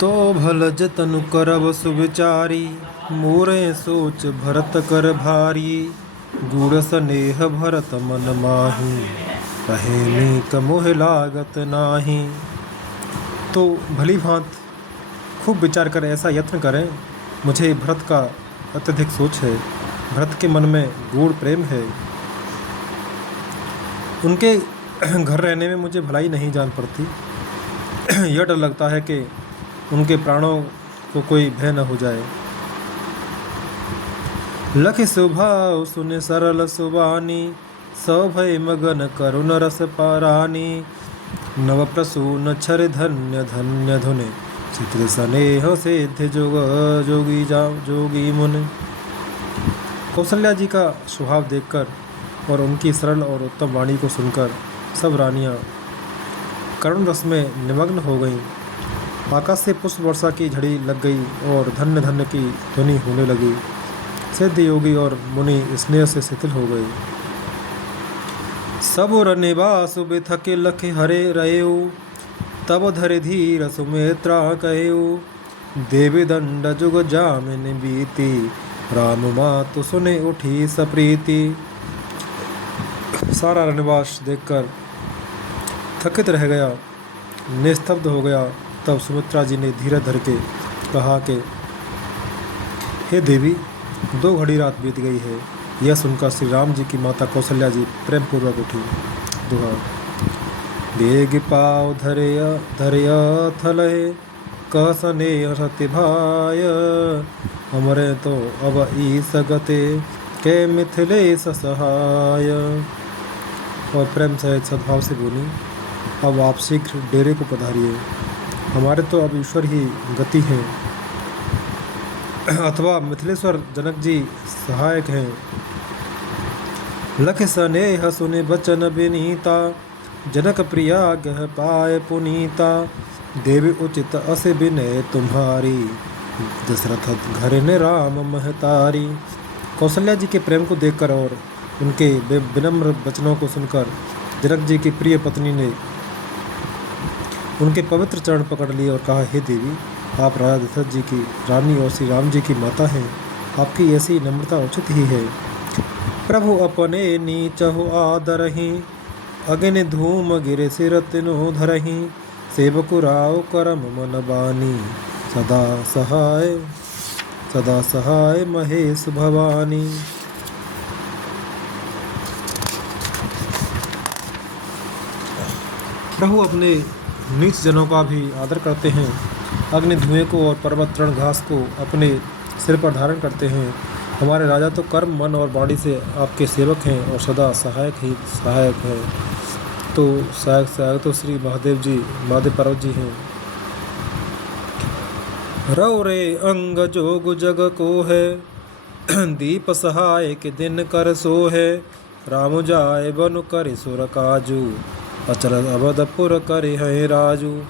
तो भल जतन करब सुविचारी, मोरे सोच भरत कर भारी। गुड़ स्नेह भरत मन माही, कहे नीक मोह लागत नाही। तो भली भांत खूब विचार कर ऐसा यत्न करें। मुझे भरत का अत्यधिक सोच है, भरत के मन में गूढ़ प्रेम है। उनके घर रहने में मुझे भलाई नहीं जान पड़ती। यह डर लगता है कि उनके प्राणों को कोई भय न हो जाए। लख स्वभाव सुने सरल सुबानी, सब भय मगन करुण रस पारानी। नव प्रसून छर धन्य धन्य धुने, चित्र स्नेह सिद्ध जोग जोगी जोगी मुनि। कौशल्या जी का स्वभाव देखकर और उनकी सरल और उत्तम वाणी को सुनकर सब रानियां करुण रस में निमग्न हो गईं। आकाश से पुष्प वर्षा की झड़ी लग गई और धन्य धन्य की ध्वनि होने लगी। सिद्ध योगी और मुनि स्नेह से शिथिल हो गए। सब रनिवास बिथके लखे हरे रयो, तब धरे धीर सुमित्रा कहो। देवी दंड जुग जामिन बीती, राम मातु सुने उठी सप्रीति। सारा रनिवास देखकर थकित रह गया, निस्तब्ध हो गया। तब सुमित्रा जी ने धीरे धर के कहा कि हे देवी, 2 घड़ी रात बीत गई है। यह सुनकर श्री राम जी की माता कौशल्या जी प्रेम पूर्वक उठी। दुहा बेग पाव धरया थलहे, कसने रति भाय। हमरे तो अब ई सगते, के मिथिलेश सहाय। और प्रेम सहित सद्भाव से बोली, अब आप शीघ्र डेरे को पधारिए। हमारे तो अब ईश्वर ही गति हैं, अथवा मिथिलेश्वर जनक जी सहायक हैं। लख स्नेह सुने बचन विनीता, जनक प्रिया गह पाए पुनीता। देवी उचित अस विनय तुम्हारी, दशरथ घर ने राम महतारी। कौशल्या जी के प्रेम को देखकर और उनके विनम्र वचनों को सुनकर जनक जी की प्रिय पत्नी ने उनके पवित्र चरण पकड़ लिए और कहा, हे देवी, आप राजा दशरथ जी की रानी और श्री राम जी की माता हैं। आपकी ऐसी नम्रता उचित ही है। प्रभु अपने नीचहु आदरहि, अग्नि धूम गिरे सिर तिनु धरहि। सेवकु राव करम मन बानी, सदा सहाय महेश भवानी। प्रभु अपने नीच जनों का भी आदर करते हैं। अग्नि धुएं को और पर्वत तृण घास को अपने सिर पर धारण करते हैं। हमारे राजा तो कर्म मन और वाणी से आपके सेवक हैं और सदा सहायक हैं। तो सहायक तो श्री महादेव पर्वत जी हैं। रव रे अंग जोग जग को है, दीप सहाय के दिन कर सो है। राम जाय बनु करे सुर काजू, अचल अवधपुर करे है राजू।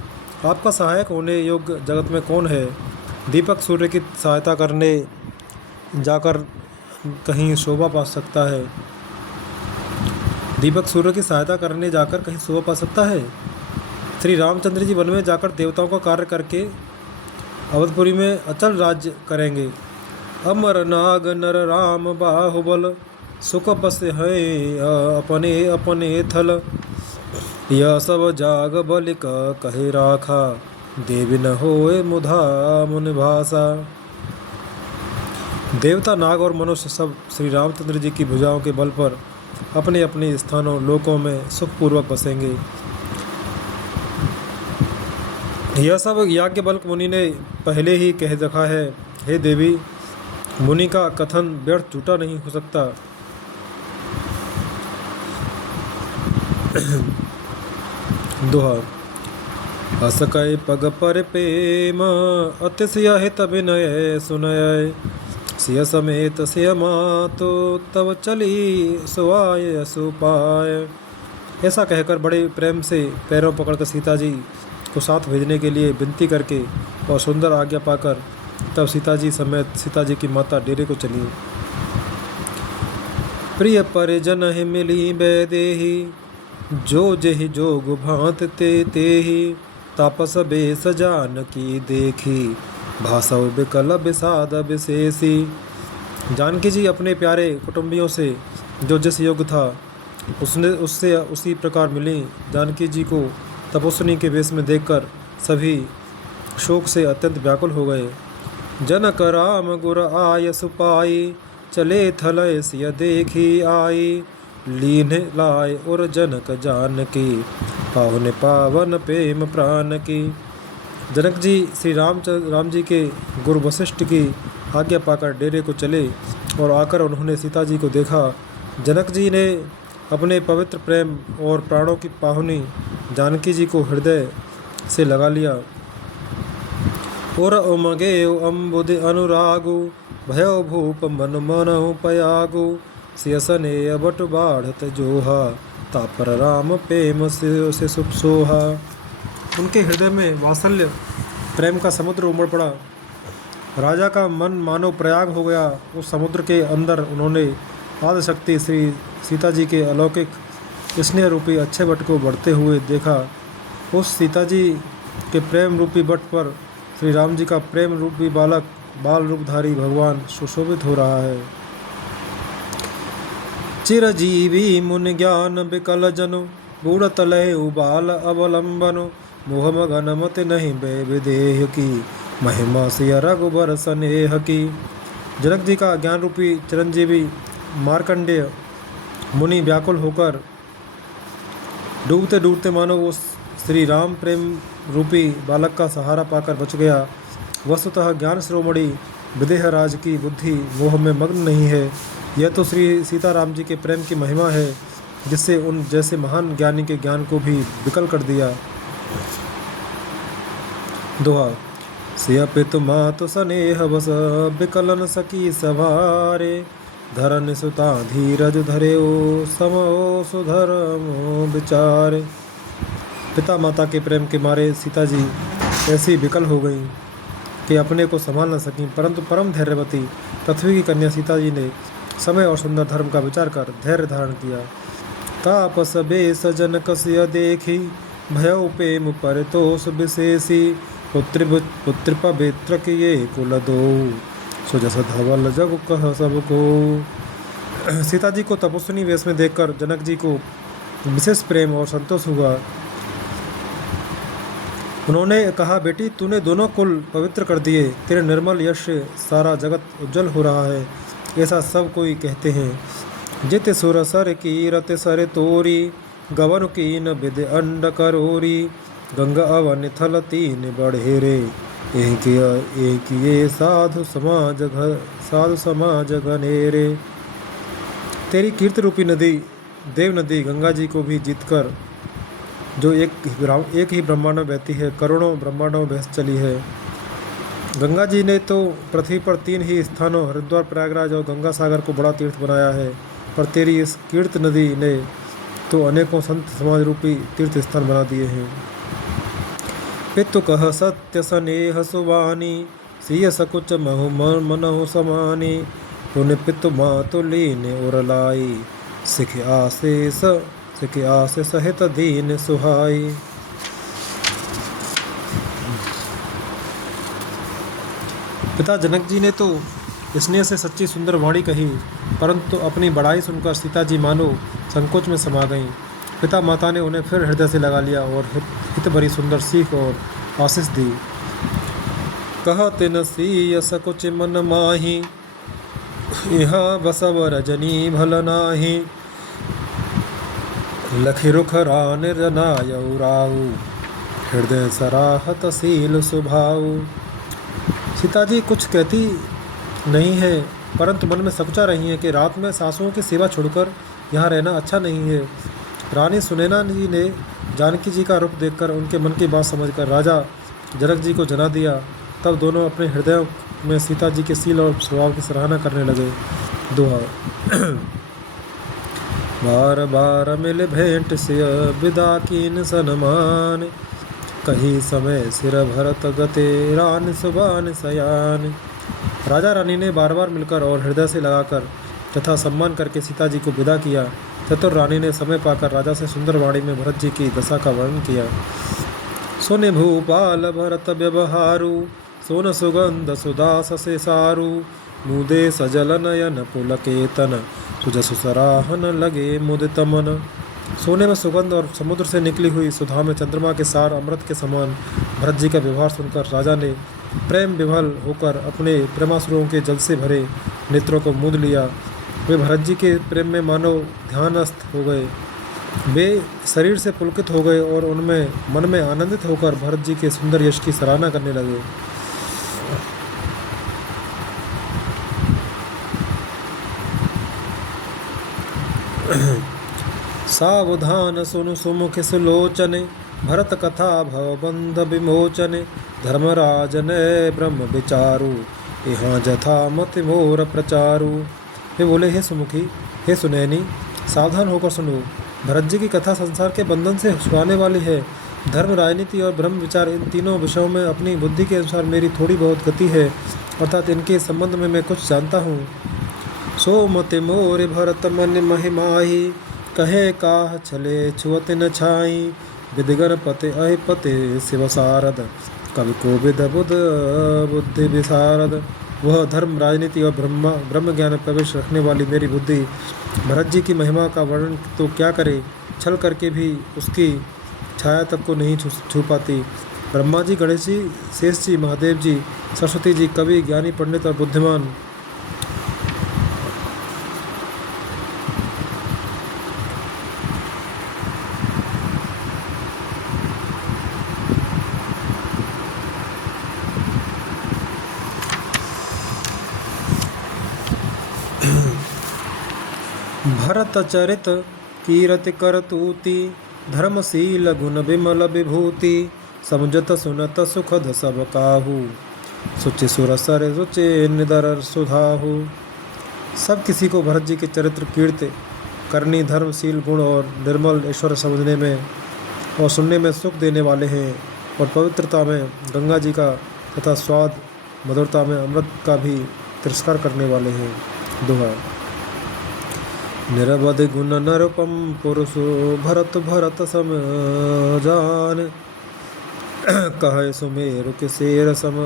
आपका सहायक होने योग्य जगत में कौन है? दीपक सूर्य की सहायता करने जाकर कहीं शोभा पा सकता है? दीपक सूर्य की सहायता करने जाकर कहीं शोभा पा सकता है? श्री रामचंद्र जी वन में जाकर देवताओं का कार्य करके अवधपुरी में अचल राज्य करेंगे। अमर नाग नर राम बाहुबल, सुख बस है अपने अपने थल। यह सब जाग बलिक कहे राखा, देवी न होए मुधा मुनि भाषा। देवता नाग और मनुष्य सब श्री रामचंद्र जी की भुजाओं के बल पर अपने अपने स्थानों लोकों में सुखपूर्वक बसेंगे। यह सब याज्ञवल्क्य मुनि ने पहले ही कह रखा है। हे देवी, मुनि का कथन व्यर्थ झूठा नहीं हो सकता। दोहा हस कय पग पर प्रेम, अतिशय हित विनय सुनय। सिय समेत सिय मातो, तब चली सुआय सुपाय। ऐसा कहकर बड़े प्रेम से पैरों पकड़कर सीता जी को साथ भेजने के लिए विनती करके और सुंदर आज्ञा पाकर तब सीता जी समेत सीता जी की माता डेरे को चली। प्रिय परिजन मिली बैदेही, जो जेहि जोग भांत ते तेहि, तापस बेस जानकी देखी, भासव बिकल बिषाद विशेषी। जानकी जी अपने प्यारे कुटुंबियों से जो जिस योग था उसने उससे उसी प्रकार मिली। जानकी जी को तपस्विनी के वेश में देखकर सभी शोक से अत्यंत व्याकुल हो गए। जनक राम गुर आय सुपाई, चले थलय सिय देखी आई, लीन लाय और जनक जानकी, पावन पावन प्रेम प्राण की। जनक जी श्री राम जी के गुरु वशिष्ठ की आज्ञा पाकर डेरे को चले और आकर उन्होंने सीता जी को देखा। जनक जी ने अपने पवित्र प्रेम और प्राणों की पाहुनी जानकी जी को हृदय से लगा लिया। और उमगे अम्बुद अनुरागु, भयो भूप मन मनहु पयागु, सियसने बट बाढ़त जोहा, तापर राम प्रेम से सुख सोहा। उनके हृदय में वात्सल्य प्रेम का समुद्र उमड़ पड़ा। राजा का मन मानो प्रयाग हो गया। उस समुद्र के अंदर उन्होंने आदिशक्ति श्री सीता जी के अलौकिक स्नेह रूपी अच्छे वट को बढ़ते हुए देखा। उस सीता जी के प्रेम रूपी वट पर श्री राम जी का प्रेम रूपी बाल रूपधारी भगवान सुशोभित हो रहा है। चिरजीवी मुनि ज्ञान विकल जनु, बूढ़ तलय उबाल अवलंबन, मोह मगन मत नहीं बे विदेह की, महिमा सिय रघुबर स्नेह की। जनक जी का ज्ञान रूपी चिरंजीवी मार्कंडेय मुनि व्याकुल होकर डूबते डूबते मानो उस श्री राम प्रेम रूपी बालक का सहारा पाकर बच गया। वस्तुतः ज्ञान शिरोमणि विदेह राज की बुद्धि मोह में मग्न नहीं है। यह तो श्री सीताराम जी के प्रेम की महिमा है जिससे उन जैसे महान ज्ञानी के ज्ञान को भी विकल कर दिया। दोहा। सिय पितु मातु स्नेह बस, विकलन सकी सवारे, धरन सुता धीरज धरे ओ, समो सुधर्मो विचारे। पिता माता के प्रेम के मारे सीता जी ऐसी विकल हो गईं कि अपने को संभाल न सकीं, परंतु परम धैर्यवती पृथ्वी की कन्या सीता जी ने समय और सुंदर धर्म का विचार कर धैर्य धारण किया। तापस बेस जनक सिय देखी, भयउ प्रेम परितोष विशेषी, पुत्र पवित्र किए कुल दो, सुजस धवल जग कह सबको। सीता जी को तपस्विनी वेश में देखकर जनक जी को विशेष प्रेम और संतोष हुआ। उन्होंने कहा, बेटी तूने दोनों कुल पवित्र कर दिए, तेरे निर्मल यश से सारा जगत उज्जवल हो रहा है, ऐसा सब कोई कहते हैं। जित सुर सर की रत सर तोरी, गवन कीन विद अंड करोरी, गंगा अवन थल तीन बढ़ेरे, एक ये साधु समाज घनेरे। तेरी कीर्ति रूपी नदी देव नदी गंगा जी को भी जीतकर जो एक ही ब्रह्मांड में बहती है, करोड़ों ब्रह्मांडों में बह चली है। गंगा जी ने तो पृथ्वी पर 3 ही स्थानों हरिद्वार, प्रयागराज और गंगा सागर को बड़ा तीर्थ बनाया है, पर तेरी इस कीर्ति नदी ने तो अनेकों संत समाज रूपी तीर्थ स्थान बना दिए हैं। पितु कह सत्य स्नेह सुवानी, सिय सकुच महु मनहु समानी, पुण्य पितु मातु लीन उर लाई, सिख आसे सहित दीन सुहाई। पिता जनक जी ने तो स्नेह से सच्ची सुंदर वाणी कही, परंतु अपनी बड़ाई सुनकर सीता जी मानो संकोच में समा गईं। पिता माता ने उन्हें फिर हृदय से लगा लिया और हित भरी सुंदर सीख और आशीष दी। कहते न सीय सकुच मन माही, यहाँ बसव रजनी भल नाही, लखि रुख रान रनायउ राऊ, हृदय सराहत सील सुभाऊ। सीता जी कुछ कहती नहीं है, परंतु मन में सकुचा रही है कि रात में सासुओं की सेवा छोड़कर यहाँ रहना अच्छा नहीं है। रानी सुनैना जी ने जानकी जी का रूप देखकर उनके मन की बात समझकर राजा जनक जी को जना दिया। तब दोनों अपने हृदय में सीता जी के सील और स्वभाव की सराहना करने लगे। दोहा। बार बार मिल भेंट से विदा कीन सनमान, कही समय सिर भरत गते रान सुबान सयान। राजा रानी ने बार बार मिलकर और हृदय से लगाकर तथा सम्मान करके सीता जी को विदा किया। चतुर रानी ने समय पाकर राजा से सुंदर वाणी में भरत जी की दशा का वर्णन किया। सुने भूपाल भरत व्यवहारु, सोन सुगंध सुदास से सारु, मुदे सजल नयन पुलकेतन, सुजसु सराहन लगे मुदित मन। सोने में सुगंध और समुद्र से निकली हुई सुधा में चंद्रमा के सार अमृत के समान भरत जी का व्यवहार सुनकर राजा ने प्रेम विभल होकर अपने प्रेमासुरों के जल से भरे नेत्रों को मूंद लिया। वे भरत जी के प्रेम में मानो ध्यानस्थ हो गए। वे शरीर से पुलकित हो गए और उनमें मन में आनंदित होकर भरत जी के सुंदर यश की सराहना करने लगे। सावधान सुनु सुमुख सुलोचने, भरत कथा भवबंध विमोचने, धर्मराज ने ब्रह्म विचारु, यहाँ जथा मत मोर प्रचारु। वे बोले, हे सुमुखी, हे सुनैनी, सावधान होकर सुनो। भरत जी की कथा संसार के बंधन से छुड़ाने वाली है। धर्म, राजनीति और ब्रह्म विचार, इन तीनों विषयों में अपनी बुद्धि के अनुसार मेरी थोड़ी बहुत गति है, अर्थात इनके संबंध में मैं कुछ जानता हूँ। सो मति मोर भरत मन महिमाही, कहे काह चले छुअत न छाई, विदिगन पते अहिपते शिव सारद, कवि को विद बुध बुद्धि विशारद। वह धर्म, राजनीति और ब्रह्म ज्ञान में प्रवेश रखने वाली मेरी बुद्धि भरत जी की महिमा का वर्णन तो क्या करे, छल करके भी उसकी छाया तक को नहीं छू पाती। ब्रह्मा जी, गणेश जी, शेष जी, महादेव जी, सरस्वती जी, कवि, ज्ञानी, पंडित और बुद्धिमान भरत चरित कीरति करतूति, धर्मशील गुण विमल विभूति, समझत सुनत सुखद सब काहू, सुचि सुरसर रुचि निदर सुधाहु। सब किसी को भरत जी के चरित्र, कीर्ति करनी, धर्मशील गुण और निर्मल ऐश्वर्य समझने में और सुनने में सुख देने वाले हैं, और पवित्रता में गंगा जी का तथा स्वाद मधुरता में अमृत का भी तिरस्कार करने वाले हैं। दोहा। निरवध गुण नरपम पुरुषो, भरत भरत सम जान, कहे सुमेरु के शेर सम,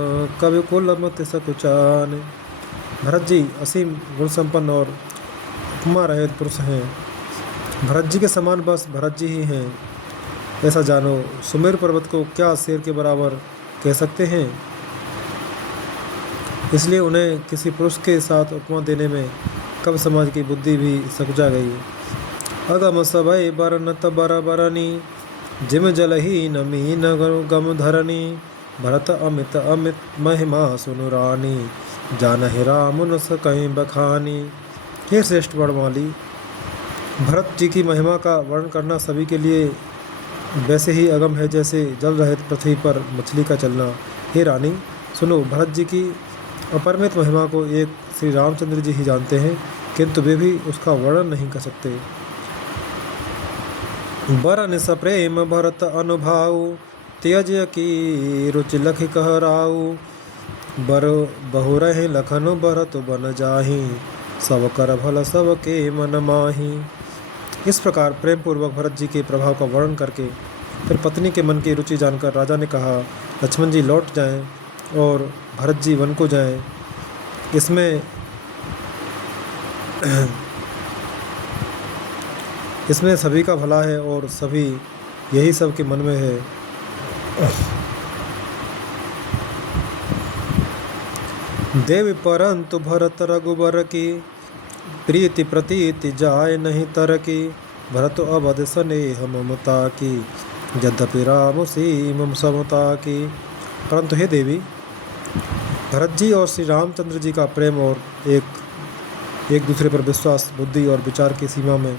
कवि कुल मत सकुचान। भरत जी असीम गुण संपन्न और उपमा रहित पुरुष हैं। भरत जी के समान बस भरत जी ही हैं, ऐसा जानो। सुमेरु पर्वत को क्या शेर के बराबर कह सकते हैं, इसलिए उन्हें किसी पुरुष के साथ उपमा देने में कवि समाज की बुद्धि भी सकुचा गई। अगम सबय बरनत बर बरनी, जिम जल ही नमी न गम धरनी, भरत अमित अमित महिमा सुनु रानी, जानहि राम न सकहीं बखानी। हे श्रेष्ठ वर्णमाली, भरत जी की महिमा का वर्णन करना सभी के लिए वैसे ही अगम है जैसे जल रहित पृथ्वी पर मछली का चलना। हे रानी सुनो, भरत जी की अपरिमित महिमा को एक श्री रामचंद्र जी ही जानते हैं, किंतु वे भी उसका वर्णन नहीं कर सकते। बरन सप्रेम भरत अनुभाव, त्यज की रुचि लख कहराऊ, बर बहु रहे लखन भरत बन जाही, सब कर भल सब के मन माही। इस प्रकार प्रेम पूर्वक भरत जी के प्रभाव का वर्णन करके फिर पत्नी के मन की रुचि जानकर राजा ने कहा, लक्ष्मण जी लौट जाएं और भरत जी वन को जाएं। इसमें सभी का भला है और सभी यही सब के मन में है। देव परंतु भरत रघुबर की, प्रीति प्रतीति जाय नहीं तर की, भरत अवध स्नेह ममता की, यद्यपि राम सीम समता की। परंतु हे देवी, भरत जी और श्री रामचंद्र जी का प्रेम और एक दूसरे पर विश्वास बुद्धि और विचार की सीमा में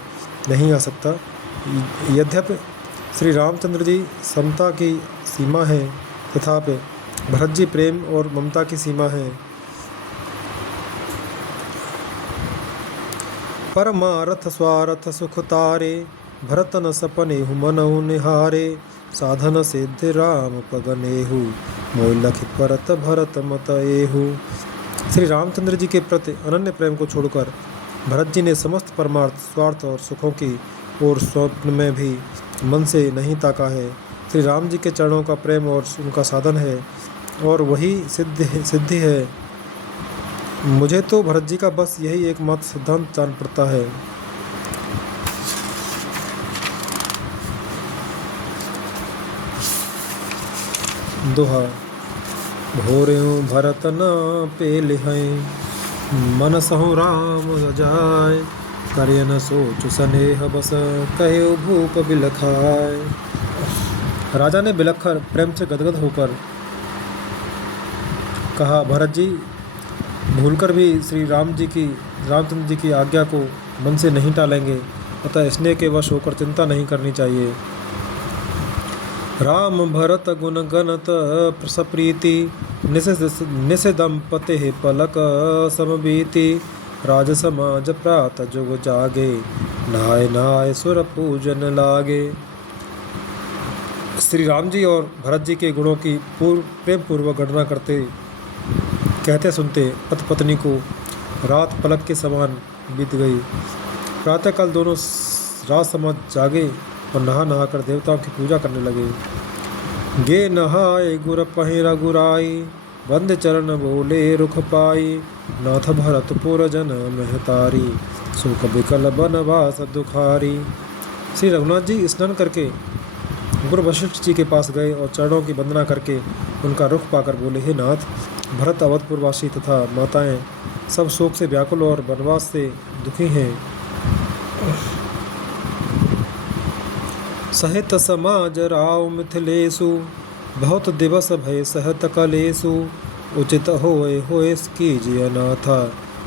नहीं आ सकता। यद्यपि श्री रामचंद्र जी समता की सीमा है, तथापि भरत जी प्रेम और ममता की सीमा है। परमारथ स्वारथ सुख तारे, भरत न सपने मनहु निहारे, साधन सिद्धि राम पगनेहु, मोह लखित परत भरत मत एहु। श्री रामचंद्र जी के प्रति अनन्य प्रेम को छोड़कर भरत जी ने समस्त परमार्थ, स्वार्थ और सुखों की ओर स्वप्न में भी मन से नहीं ताका है। श्री राम जी के चरणों का प्रेम और उनका साधन है और वही सिद्धि है। मुझे तो भरत जी का बस यही एकमात्र सिद्धांत जान पड़ता है। दोहा। भोर्यों भरत न पेल हैं, मन सहु राम जाय, करे न सोच स्नेह बस, कहे भूप बिलखाय। राजा ने बिलखकर प्रेम से गदगद होकर कहा, भरत जी भूलकर भी श्री रामचंद्र जी की आज्ञा को मन से नहीं टालेंगे, अतः स्नेह के वश होकर चिंता नहीं करनी चाहिए। राम भरत गुण गणत सप्रीति, निस दंपते पलक समबीति, राज समाज प्रात जुग जागे, नहाय नहाय सुर पूजन लागे। श्री राम जी और भरत जी के गुणों की प्रेम पूर्वक गणना करते कहते सुनते पति पत्नी को रात पलक के समान बीत गई। प्रातःकाल दोनों रात समाज जागे और नहा कर देवताओं की पूजा करने लगे। गे नहाए गुर पहि रघुराई, बंद चरण बोले रुख पाई, नाथ भरतपुर जन महतारी, सुख बिकल बनवास दुखारी। श्री रघुनाथ जी स्नान करके गुरु वशिष्ठ जी के पास गए और चरणों की वंदना करके उनका रुख पाकर बोले, हे नाथ, भरत अवधपुरवासी तथा माताएं सब शोक से व्याकुल और वनवास से दुखी हैं। सहित समाज राव मिथिलेशु, बहुत दिवस भय सहत कलेशु, उचित होए होए कीजिए नाथा,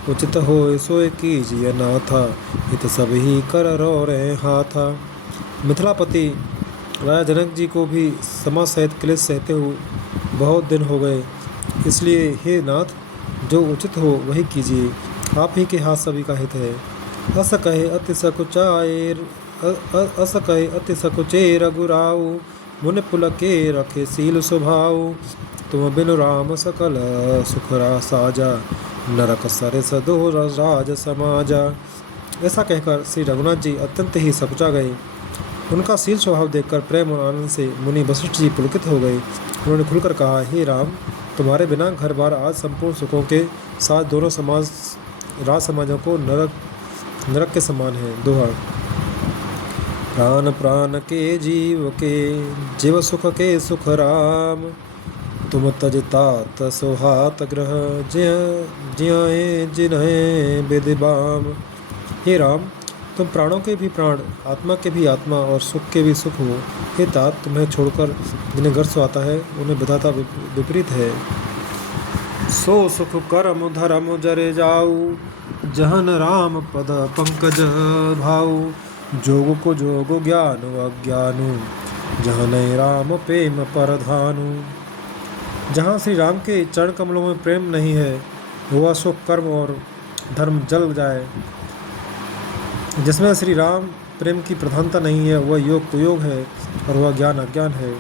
उचित होए सोए कीजिए नाथा, हित सब ही कर रो रहे हाथा। मिथिलापति राजा जनक जी को भी समाज सहित क्लेश सहते हुए बहुत दिन हो गए, इसलिए हे नाथ, जो उचित हो वही कीजिए, आप ही के हाथ सभी का हित है। अस कहे अति सकुचे रघुराऊ, मुनि पुलके रखे सील स्वभाव, तुम बिनु राम सकल सुखरा साजा, नरक सरे सदो राज समाजा। ऐसा कहकर श्री रघुनाथ जी अत्यंत ही सकुचा गए। उनका सील स्वभाव देखकर प्रेम और आनंद से मुनि वशिष्ठ जी पुलकित हो गए। उन्होंने खुलकर कहा, हे राम, तुम्हारे बिना घर बार आज संपूर्ण सुखों के साथ दोनों राज समाजों को नरक के समान है। दोहा। प्राण प्राण के जीव सुख के सुख राम, तुम तजतात सोहात ग्रह, जियाए जिन्हें विदिबाम। हे राम, तुम प्राणों के भी प्राण, आत्मा के भी आत्मा और सुख के भी सुख हो। हे तात, तुम्हें छोड़कर जिन्हें घर आता है उन्हें विधाता विपरीत है। सो सुख करम धर्म जरे जाऊ, जहन राम पद पंकज भाऊ, जोग को जोग ज्ञान अज्ञानु, जहन राम प्रेम परधानु। जहाँ श्री राम के चरण कमलों में प्रेम नहीं है, वह सुख कर्म और धर्म जल जाए। जिसमें श्री राम प्रेम की प्रधानता नहीं है, वह योग कुयोग है और वह ज्ञान अज्ञान है।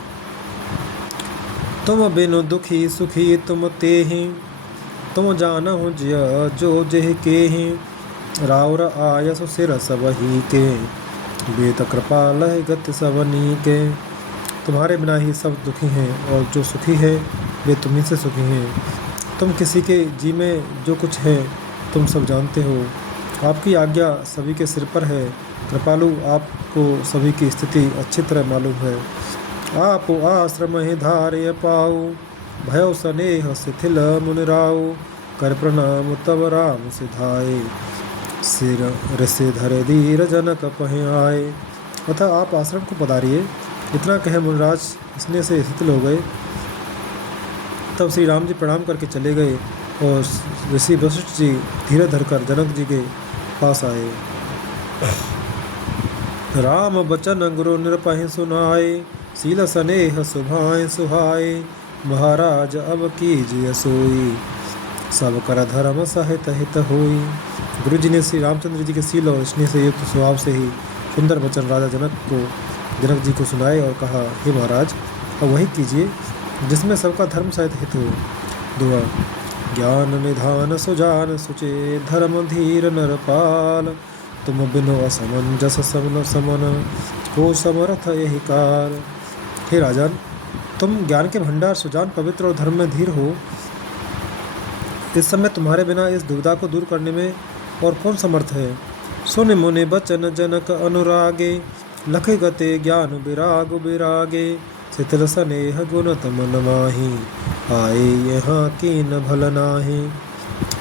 तुम बिनु दुखी सुखी तुम तेहि, तुम जानहु जिय जो जेह केहि, राउर आयस सिर सबही के, बेत कृपाल गति सबनी के। तुम्हारे बिना ही सब दुखी हैं और जो सुखी है वे तुम्ही से सुखी हैं। तुम किसी के जी में जो कुछ है तुम सब जानते हो। आपकी आज्ञा सभी के सिर पर है। कृपालु, आपको सभी की स्थिति अच्छी तरह मालूम है। आप आश्रम ही धार्य पाऊ, भयो स्नेह शिथिल मुनिराऊ, कर प्रणाम तब राम सिधाए, सिर ऋषि धरे धीर जनक पहे आए। अतः आप आश्रम को पधारिए। इतना कहे मुनिराज स्नेह से शिथिल हो गए। तब श्री राम जी प्रणाम करके चले गए और ऋषि वशिष्ठ जी धीरे धरकर जनक जी के पास आए। राम बचन गुरु निरपहि सुनाए, सील स्नेह सुभाए सुहाए, महाराज अब कीजिए सोई, सब कर धर्म सहित हित होई। गुरु जी ने श्री रामचंद्र जी के सील और स्नेह से युक्त स्वभाव से ही सुंदर वचन राजा जनक जी को सुनाए और कहा, हे महाराज, अब वही कीजिए जिसमें सबका धर्म सहित हित हो। दुआ। ज्ञान निधान सुजान सुचे धर्म धीर नरपाल। तुम बिनो असमंजस समन समन को समर्थ यही काल। हे राजन, तुम ज्ञान के भंडार, सुजान, पवित्र और धर्म में धीर हो। इस समय तुम्हारे बिना इस दुविधा को दूर करने में और कौन समर्थ है। सुन मुनि बचन जनक अनुरागे, लख गते ज्ञान विराग विरागे। शिथिल स्नेह गुण तमन माही, आए यहाँ कीन भल नाही।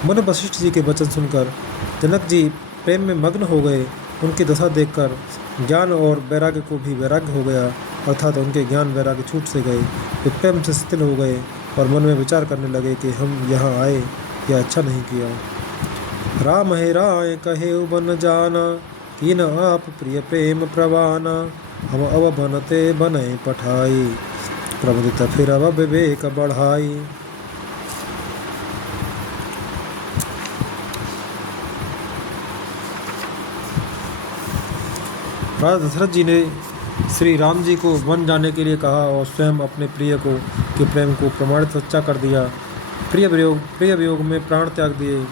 मुनि वशिष्ठ जी के वचन सुनकर जनक जी प्रेम में मग्न हो गए। उनकी दशा देखकर ज्ञान और वैराग्य को भी वैराग्य हो गया, अर्थात उनके ज्ञान वैराग्य छूट से गए। वे प्रेम से शिथिल हो गए और मन में विचार करने लगे कि हम यहाँ आए यह अच्छा नहीं किया। राम हे राय कहे बन जाना, कीन आप प्रिय प्रेम प्रवाना। हम अब बनते बने पठाई, प्रमुदित फिर अब विवेक बढ़ाई। राजा दशरथ जी ने श्री राम जी को वन जाने के लिए कहा और स्वयं अपने प्रिय को के प्रेम को प्रमाणित सच्चा कर दिया। प्रिय वियोग में प्राण त्याग दिए,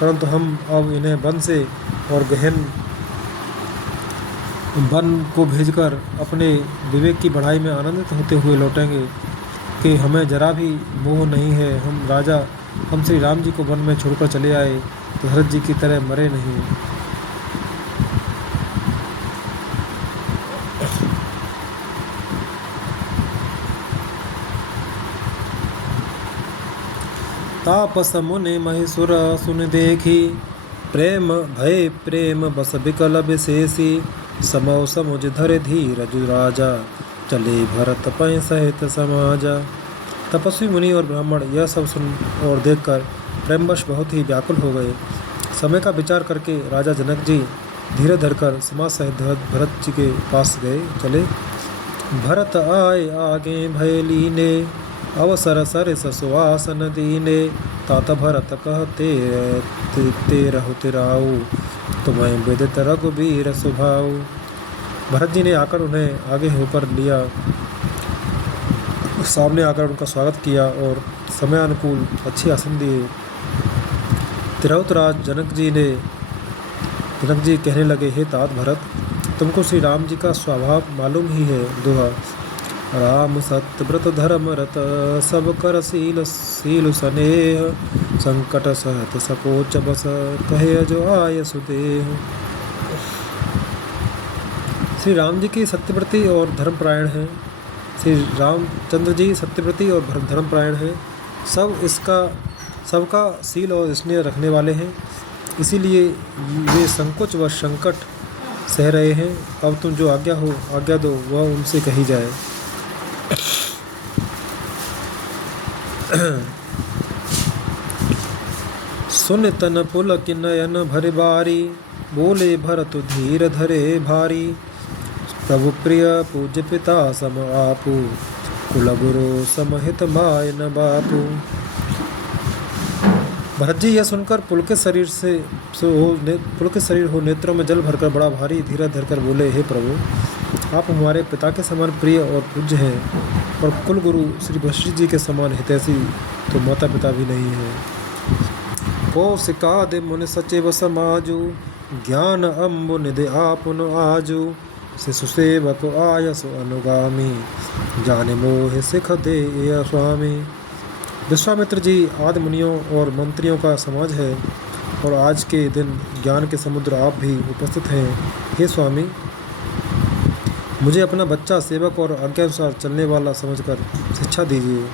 परंतु हम अब इन्हें वन से और गहन वन को भेजकर अपने विवेक की बढ़ाई में आनंदित होते हुए लौटेंगे कि हमें जरा भी मोह नहीं है। हम श्री राम जी को वन में छोड़कर चले आए, दशरथ जी की तरह मरे नहीं। तापस मुनि महेश्वर सुन देखी, प्रेम भय प्रेम बस विकल विशेषी। समौ समुझ धर धीरज राजा, चले भरत पै सहित समाजा। तपस्वी मुनि और ब्राह्मण यह सब सुन और देखकर प्रेमवश बहुत ही व्याकुल हो गए। समय का विचार करके राजा जनक जी धीरे धरकर समाज सहित भरत जी के पास गए चले। भरत आए आगे भय लीने, अवसर सर सुवासन दीने। तात भरत कहते तेरहु तिराऊ, तुम्हें विदित रघुबीर सुभाऊ। भरत जी ने आकर उन्हें आगे होकर लिया, सामने आकर उनका स्वागत किया और समय अनुकूल अच्छे आसन दिए। तिरहुतराज जनक जी कहने लगे, हे तात भरत, तुमको श्री राम जी का स्वभाव मालूम ही है। दोहा। राम सत्यव्रत धर्म रत, सब कर सील स्नेह। संकट सहत सकोच बस, कहे जो आय सुदेह। श्री राम जी की सत्यव्रती और धर्मपरायण हैं। श्री रामचंद्र जी सत्यव्रती और धर्मपरायण हैं। सबका सील और स्नेह रखने वाले हैं, इसीलिए वे संकोच व संकट सह रहे हैं। अब तुम जो आज्ञा दो वह उनसे कही जाए। सुन तन पुलक नयन भर बारी, बोले भरत धीर धरे भारी। प्रभु प्रिय पूज्य पिता सम आपू, कुल गुरु समहित माय न बापू। भरत जी यह सुनकर पुलकित शरीर हो नेत्रों में जल भरकर बड़ा भारी धीरज धरकर बोले, हे प्रभु, आप हमारे पिता के समान प्रिय और पूज्य हैं और कुल गुरु श्री वशिष्ठ जी के समान हितैषी तो माता पिता भी नहीं है। कौशिका दे मुनि सचिव समाजु, ज्ञान अम्बु निधि आपुन आजु। शिशु सेवक आयसु अनुगामी, जाने मोह सिख दे स्वामी। विश्वामित्र जी आदि मुनियों और मंत्रियों का समाज है और आज के दिन ज्ञान के समुद्र आप भी उपस्थित हैं। हे स्वामी, मुझे अपना बच्चा सेवक और आज्ञानुसार चलने वाला समझकर शिक्षा दीजिए।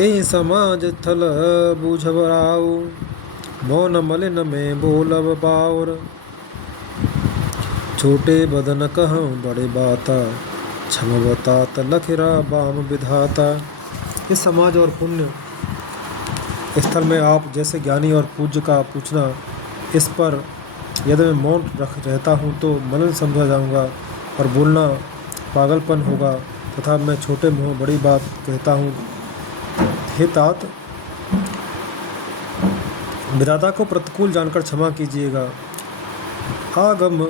ए समाज थल बूझबराऊ, मौन मलिन में बोलब बाउर। छोटे बदन कहूँ बड़े बाता, क्षम बतात लखरा बाम विधाता। इस समाज और पुण्य स्थल में आप जैसे ज्ञानी और पूज्य का पूछना, इस पर यदि मैं मौन रहता हूँ तो मलिन समझा जाऊँगा और बोलना पागलपन होगा तथा मैं छोटे मुँह बड़ी बात कहता हूँ। हे तात, विधाता को प्रतिकूल जानकर क्षमा कीजिएगा। आगम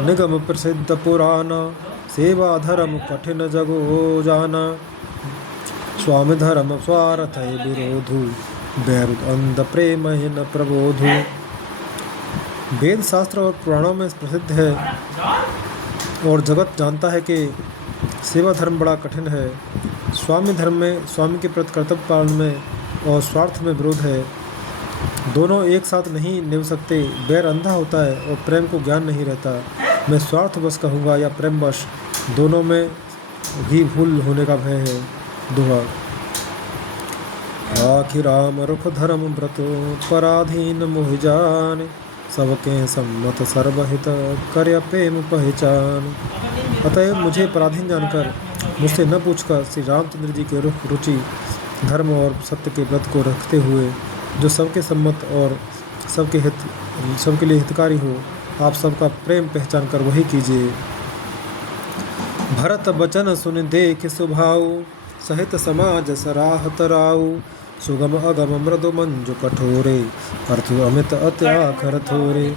निगम प्रसिद्ध पुराना, सेवा धर्म कठिन जगो जाना। स्वामी धर्म स्वार्थ विरोधु बैरुद अंध प्रेम न प्रबोधु। वेद शास्त्र और पुराणों में प्रसिद्ध है और जगत जानता है कि सेवा धर्म बड़ा कठिन है। स्वामी धर्म में स्वामी के प्रति कर्तव्य पालन में और स्वार्थ में विरोध है। दोनों एक साथ नहीं निभ सकते। बैर अंधा होता है और प्रेम को ज्ञान नहीं रहता। मैं स्वार्थवश कहूँगा या प्रेमवश, दोनों में भी भूल होने का भय है। दुआ। आखिर राम रुख धर्म व्रत पराधीन मोहि जान, सबके सम्मत सर्वहित कर प्रेम पहचान। अतएव मुझे पराधीन जानकर, मुझसे न पूछकर श्री रामचंद्र जी के रुख रुचि धर्म और सत्य के व्रत को रखते हुए, जो सबके सम्मत और सबके लिए हितकारी हो, आप सबका प्रेम पहचान कर वही कीजिए। भरत बचन सुन देख सुभाऊ, सहित समाज सराहत राऊ। सुगम अगम मृदु मंजु कठोरे, अर्थु अमित अत्याखर थोरे।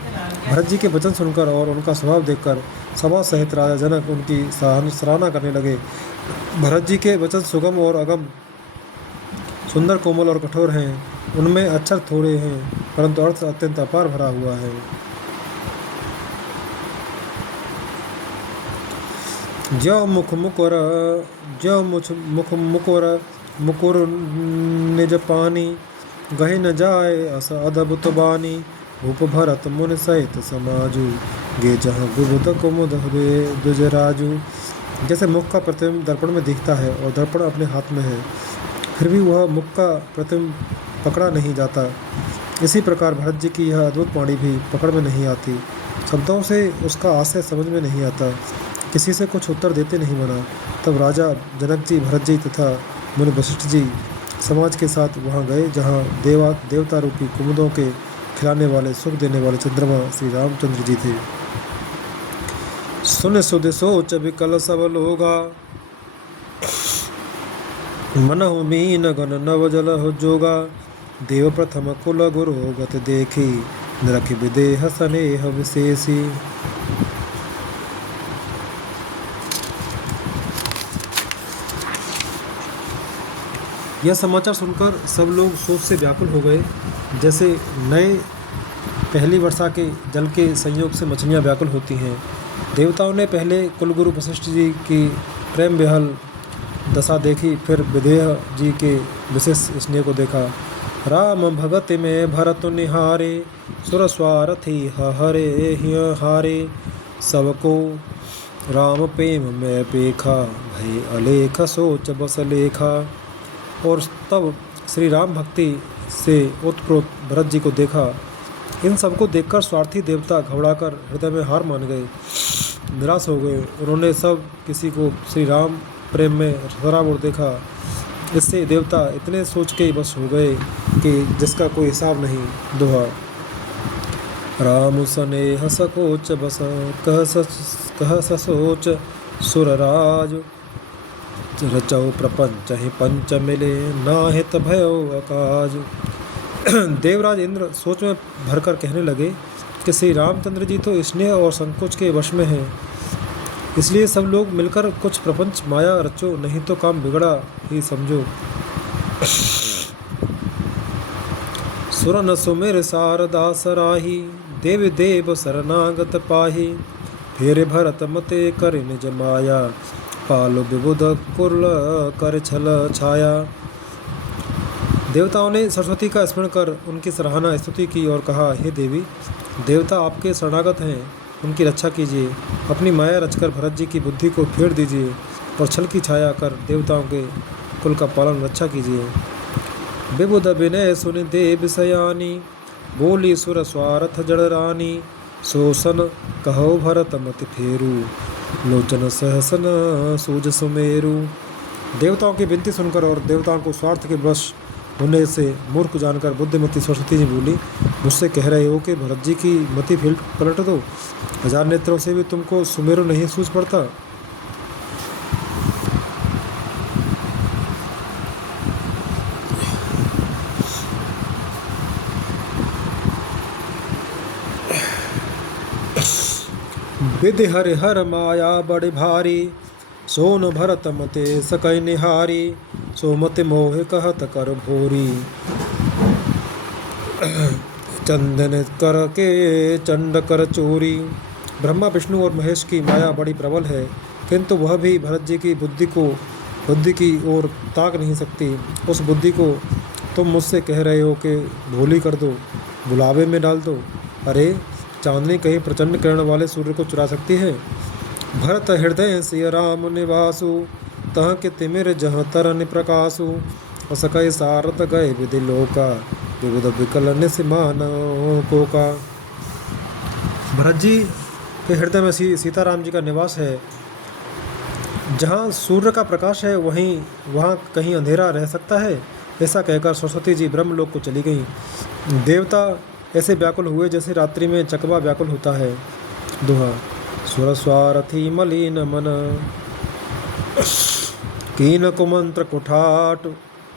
भरत जी के वचन सुनकर और उनका स्वभाव देखकर सभा सहित राजा जनक उनकी सराहना करने लगे। भरत जी के वचन सुगम और अगम, सुंदर, कोमल और कठोर हैं। उनमें अक्षर थोड़े हैं परंतु अर्थ अत्यंत अपार भरा हुआ है। ज्यो मुख मुकुर मुकुर निज पानी, गहे न जाए अस अदभुत बानी। भूप भरत मुन सहित समाजू, गे जहाँ गुबुद कुमुद दुजराजू। जैसे मुख का प्रतिबिंब दर्पण में दिखता है और दर्पण अपने हाथ में है, फिर भी वह मुख का प्रतिबिंब पकड़ा नहीं जाता, इसी प्रकार भरत जी की यह अद्भुत वाणी भी पकड़ में नहीं आती। शब्दों से उसका आशय समझ में नहीं आता, किसी से कुछ उत्तर देते नहीं बना। तब राजा जनक जी, भरत जी तथा मुनि वशिष्ठ जी समाज के साथ वहाँ गए जहाँ देवता रूपी कुमुदों के खिलाने वाले, सुख देने वाले चंद्रमा श्री रामचंद्र जी थे। सुन सुध सोच विकल सब लोगा, मनहु मीन गण नव जल हो जोगा। देव प्रथम कुल गुरु गत देखी, नरखि विदेह स्नेह विशेषी। यह समाचार सुनकर सब लोग शोक से व्याकुल हो गए, जैसे नए पहली वर्षा के जल के संयोग से मछलियाँ व्याकुल होती हैं। देवताओं ने पहले कुलगुरु वशिष्ठ जी की प्रेम विहल दशा देखी, फिर विदेह जी के विशेष स्नेह को देखा। राम भगत में भरत निहारे, सुर स्वारथी हरे हारे। सबको राम प्रेम में पेखा, भय अलेख सोच बस लेखा। और तब श्री राम भक्ति से ओतप्रोत भरत जी को देखा। इन सबको देखकर स्वार्थी देवता घबराकर हृदय में हार मान गए, निराश हो गए। उन्होंने सब किसी को श्री राम प्रेम में सराबोर देखा। इससे देवता इतने सोच के बस हो गए कि जिसका कोई हिसाब नहीं। दोहा। राम स्नेह सकोच बस, कह ससोच सुरराज। रचौ प्रपंच ही पंच मिले, नाहित भयो अकाज। देवराज इंद्र सोच में भरकर कहने लगे कि श्री रामचंद्र जी तो स्नेह और संकोच के वश में हैं, इसलिए सब लोग मिलकर कुछ प्रपंच माया रचो, नहीं तो काम बिगड़ा ही समझो। सुरन सुमेर शारदा सराही, देव देव शरणागत पाही। फेरे भरत मते कर निज माया, पालो विबुध कुल कर छल छाया। देवताओं ने सरस्वती का स्मरण कर उनकी सराहना स्तुति की और कहा, हे देवी, देवता आपके शरणागत हैं, उनकी रक्षा कीजिए। अपनी माया रचकर भरत जी की बुद्धि को फेर दीजिए और छल की छाया कर देवताओं के कुल का पालन रक्षा कीजिए। विबुध विनय सुनि देव सयानी, बोली सुर स्वार्थ जड़ रानी। शोषण कहो भरत मत फेरू, लोचन सहसन सूज सुमेरु। देवताओं की विनती सुनकर और देवताओं को स्वार्थ के वश होने से मूर्ख जानकर बुद्धिमती सरस्वती जी बोली, मुझसे कह रहे हो कि भरत जी की मति पलट दो? 1000 नेत्रों से भी तुमको सुमेरु नहीं सूझ पड़ता? विधि हर हर माया बड़ भारी, सोन भरत मते सकय निहारी, सो मत मोह कहत कर भोरी। चंदन कर के चंड कर चोरी। ब्रह्मा विष्णु और महेश की माया बड़ी प्रबल है, किंतु वह भी भरत जी की बुद्धि की ओर ताक नहीं सकती। उस बुद्धि को तुम मुझसे कह रहे हो कि भोली कर दो, बुलावे में डाल दो। अरे चांदनी कहीं प्रचंड किरण वाले सूर्य को चुरा सकती है। भरत हृदय सिय राम निवासु, तह के तिमिर जहाँ तरन प्रकाशु। असकय सारथ गए विधि लोका, विविध विकल निसिमान को का। भरत जी के हृदय में सीताराम जी का निवास है। जहाँ सूर्य का प्रकाश है वहाँ कहीं अंधेरा रह सकता है। ऐसा कहकर सरस्वती जी ब्रह्मलोक को चली गईं। देवता ऐसे व्याकुल हुए जैसे रात्रि में चकवा व्याकुल होता है। दोहा। सुर स्वारथी मलिन मन, कीन कुमंत्र कुठाट।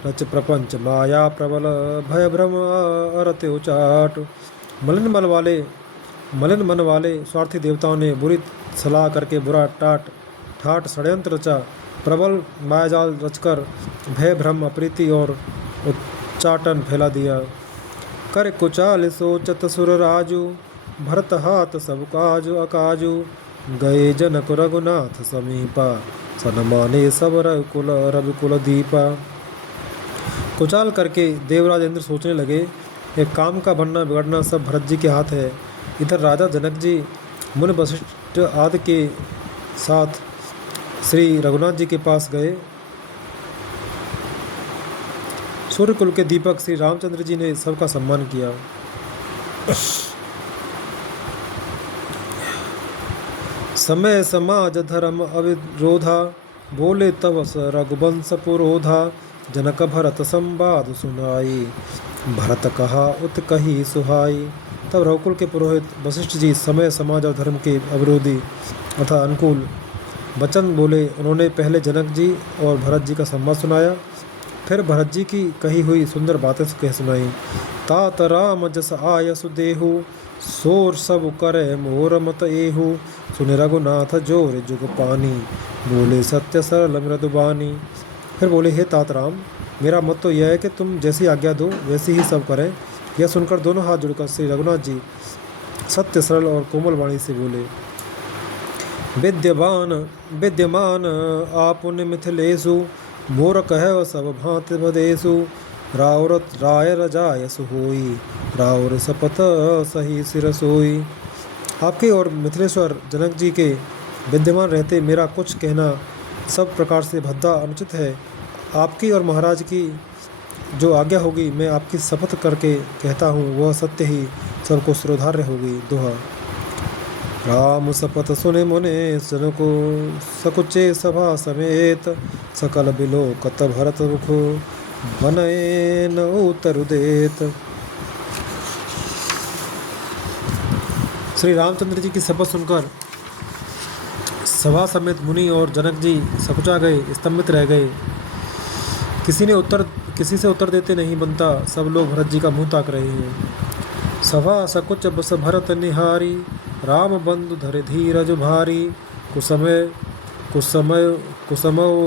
रच प्रपंच माया प्रबल, भय भ्रम अरत उचाट। मलिन मन वाले स्वार्थी देवताओं ने बुरी सलाह करके बुरा ठाट षड्यंत्र रचा। प्रबल मायाजाल रचकर भय भ्रम अप्रीति और उच्चाटन फैला दिया। कर कुचाल सोचत सुर राजू, भरत हाथ सब काजु अकाजु। गए जनक रघुनाथ समीपा, सनमाने सब रघुकुल दीपा। कुचाल करके देवराज इंद्र सोचने लगे, एक काम का बनना बिगड़ना सब भरत जी के हाथ है। इधर राजा जनक जी मुनि वशिष्ठ आदि के साथ श्री रघुनाथ जी के पास गए। सूर्यकुल के दीपक श्री रामचंद्र जी ने सबका सम्मान किया। समय समाज धर्म अविरोधा, बोले तब रघुवंश पुरोधा। जनक भरत संवाद सुनाई, भरत कहा उत कही सुहाई। तब रघुकुल के पुरोहित वशिष्ठ जी समय समाज और धर्म के अविरोधी अर्थात अनुकूल वचन बोले। उन्होंने पहले जनक जी और भरत जी का संवाद सुनाया, फिर भरत जी की कही हुई सुंदर बातें कह सुनाई। तात राम जस आयसु देहु, सोर सब करे मोर मत एहु। सुने रघुनाथ जोर जुग पानी, बोले सत्य सरल मृदुबानी। फिर बोले, हे तात राम, मेरा मत तो यह है कि तुम जैसी आज्ञा दो वैसी ही सब करें। यह सुनकर दोनों हाथ जुड़कर श्री रघुनाथ जी सत्य सरल और कोमल वाणी से बोले। विद्यमान आपुन मिथिलेशु, मोर कह सब भांति भदेशु। राउरत राय रजायस होई, राउर सपत सही सिर सोई। आपके और मिथिलेश्वर जनक जी के विद्यमान रहते मेरा कुछ कहना सब प्रकार से भद्दा अनुचित है। आपकी और महाराज की जो आज्ञा होगी मैं आपकी शपथ करके कहता हूँ, वह सत्य ही सबको सिरोधार्य होगी। दोहा। राम शपथ सुने मुने जन को, सकुचे सभा समेत। सकल बिलो कत भरत मुख, बनए न उतर देत। श्री रामचंद्र जी की शपथ सुनकर सभा समेत मुनि और जनक जी सकुचा गए, स्तंभित रह गए। किसी से उत्तर देते नहीं बनता। सब लोग भरत जी का मुंह ताक रहे हैं। सभा सकुच बस भरत निहारी, राम बंधु धरे धीरज भारी। कुसमय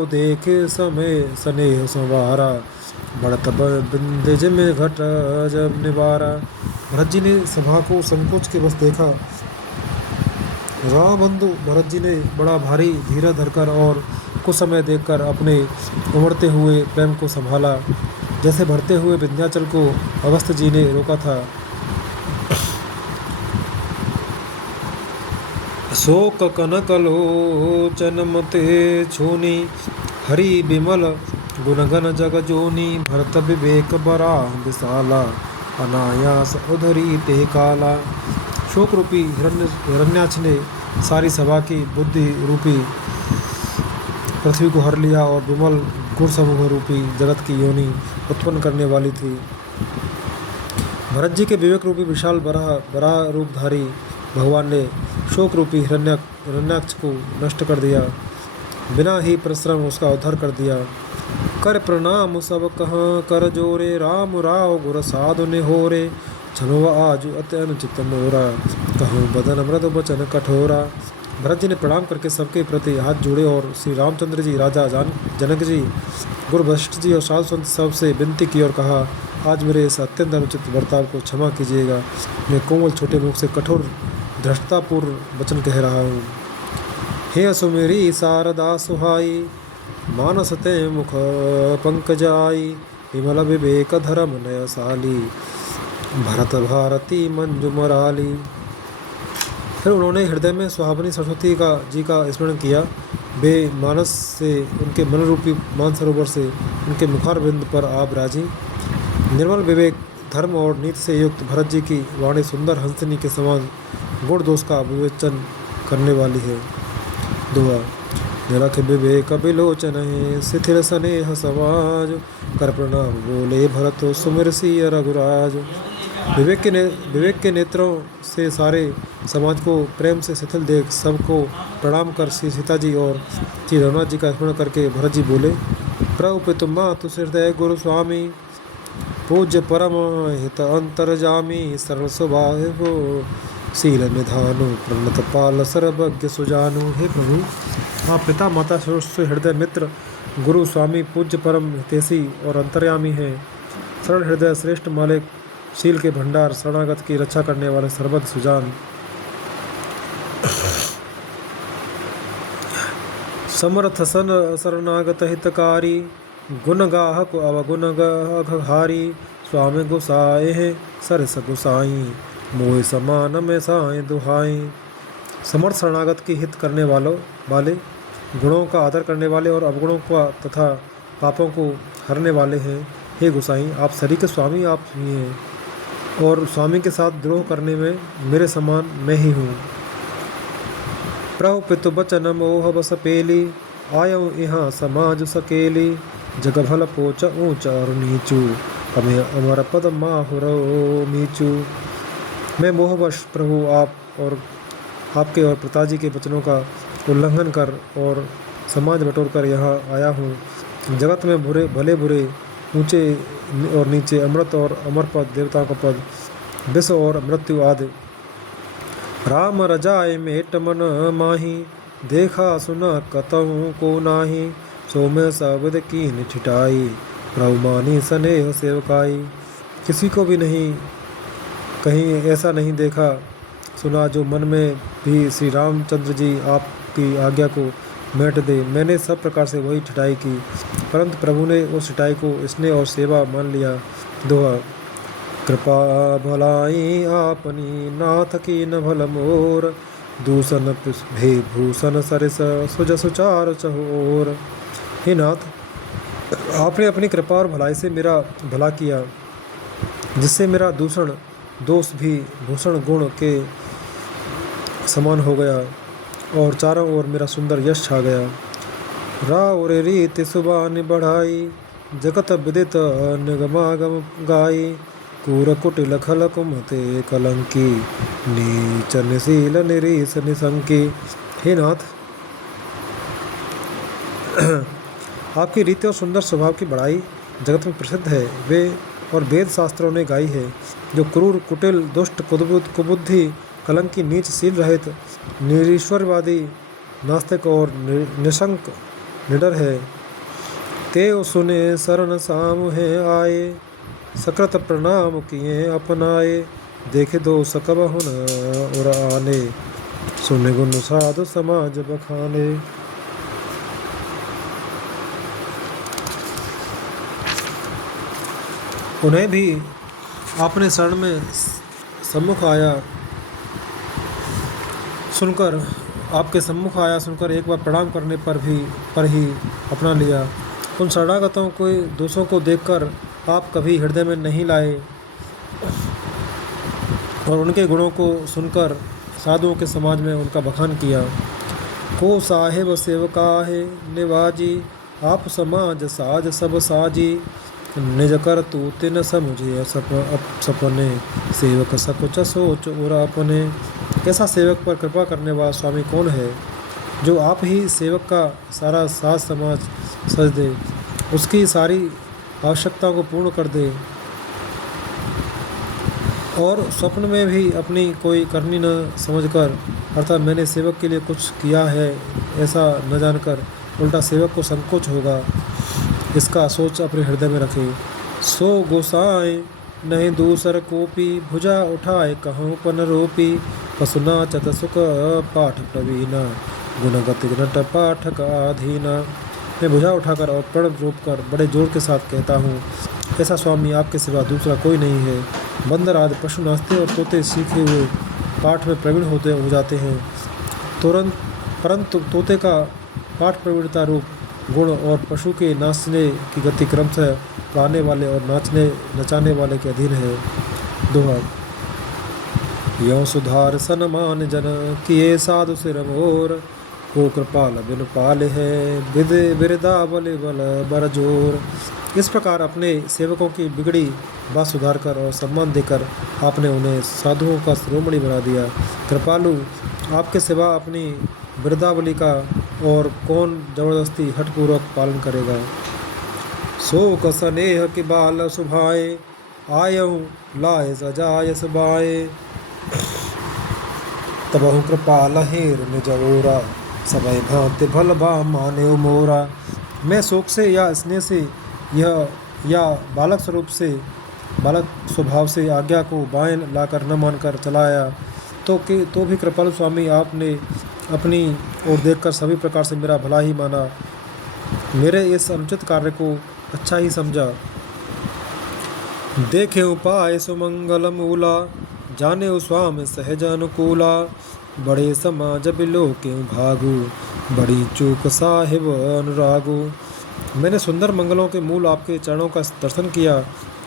देखे समय स्नेह संवारा, बढ़त बिंदेज में घट जब निवारा। भरत जी ने सभा को संकोच के बस देखा। राम बंधु भरत जी ने बड़ा भारी धीरज धरकर और कुछ समय देखकर अपने उमड़ते हुए प्रेम को संभाला, जैसे बढ़ते हुए विंध्याचल को अगस्त्य जी ने रोका था। शोक कनक लोचन मते छूनी, हरि बिमल गुणगन जग जोनी। भरत विवेक बरा विशाला, अनायास उधरी ते काला। शोक रूपी हिरण्याक्ष ने सारी सभा की बुद्धि रूपी पृथ्वी को हर लिया और विमल गुण समूह रूपी जगत की योनि उत्पन्न करने वाली थी। भरत जी के विवेक रूपी विशाल बरा रूपधारी भगवान ने शोक रूपी हिरण्याक्ष को नष्ट कर दिया, बिना ही परिश्रम उसका उद्धार कर दिया। कर प्रणाम सब कहाँ कर जोरे, राम राव गुर साधु ने होरे। छनो आज अति अनुचित मोरा, कहूँ बदन मृदु बचन कठोरा। भरत जी ने प्रणाम करके सबके प्रति हाथ जोड़े और श्री रामचंद्र जी, राजा जनक जी, गुरु वशिष्ठ जी और साधु संत सबसे विनती की और कहा, आज मेरे इस अत्यंत अनुचित बर्ताव को क्षमा कीजिएगा। मैं कोमल छोटे मुख से कठोर धृष्टतापूर्व वचन कह रहा हूँ। हे सुमेरी शारदा सुहाई, मानस ते मुख पंकजाई, विमल विवेक धर्म नयसाली, भरत भारती मंजू मराली। फिर उन्होंने हृदय में सुहावनी सरस्वती जी का स्मरण किया। वे मानस से, उनके मन रूपी मानसरोवर से उनके मुखारविंद पर आप राजी। निर्मल विवेक, धर्म और नीति से युक्त भरत जी की वाणी सुंदर हंसनी के समान गुण दोष का विवेचन करने वाली है। दुआ। निरख विवेक विलोचन है, शिथिल स्नेह समाज, कर प्रणाम बोले भरत सुमिर सिय रघुराज। विवेक के नेत्रों से सारे समाज को प्रेम से शिथिल देख सबको प्रणाम कर श्री सीता जी और श्री रघुनाथ जी का स्मरण करके भरत जी बोले, प्रभु पितु मातु हृदय गुरु स्वामी, पूज्य परम हित अंतरजामी, सरल स्वभाव शील निधानु, प्रणत पाल सर्वज्ञ सुजानु। हे प्रभु, आप पिता माता से हृदय मित्र, गुरु स्वामी, पूज्य परम हितैषी और अंतर्यामी हैं। सरल हृदय, श्रेष्ठ मालिक, शील के भंडार, शरणागत की रक्षा करने वाले सर्वद सुजान। समर्थ सन शरणागत हितकारी, गुण गाहक अवगुण गाहारी, स्वामी गुसाए हैं सरस गुसाई, मोह समान में साए दुहाई। समर्थ शरणागत की हित करने वाले, गुणों का आदर करने वाले और अवगुणों का तथा पापों को हरने वाले हैं। हे गुसाई, आप सरी के स्वामी आप ही हैं और स्वामी के साथ द्रोह करने में मेरे समान मैं ही हूँ। प्रभु पितु बचन मोह बस पेली, आयो यहाँ समाज सकेली, जग भल पोच ऊंच और नीचू, हमें अमर पद माहुरो मीचू। मैं मोहवश प्रभु आप और आपके और पिताजी के वचनों का उल्लंघन कर और समाज बटोर कर यहाँ आया हूँ। जगत में भले बुरे, ऊंचे और नीचे, अमृत और अमर पद, देवताओं का पद, विष और मृत्यु आदि। राम रजाए मेट मन माही, देखा सुना कतहु को नाही, सो में शब्द कीन ठिठाई, प्रभु मानी स्नेह सेवकाई। किसी को भी नहीं कहीं ऐसा नहीं देखा सुना जो मन में भी श्री रामचंद्र जी आपकी आज्ञा को मेट दे। मैंने सब प्रकार से वही ठिठाई की, परंतु प्रभु ने उस ठिठाई को स्नेह और सेवा मान लिया। दोहा। कृपा भलाई आपनी, नाथ की न भल मोर, दूषण भे भूषण सरिस, सुज सुचार चहोर। हे नाथ, आपने अपनी कृपा और भलाई से मेरा भला किया, जिससे मेरा दूषण दोष भी भूषण गुण के समान हो गया और चारों ओर मेरा सुंदर यश छा गया। राव रे रीति सुबान बढ़ाई, जगत विदित निगमागम गाई, कूर कुटिल खल कुमते कलंकी, नीच निशील निरीस निसंकी। हे नाथ, आपकी रीति और सुंदर स्वभाव की बड़ाई जगत में प्रसिद्ध है। वे और वेद शास्त्रों ने गाई है, जो क्रूर कुटिल दुष्ट कुबुद्धि कलंकी नीच शील रहित निरीश्वरवादी नास्तिक और निशंक निडर है। तेव सुने शरण सामुहे आए, सकृत प्रणाम किए अपनाए, देखे दो सकब हुन और आने, सुने गुण साधु समाज बखाने। उन्हें भी अपने शरण में सम्मुख आया सुनकर, आपके सम्मुख आया सुनकर एक बार प्रणाम करने पर ही अपना लिया। उन शरणागतों के दोषों को देखकर आप कभी हृदय में नहीं लाए और उनके गुणों को सुनकर साधुओं के समाज में उनका बखान किया। को साहेब सेवका है निवाजी, आप समाज साज सब साजी, निज कर तू तिन समुझे सपने, सेवक सकुच सोच और अपने। ऐसा सेवक पर कृपा करने वाला स्वामी कौन है, जो आप ही सेवक का सारा साज समाज सज दे, उसकी सारी आवश्यकताओं को पूर्ण कर दे और स्वप्न में भी अपनी कोई करनी न समझकर अर्थात मैंने सेवक के लिए कुछ किया है ऐसा न जानकर उल्टा सेवक को संकोच होगा, इसका सोच अपने हृदय में रखे। सो गोसाएं नहीं दूसर कोपी, भुजा उठाए कहूँ पन रोपी, पसुना चत सुख पाठ प्रवीणा, गुणगति नट पाठक आधीना। मैं भुजा उठाकर और प्रण रोप कर बड़े जोर के साथ कहता हूँ, ऐसा स्वामी आपके सिवा दूसरा कोई नहीं है। बंदर आदि पशु नाचते और तोते सीखे हुए पाठ में प्रवीण हो जाते हैं, तुरंत परंतु तोते का पाठ प्रवीणता रूप गुण और पशु के नाचने की गति क्रमशः गाने वाले और नचाने वाले के अधीन है। दोहा। यों सुधार सनमान जन किए साधु सिर मोर, को कृपाल बिन पाल है विद बिरदा बल बल बर जोर। इस प्रकार अपने सेवकों की बिगड़ी बात सुधार कर और सम्मान देकर आपने उन्हें साधुओं का शिरोमणि बना दिया। कृपालु, आपके सिवा अपनी बिरदावली का और कौन जबरदस्ती हठपूर्वक पालन करेगा। शोक स्नेह के बाल सुभाए, आयऊँ लाए सजाय सुबाए, तबहु कृपाल हेर निजोरा, सबय भांति भल बा माने मोरा। मैं शोक से या स्नेह से या बालक स्वभाव से आज्ञा को बाएं लाकर न मानकर चलाया तो भी कृपालु स्वामी आपने अपनी ओर देखकर सभी प्रकार से मेरा भला ही माना, मेरे इस अनुचित कार्य को अच्छा ही समझा। देखे उपाय सुमंगल मूला, जाने स्वामी सहज अनुकूला, बड़े समाज बिलो के भागु, बड़ी चूक साहिब अनुरागु। मैंने सुंदर मंगलों के मूल आपके चरणों का दर्शन किया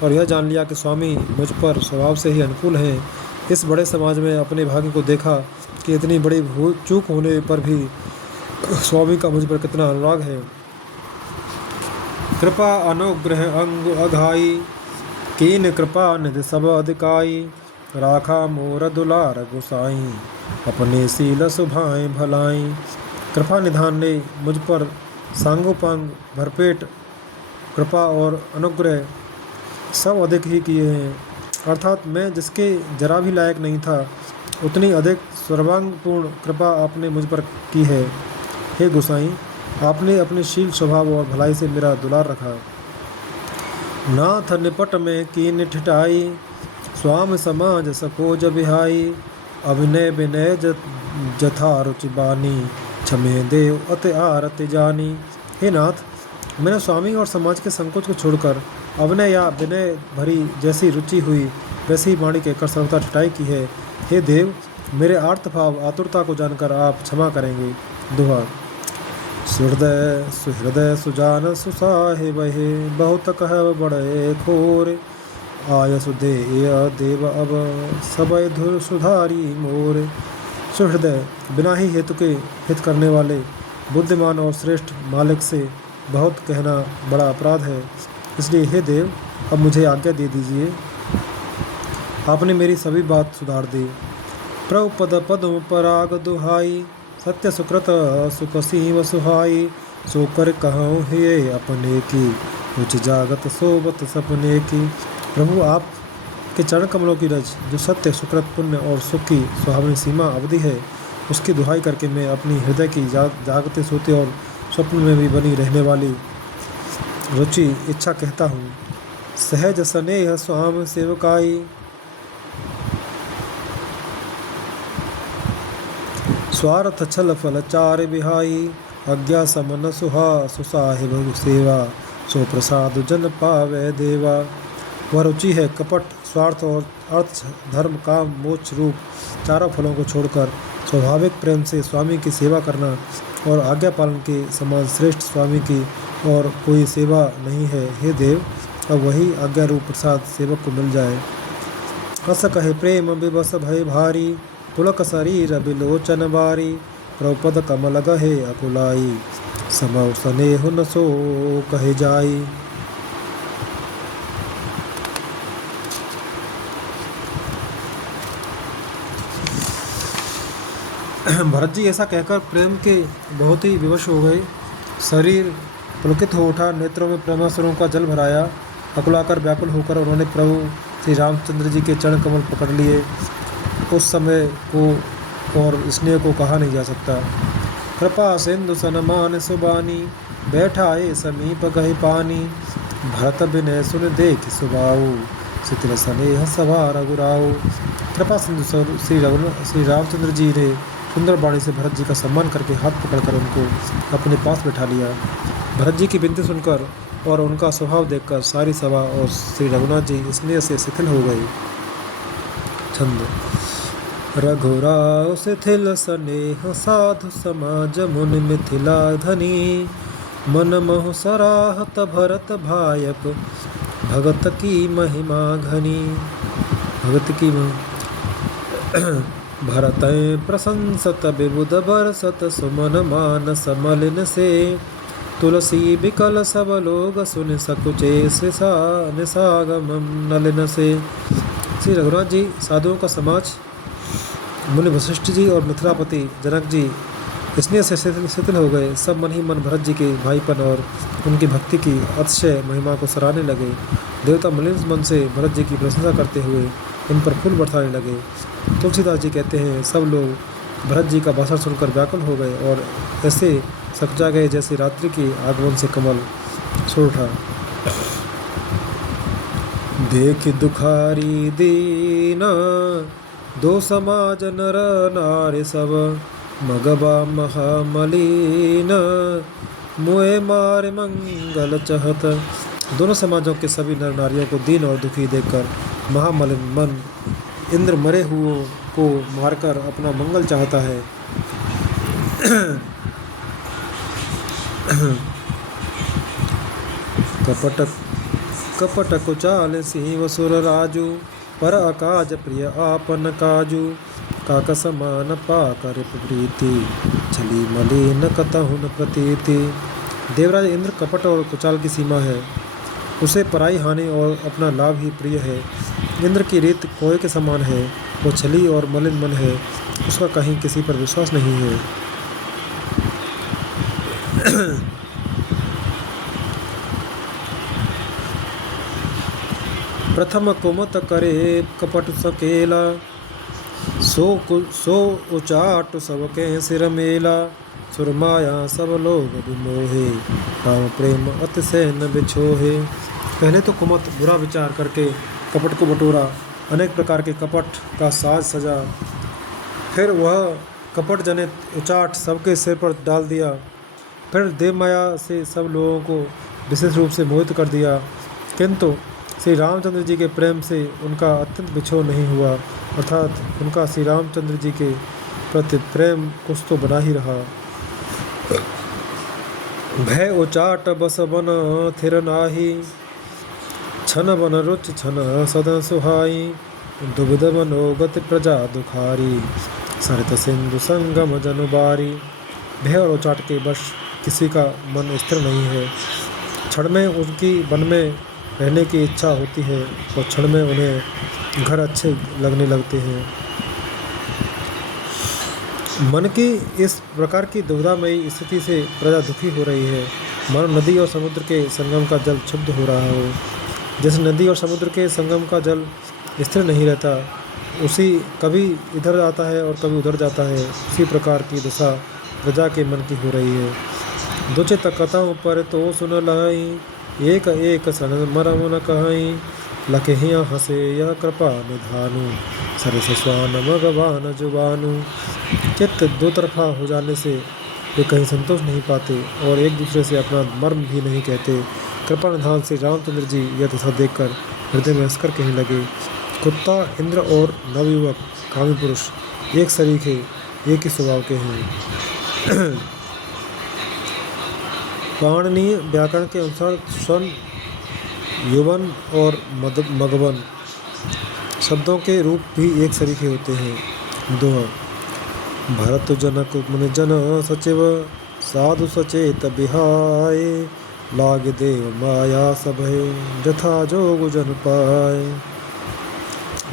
और यह जान लिया कि स्वामी मुझ पर स्वभाव से ही अनुकूल हैं। इस बड़े समाज में अपने भाग्य को देखा कि इतनी बड़ी चूक होने पर भी स्वामी का मुझ पर कितना अनुराग है। कृपा अनुग्रह अंग अघाई, कीन कृपा निधि सब अधिकाई, राखा मोर दुलार गुसाई, अपने सील सुभाएँ भलाई। कृपा निधान ने मुझ पर सांगोपांग भरपेट कृपा और अनुग्रह सब अधिक ही किए हैं, अर्थात मैं जिसके जरा भी लायक नहीं था उतनी अधिक सर्वांगपूर्ण कृपा आपने मुझ पर की है। हे गुसाई, आपने अपने शील स्वभाव और भलाई से मेरा दुलार रखा। नाथ निपट में कीन ठिठाई, स्वाम समाज सकोज बिहाई, अभिनय विनय जथा रुचि बानी, क्षमे देव अति आरति जानी। हे नाथ, मैंने स्वामी और समाज के संकोच को छोड़कर अभिनय या विनय भरी जैसी रुचि हुई वैसी वाणी कहकर सर्वथा ठिठाई की है। हे देव, मेरे आर्तभाव आतुरता को जानकर आप क्षमा करेंगे। दोहा। सुहृदय सुहृदय सुजान सुसाहिब हे, बहुत कह बड़े खोर, आयसु देव अब सबय धुर सुधारी मोर। सुहृदय, बिना ही हेतु के हित करने वाले बुद्धिमान और श्रेष्ठ मालिक से बहुत कहना बड़ा अपराध है, इसलिए हे देव अब मुझे आज्ञा दे दीजिए। आपने मेरी सभी बात सुधार दी। प्रभु पद पदम पराग दुहाई, सत्य सुकृत सुख सीम सुहाई, सो कर कहूँ हे अपने की, उच्च जागत सोबत सपने की। प्रभु, आप के चरण कमलों की रज जो सत्य सुकृत पुण्य और सुख की सुहावनी सीमा अवधि है, उसकी दुहाई करके मैं अपनी हृदय की जागते सोते और स्वप्न में भी बनी रहने वाली रुचि इच्छा कहता हूँ। सहज स्नेह स्वाम सेवकाई, स्वार्थ छल फल चार बिहाई, अज्ञा समन सुहा सुसाहिब सेवा, सो प्रसाद जन पावे देवा। वह रुचि है कपट, स्वार्थ और अर्थ, धर्म, काम, मोक्ष रूप चारों फलों को छोड़कर स्वाभाविक प्रेम से स्वामी की सेवा करना, और आज्ञा पालन के समान श्रेष्ठ स्वामी की और कोई सेवा नहीं है। हे देव, अब वही आज्ञा रूप प्रसाद सेवक को मिल जाए। अस कहे प्रेम विवश भय भारी, पुलक शरीर बिलोचन बारी, प्रभुपद कमल गहे अकुलाई, समौ स्नेह न सो कहे जाई। भरत जी ऐसा कहकर प्रेम के बहुत ही विवश हो गए। शरीर पुलकित हो उठा, नेत्रों में प्रेमासुरों का जल भराया। अकुलाकर व्याकुल होकर उन्होंने प्रभु श्री रामचंद्र जी के चरण कमल पकड़ लिए। उस समय को और स्नेह को कहा नहीं जा सकता। कृपा सिंधु सनमान सुबानी, बैठाए समीप गहे पानी। भरत विनय सुन देख सुबाऊ, शिथिल स्नेह सभा रघुराऊ। कृपा सिंधु श्री रामचंद्र जी ने सुंदर वाणी से भरत जी का सम्मान करके हाथ पकड़कर उनको अपने पास बैठा लिया। भरत जी की विनती सुनकर और उनका स्वभाव देखकर सारी सभा और श्री रघुनाथ जी स्नेह से शिथिल हो गई। छंद। रघुराव शिथिल स्नेह साधु समाज मुनि मिथिला धनी। मन मोह सराहत भरत भायप, भगत की महिमा घनी। भगत की भरत प्रशंसत विबुध बरसत, सुमन मान समलिन से। तुलसी बिकल सब लोग सुन सकुचे, निसागम नलिन से। श्री रघुनाथ जी साधुओं का समाज, मुनि वशिष्ठ जी और मिथिलापति जनक जी स्नेह से शिथिल हो गए। सब मन ही मन भरत जी के भाईपन और उनकी भक्ति की अतिशय महिमा को सराहने लगे। देवता मलिन मन से भरत जी की प्रशंसा करते हुए इन पर फूल बरसाने लगे। तुलसीदास जी कहते हैं, सब लोग भरत जी का भाषण सुनकर व्याकुल हो गए और ऐसे सकुचा गए जैसे रात्रि के आगमन से कमल सो उठा। देख दुखारी दीना, दो समाज नर नारी सब। मगबा महामलिन, मुए मार मंगल चहत। दोनों समाजों के सभी नर नारियों को दीन और दुखी देखकर महामलिन मन इंद्र मरे हुओं को मारकर अपना मंगल चाहता है। कपट कुचाल सिंह सुर राजू, पर अकाज प्रिय आपन काजू। काक समान पाकर प्रीति, छली मलिन कतहुन प्रतीति। देवराज इंद्र कपट और कुचाल की सीमा है, उसे पराई हानि और अपना लाभ ही प्रिय है। इंद्र की रीत कोए के समान है, वो छली और मलिन मन है, उसका कहीं किसी पर विश्वास नहीं है। प्रथम कुमत करे कपट सकेला, सो उचाट सबके सिर मेला। सुरमाया सब लोग विमोहे, राम प्रेम अतिशय न बिछोहे। पहले तो कुमत बुरा विचार करके कपट को बटोरा, अनेक प्रकार के कपट का साज सजा। फिर वह कपट जनित उचाट सबके सिर पर डाल दिया। फिर देव माया से सब लोगों को विशेष रूप से मोहित कर दिया, किंतु श्री रामचंद्र जी के प्रेम से उनका अत्यंत बिछोह नहीं हुआ, अर्थात उनका श्री रामचंद्र जी के प्रति प्रेम कुछ तो बना ही रहा। भय उचाट बस बन थिर नाही, छन बन रुचि छन सदन सुहाई। दुविध मनोगत प्रजा दुखारी, सरित सिंधु संगम जनुबारी। भय और उचाट के बश किसी का मन स्थिर नहीं है। क्षण में उनकी वन में रहने की इच्छा होती है और क्षण में उन्हें घर अच्छे लगने लगते हैं। मन की इस प्रकार की दुविधामयी स्थिति से प्रजा दुखी हो रही है, मानो नदी और समुद्र के संगम का जल क्षुब्ध हो रहा हो। जैसे नदी और समुद्र के संगम का जल स्थिर नहीं रहता, उसी कभी इधर आता है और कभी उधर जाता है, उसी प्रकार की दशा प्रजा के मन की हो रही है। दुच तकतों पर तो सुन लाई, एक एक सन मरम न कहीं। लखहिया हंसे यह कृपा निधानु, सरस स्वान मगवान जुबानु। चित्त दो तरफा हो जाने से वे कहीं संतोष नहीं पाते और एक दूसरे से अपना मर्म भी नहीं कहते। कृपा निधान से रामचंद्र जी यह दशा देखकर हृदय में हंसकर कहने लगे, कुत्ता, इंद्र और नवयुवक कामी पुरुष एक सरीखे, एक ही स्वभाव के हैं। पाणिनीय व्याकरण के अनुसार सन, युवन और मगवन शब्दों के रूप भी एक सरीखे होते हैं। दोहा। भरत जनक मुनि जन सचिव, साधु सचेत बिहाय। लाग देव माया सभय, जथा जोग जन पाए।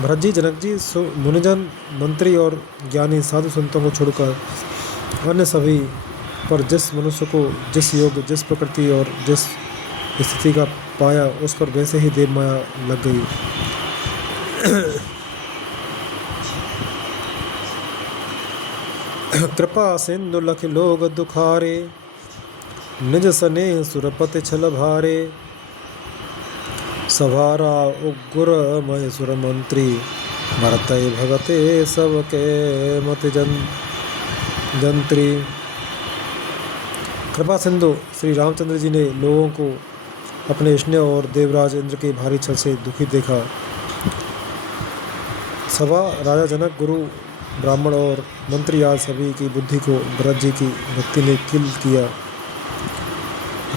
भरत जी, जनक जी, मुनिजन, मंत्री और ज्ञानी साधु संतों को छोड़कर अन्य सभी पर जिस मनुष्य को जिस योग, जिस प्रकृति और जिस स्थिति का पाया, उस पर वैसे ही देव माया लग गई। कृपा सिंधु लख लोग दुखारे, निज सने सुरपति छल भारे। सभारा उग्र महेश्वर मंत्री, भरतय भगते सबके मति जंत्री। कृपा सिंधु श्री रामचंद्र जी ने लोगों को अपने स्नेह और देवराज इंद्र के भारी छल से दुखी देखा। सभा, राजा जनक, गुरु, ब्राह्मण और मंत्री आज सभी की बुद्धि को भरत जी की भक्ति ने किल किया।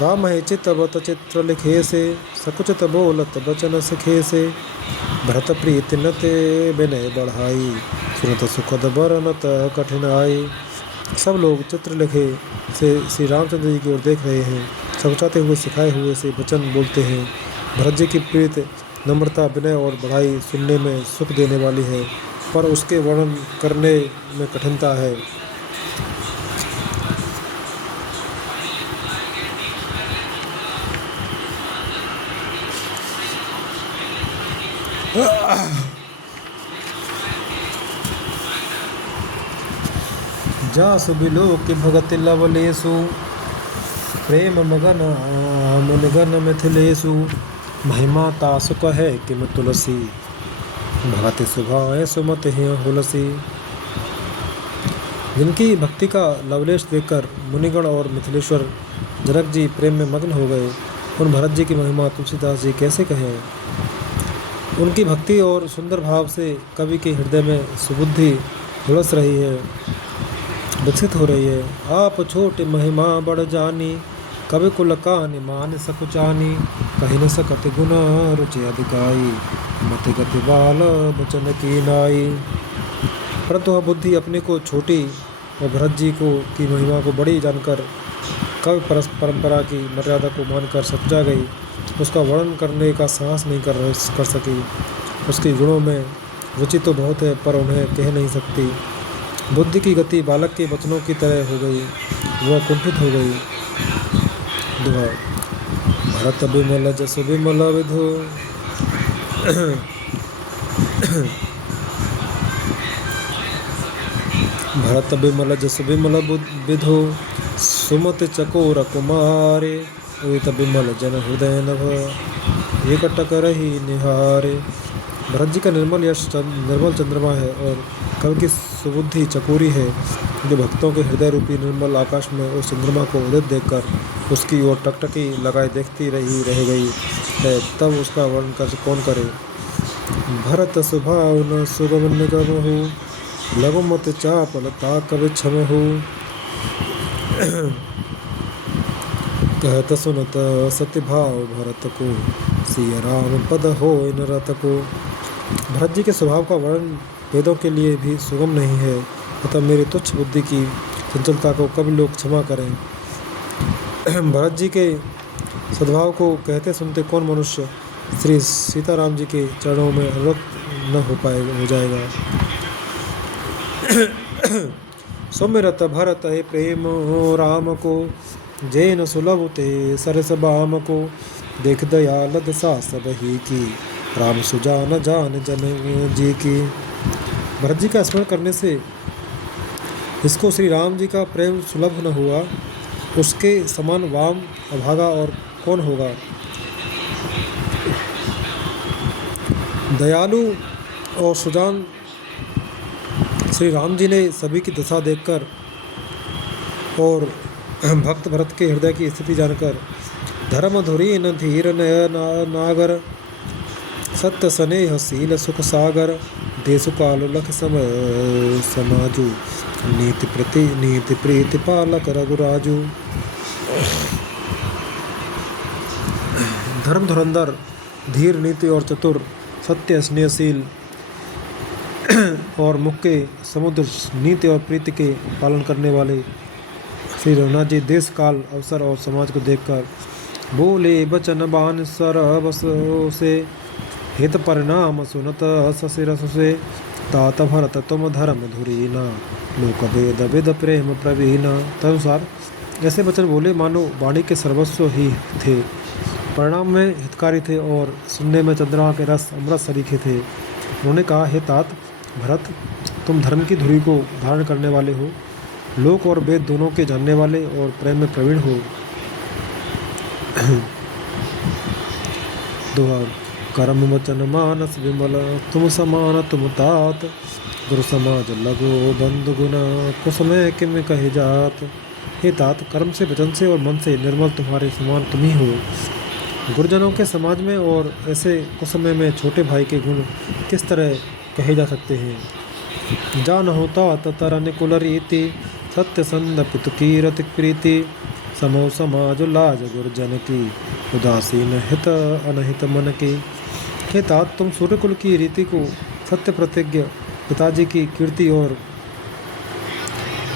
राम है चित बत चित्र लिखे से, सकुचित बोलत बचन सिखे से। भरत प्रीति नते विनय बढ़ाई, सुनत सुखद बरनत कठिनाई। सब लोग चित्र लिखे से श्री रामचंद्र जी की ओर देख रहे हैं। समझाते हुए सिखाए हुए से वचन बोलते हैं। भरत जी की प्रीत, नम्रता, विनय और बढ़ाई सुनने में सुख देने वाली है, पर उसके वर्णन करने में कठिनता है। जासु बिलोक भगति लवलेषु, प्रेम मगन मुनिगन मिथिलेषु। महिमा तासु कहे किम तुलसी, भगति सुभाए सुमत हुलसी। जिनकी भक्ति का लवलेश देखकर मुनिगण और मिथिलेश्वर जनक जी प्रेम में मग्न हो गए, उन भरत जी की महिमा तुलसीदास जी कैसे कहें। उनकी भक्ति और सुंदर भाव से कवि के हृदय में सुबुद्धि झुलस रही है, विकसित हो रही है। आप छोटी महिमा बढ़ जानी, कवि कुल कानि मान सकुचानी। कही न सकत गुण रुचि अधिकाई, मति गति बाल बचन की नाई। परंतु वह बुद्धि अपने को छोटी और भरत जी को की महिमा को बड़ी जानकर कवि परंपरा की मर्यादा को मानकर सच्चा गई। उसका वर्णन करने का साहस नहीं कर सकी। उसके गुणों में रुचि तो बहुत है, पर उन्हें कह नहीं सकती। बुद्धि की गति बालक के वचनों की तरह हो गई, वह कुंठित हो गई। दुआ। भरत बिमल जस विमल विधु, भरत बिमल जस विमल विधु। सुमति चकोर कुमारे, उदित बिमल जन हृदय नभ। एक टक रही निहारे। भरत जी का निर्मल यश निर्मल चंद्रमा है और कवि की सुबुद्धि चकोरी है, जो भक्तों के हृदय रूपी निर्मल आकाश में उस चंद्रमा को उदित देखकर उसकी ओर टकटकी लगाए देखती रह गई है। तब उसका वर्णन कर कौन करे। भरत सुभावन सुगम निगम हो, लघुमत चापल ताक विछम हो। कहत सुनत सत्य भाव भरत को, सिया राम पद हो इन रत को। भरत जी के स्वभाव का वर्णन वेदों के लिए भी सुगम नहीं है, अतः मेरी तुच्छ बुद्धि की चंचलता को कभी लोग क्षमा करें। भरत जी के सद्भाव को कहते सुनते कौन मनुष्य श्री सीताराम जी के चरणों में अनुरक्त न हो जाएगा। सुमिरत भरत है प्रेम राम को, जैन सुलभ ते सरस बाम को। देख दयाल दशा सब ही की, राम सुजान जान जन जी की। भरत जी का स्मरण करने से इसको श्री राम जी का प्रेम सुलभ न हुआ, उसके समान वाम अभागा और कौन होगा। दयालु और सुजान श्री राम जी ने सभी की दशा देखकर और भक्त भरत के हृदय की स्थिति जानकर, धर्म धुरी न धीर नय नागर, सत्य स्नेह शील सुख सागर। देसु काल लख समय समाजु, नीति प्रीति पालक रघुराजु। धर्म धुरंधर, धीर, नीति और चतुर, सत्य, स्नेहशील और मुक्के समुद्र, नीति और प्रीति के पालन करने वाले श्री रघुनाथ जी देश काल अवसर और समाज को देखकर बोले बचन बान सरबस से। हित परिणाम सुनत ससिरस से, तात भरत तुम धर्म धुरीना, लोक वेद विद प्रेम प्रवीणा। तदनुसार ऐसे वचन बोले मानो वाणी के सर्वस्व ही थे, परिणाम में हितकारी थे और सुनने में चंद्रमा के रस अमृत सरीखे थे। उन्होंने कहा, हे तात भरत, तुम धर्म की धुरी को धारण करने वाले हो लोक और वेद दोनों के जानने वाले और प्रेम में प्रवीण हो। दोहा। कर्म वचन मानस विमल, तुम समान तुम तात, गुरु समाज लगो बंधु गुना, कुसुमे किम कहे जात। हे तात, कर्म से वचन से और मन से निर्मल तुम्हारे समान तुम ही हो। गुरुजनों के समाज में और ऐसे कुसुमे में छोटे भाई के गुण किस तरह कहे जा सकते हैं। जान होता तर अनुकुल रीति, सत्य संद पितु की रति प्रीति, समो समाज लाज गुरुजन की, उदासीन हित अनहित मन की। हे तात, तुम सूर्यकुल की रीति को, सत्य प्रतिज्ञ पिताजी की कीर्ति और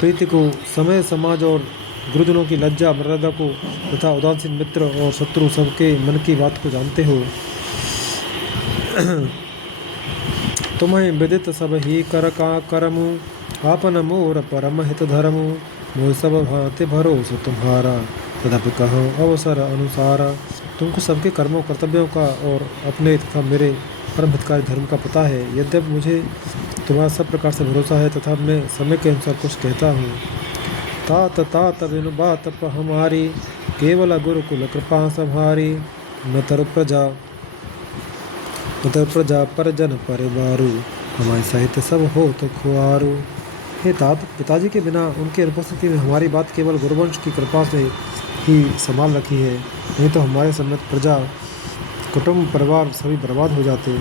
प्रीति को, समय समाज और गुरुजनों की लज्जा मर्यादा को, तथा उदासीन मित्र और शत्रु सबके मन की बात को जानते हो। तुम्हें विदित सब ही कर का करमु, आपन मोर परम हित धर्मु, मोह सब भांति भरोसा तुम्हारा, तथापि कहो अवसर अनुसारा। तुमको सबके कर्मों कर्तव्यों का और अपने तथा मेरे परम हितकारी धर्म का पता है। यद्यपि मुझे तुम्हारा सब प्रकार से भरोसा है तथा मैं समय के अनुसार कुछ कहता हूँ। तात तात बिनु बात हमारी, केवल गुरुकुल कृपा संहारी, न तर प्रजा परिजन परिवारू, हमारे साहित्य सब हो तो खुआरू। हे तात, पिताजी के बिना उनकी अनुपस्थिति में हमारी बात केवल गुरुवंश की कृपा से ही संभाल रखी है, नहीं तो हमारे समेत प्रजा कुटुंब परिवार सभी बर्बाद हो जाते।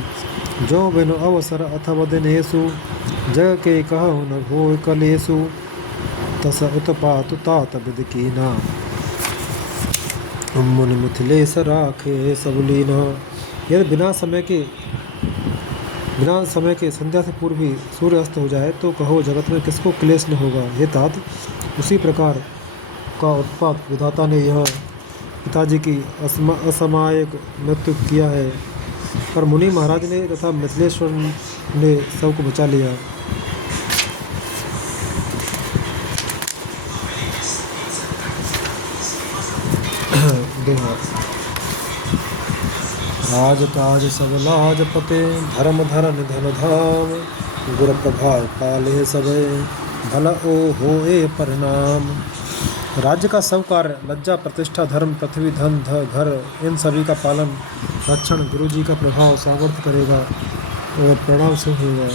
जो बिनु अवसर अथवा दिनेषु, जग के कहो न हो कलेषु, तस उत्पात तात विद कीना, मुनि मिथिलेश राखे सब लीना। यदि बिना समय के संध्या से पूर्व ही सूर्य अस्त हो जाए तो कहो जगत में किसको क्लेश न होगा। हे तात, उसी प्रकार का उत्पात विधाता ने यह पिताजी की असामयिक मृत्यु किया है, पर मुनि महाराज ने तथा मिथिलेश्वर ने सबको बचा लिया। दोहा। राज काज सब लाज पते, धर्म धरन धन धाम, गुर प्रभाव पाले सबे, भला ओ होए परिणाम। राज्य का सब कार्य लज्जा प्रतिष्ठा धर्म पृथ्वी धन घर इन सभी का पालन रक्षण गुरु जी का प्रभाव सामर्थ्य करेगा और परिणाम से होगा।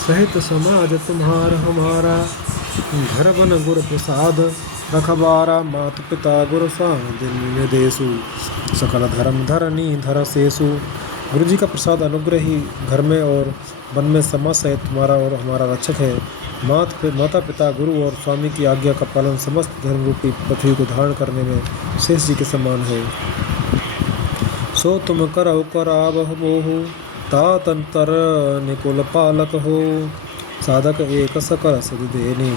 सहित समाज तुम्हारा हमारा, घर बन गुरु प्रसाद रखबारा, मात पिता गुरु स्वादिन देसु, सकल धर्म धरनी धर सेसु। गुरु जी का प्रसाद अनुग्रह ही घर में और वन में समाज सहित तुम्हारा और हमारा रक्षक है। माता पिता गुरु और स्वामी की आज्ञा का पालन समस्त धर्म रूपी पृथ्वी को धारण करने में शेष जी के समान है। सो तुम करौ करावह मोहु, तात अंतर निकुल पालक हो, साधक एक सकल सद देनी,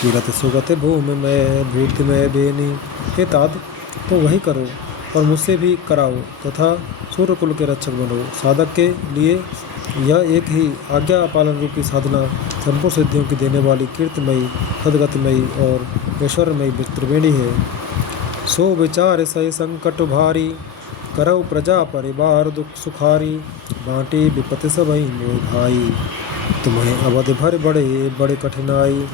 तीरथ सुगत भूमि में भूति में बेनी। हे तात, तो वही करो और मुझसे भी कराओ तथा सूर्यकुल के रक्षक बनो। साधक के लिए यह एक ही आज्ञा पालन रूपी साधना संपूर्ण सिद्धियों की देने वाली कीर्तिमयी सदगतिमयी और ऐश्वर्यमयी त्रिवेणी है। सो विचार सही संकट भारी, करौ प्रजा परिवार दुख सुखारी, बाँटी विपत्ति सबई मोह भाई, तुम्हें अवधि भर बड़े बड़े कठिनाई।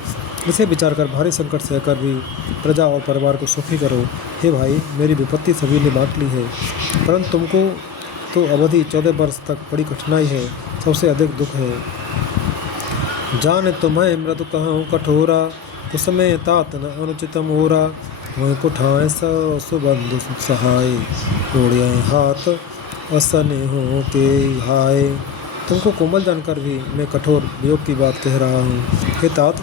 इसे विचार कर भारी संकट सहकर भी प्रजा और परिवार को सुखी करो। हे भाई, मेरी विपत्ति सभी ने बांट ली है, परंतु तुमको तो अवधि 14 वर्ष तक बड़ी कठिनाई है, सबसे अधिक दुख है। जान तुम्हें मृदु कहूँ कठोरा, कुसमे तात न अनुचित मोरा, वहीं कुठाएँ सुबंधु सहाय, तोड़िए हाथ असने हो के हाय। तुमको कोमल जानकर भी मैं कठोर वियोग की बात कह रहा हूँ। हे तात,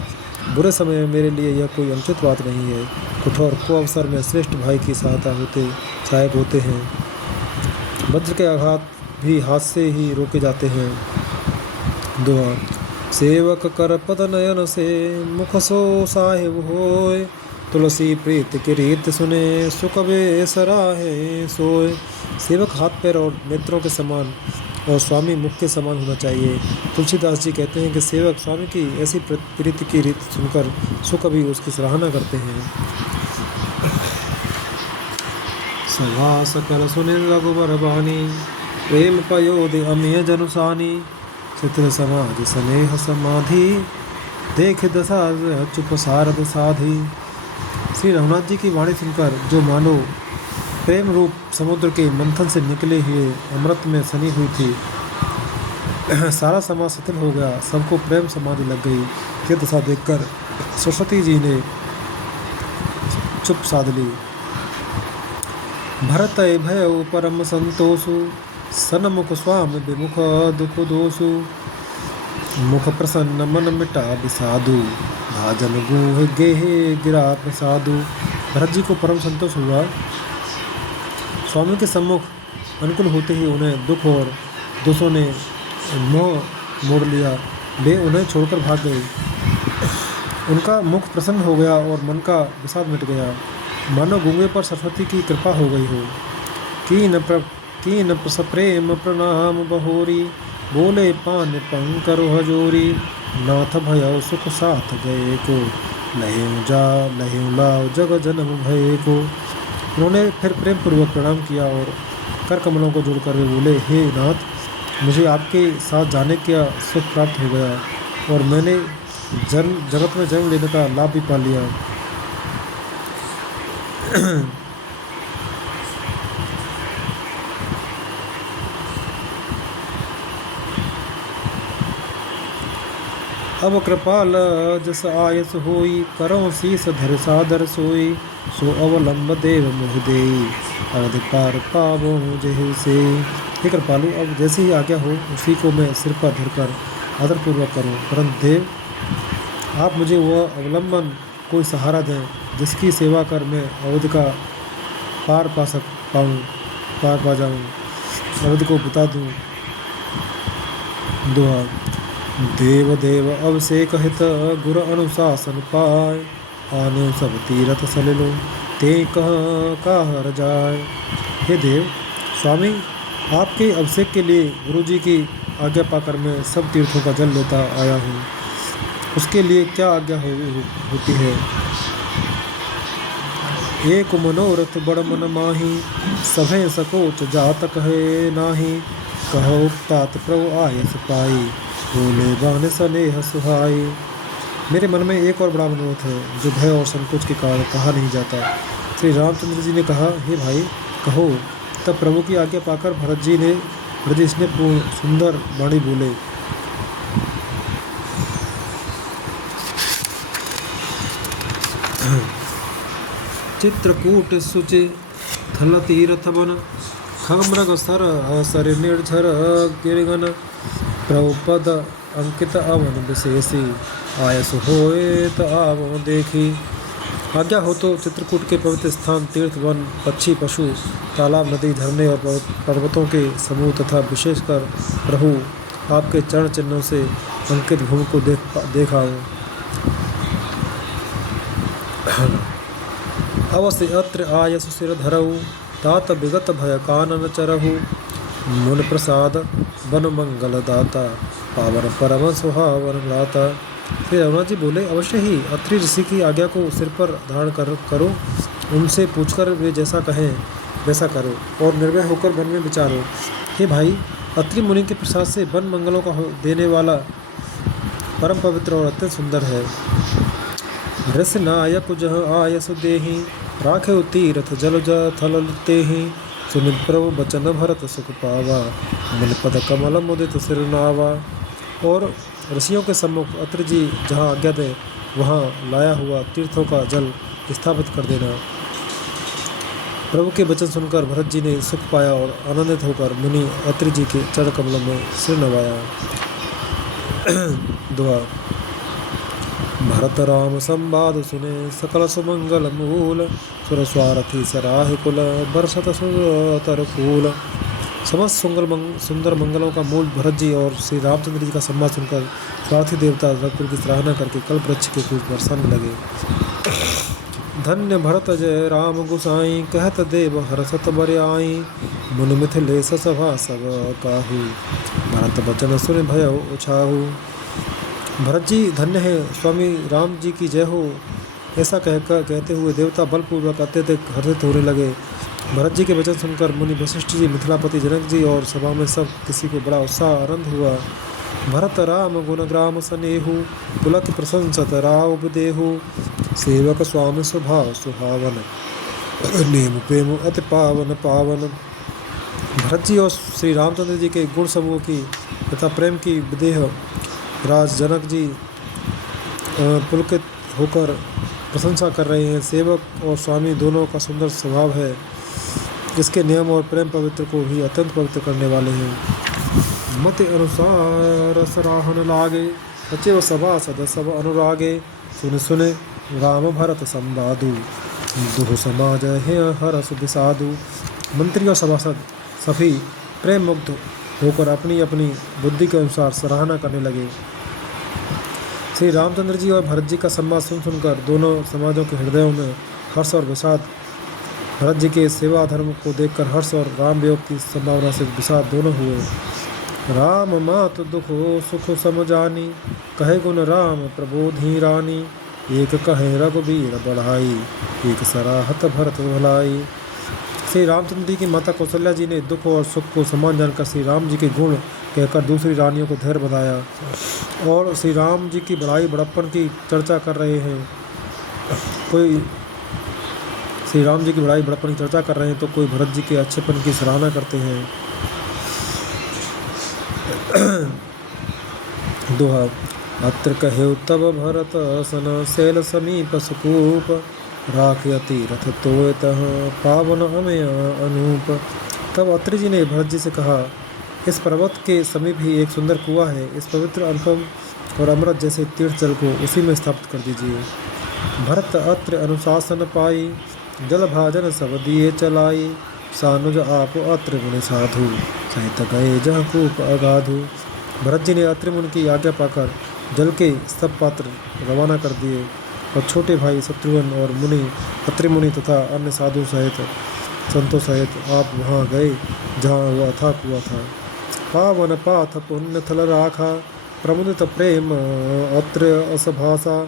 बुरे समय में मेरे लिए यह कोई अनुचित बात नहीं है। कठोर को अवसर में श्रेष्ठ भाई की सहायक होते हैं। वज्र के आघात भी हाथ से ही रोके जाते हैं। दोहा। सेवक कर पद नयन से, मुख सो साहिब होय, तुलसी प्रीत की रीत सुने, सुख वे सराहे सोय। सेवक हाथ पैर और नेत्रों के समान और स्वामी मुख के समान होना चाहिए। तुलसीदास जी कहते हैं कि सेवक स्वामी की ऐसी प्रीति की रीत सुनकर सुख भी उसकी सराहना करते हैं। सभा सकल सुनिल रघुबर बानी, प्रेम पयोधि अमीय जनुसानी, चित्र समाधि स्नेह समाधि देख दशा चुप सारद साधि। श्री रघुनाथ जी की वाणी सुनकर जो मानो प्रेम रूप समुद्र के मंथन से निकले हुए अमृत में सनी हुई थी, सारा समाज शिथिल हो गया, सबको प्रेम समाधि लग गई। ये दशा देखकर सरस्वती जी ने चुप साध ली। भरत भय परम संतोषु सनमुख स्वामी विमुख दुख दोषु। मुख प्रसन्न मन मिटा विषादु भाजन गुह गेहे गिरा प्रसादु। भरत जी को परम संतोष हुआ। स्वामी के सम्मुख अनुकूल होते ही उन्हें दुख और दोषों ने मोह मोड़ लिया। वे उन्हें छोड़कर भाग गए। उनका मुख प्रसन्न हो गया और मन का विषाद मिट गया, मानो गूंगे पर सरस्वती की कृपा हो गई हो। कीन प्रेम प्रणाम बहोरी बोले पान पंकर हजोरी। नाथ भय सुख साथ गए को लहें लाओ जग जन्म भय को। उन्होंने फिर प्रेम पूर्वक प्रणाम किया और कर कमलों को जोड़कर वे बोले, हे नाथ, मुझे आपके साथ जाने का सुख प्राप्त हो गया और मैंने जगत में जन्म लेने का लाभ भी पा लिया। अब कृपाल जस आयस होई करो शीस धर सादर सोई। सो अवलंब देव मोह देई अवध पार पावो जेहु से। हे कृपालु, अब जैसी ही आज्ञा हो उसी को मैं सिर पर धरकर आदरपूर्वक करूं, परंतु देव आप मुझे वह अवलंबन कोई सहारा दें जिसकी सेवा कर मैं अवध का पार पा जाऊं, अवध को बता दूं। दुआ। देव देव अवसेक हित गुर अनुशासन पाए। आने सब तीरथ सलिलो ते कह जाए। हे देव, स्वामी आपके अभिषेक के लिए गुरु जी की आज्ञा पाकर मैं सब तीर्थों का जल लेता आया हूँ। उसके लिए क्या आज्ञा होती है। एक मनोरथ बड़ मन माही सभे सकोच जात कहे नाही। कहो तात प्रभु आयस पाई बोले बान स्नेह सुहाई। मेरे मन में एक और बड़ा मनोरथ है जो भय और संकोच के कारण कहा नहीं जाता। श्री रामचंद्र जी ने कहा, हे भाई कहो। तब प्रभु की आज्ञा पाकर भरत जी ने सुंदर वाणी बोले। चित्रकूट सुचि थल तीरथ बन खमृग सर निर्झर गिरगन। प्रभुपद अंकित अवन विशेषी आयस होए त आवो देखी। आज्ञा हो तो चित्रकूट के पवित्र स्थान, तीर्थ, वन, पक्षी, पशु, तालाब, नदी, झरने और पर्वतों के समूह तथा विशेषकर प्रभु आपके चरण चिन्हों से अंकित भूमि को देख आऊं। अवश्य अत्र आयस सिर धरऊ तात विगत भय कानन चरहु। मुन प्रसाद वन मंगल दाता पावन परम सुहावन दाता। श्री रघुनाथ जी बोले, अवश्य ही अत्रि ऋषि की आज्ञा को सिर पर धारण करो। उनसे पूछकर वे जैसा कहें वैसा करो और निर्भय होकर वन में विचारो। हे भाई, अत्रि मुनि के प्रसाद से वन मंगलों का देने वाला परम पवित्र और अत्यंत सुंदर है। रस नायक जह आयस देहि राखे तीरथ जल थल तेहि। सुनित प्रभु बचन भरत सुख पावा मन पद कमल मुदित सिर नावा। और ऋषियों के सम्मुख अत्रि जी जहाँ आज्ञा दे वहाँ लाया हुआ तीर्थों का जल स्थापित कर देना। प्रभु के वचन सुनकर भरत जी ने सुख पाया और आनंदित होकर मुनि अत्रि जी के चरण कमलों में सिर नवाया। दुआ। भरत राम संवाद सुने सकल सुमंगल मूल। सुर स्वारथी सराह कुल बरसत सुतर फूल। समस्त सुंदर मंगलों का मूल भरत जी और श्री रामचंद्र जी का संवाद सुनकर स्वार्थी देवता रघुकुल की सराहना करके कल्प वृक्ष के कुछ बरसाने लगे। धन्य भरत जय राम गुसाई कहत देव हरसत बर आई। मुन मिथिलेश सभा सब काहू भरत बचन सुन भय उछाहू। भरत जी धन्य है, स्वामी राम जी की जय हो। ऐसा कहते हुए देवता बलपूर्वक अत्यधिक हर्षित होने लगे। भरत जी के वचन सुनकर मुनि वशिष्ठ जी, मिथिलापति जनक जी और सभा में सब किसी को बड़ा उत्साह आनंद हुआ। भरत राम गुण ग्राम सनेहु, पुलक प्रशंसत राव देहु। सेवक स्वामी स्वभाव सुहावन, नेम प्रेम अति पावन पावन। भरत जी और श्री रामचंद्र जी के गुण समूह की तथा प्रेम की विदेह राज जनक जी पुलकित होकर प्रशंसा कर रहे हैं। सेवक और स्वामी दोनों का सुंदर स्वभाव है। इसके नियम और प्रेम पवित्र को भी अत्यंत पवित्र करने वाले हैं। मति अनुसार सराहन लागे, सचिव सभा सद सब अनुरागे। सुन सुने राम भरत संवादु, दुह समाज है हरस विषादु। मंत्री और सभासद सभी प्रेम मुग्ध होकर अपनी अपनी बुद्धि के अनुसार सराहना करने लगे। श्री रामचंद्र जी और भरत जी का संवाद सुनकर दोनों समाजों के हृदयों में हर्ष और विषाद, भरत जी के सेवा धर्म को देखकर हर्ष और राम वियोग की संभावना से विषाद दोनों हुए। राम मात दुख सुख समझानी, कहे गुण राम प्रबोधि रानी। एक कहे रघुबीर बढ़ाई, एक सराहत भरत भलाई। श्री रामचंद्र जी की माता कौशल्या जी ने दुख और सुख को समान जानकर श्री राम जी के गुण कहकर दूसरी रानियों को धैर्य बताया और श्री राम जी की बड़ाई बड़प्पन की चर्चा कर रहे हैं। कोई श्री राम जी की बड़ाई बड़प्पन की चर्चा कर रहे हैं तो कोई भरत जी के अच्छेपन की सराहना करते हैं। दोहा। अत्र कहे तब भरत सन, शैल समीप सुकूप। राखयति रथ तोयतः, पावन अमेय अनूप। तब अत्रि जी ने भरत जी से कहा, इस पर्वत के समीप ही एक सुंदर कुआं है। इस पवित्र अनुपम और अमृत जैसे तीर्थ जल को उसी में स्थापित कर दीजिए। भरत अत्र अनुशासन पाई, जल भाजन सब दिए चलाई। सानुज आप अत्रि मुनि साधु, सहित गए जहाँ कूप अगाधु। भरत जी ने अत्रि मुनि की आज्ञा पाकर जल के सब पात्र रवाना कर दिए और छोटे भाई शत्रुघ्न और मुनि अत्रि मुनि तथा अन्य साधु सहित संतों सहित आप वहाँ गए जहाँ वह अथाह कुआं था। पावन पाथ पुण्य थल राखा, प्रमुदित प्रेम अत्र असभाषा।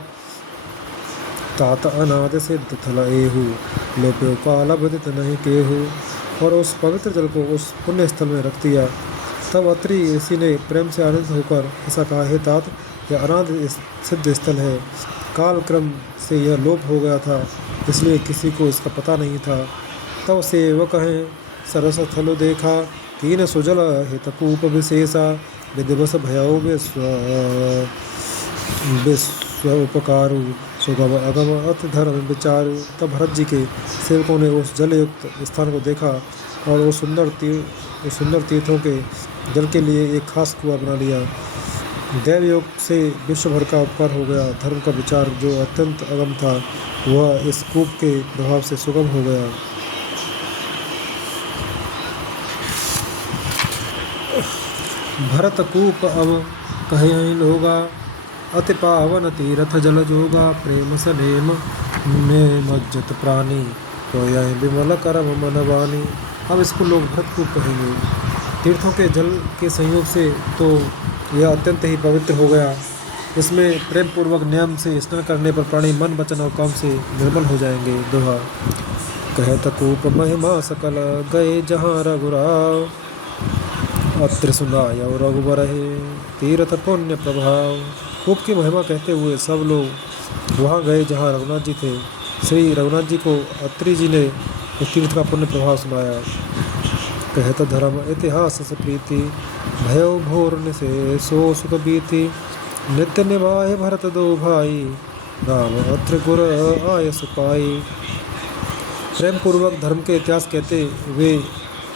तात अनाद सिद्ध थल एहु, लोप्यो काल बदित नहीं केहु। और उस पवित्र जल को उस पुण्य स्थल में रख दिया। तब अत्रि ऋषि ने प्रेम से आनंदित होकर ऐसा कहा, हे तात, यह अनाद सिद्ध स्थल है। काल क्रम से यह लोप हो गया था, इसलिए किसी को इसका पता नहीं था। तब सेवक हैं सरस थलो देखा, कीन सुजल हितकूप विशेषा। विधिवश भयौ विश्व उपकारु, सुगम अगम अति धर्म विचारु। तब भरत जी के सेवकों ने उस जलयुक्त स्थान को देखा और उस सुंदर तीर्थों के जल के लिए एक खास कुआं बना लिया। दैव योग से विश्व भर का उपकार हो गया। धर्म का विचार जो अत्यंत अगम था वह इस कूप के प्रभाव से सुगम हो गया। भरत कूप अब कहीं लोगा, अति पावन तीर्थ जल जोगा। प्रेम सनेम ने मज्जत प्राणी, कोय विमल करम मनवानी। अब इसको लोग भरत कूप कहेंगे। तीर्थों के जल के संयोग से तो यह अत्यंत ही पवित्र हो गया। इसमें प्रेम पूर्वक नियम से स्नान करने पर प्राणी मन वचन और काम से निर्मल हो जाएंगे। दोहा। कहत कूप महिमा सकल, गए जहाँ रघुराव। अत्र सुनाय और रघुबर है, तीर्थ पुण्य प्रभाव। कूप की महिमा कहते हुए सब लोग वहाँ गए जहाँ रघुनाथ जी थे। श्री रघुनाथ जी को अत्रि जी ने उस तीर्थ का पुण्य प्रभाव सुनाया। कहत धर्म इतिहास से प्रीति, भयो भोर से सो सुख बीती। नित्य निभाए भरत दो भाई, राम अत्र गुर आय सुपाई। प्रेम पूर्वक धर्म के इतिहास कहते हुए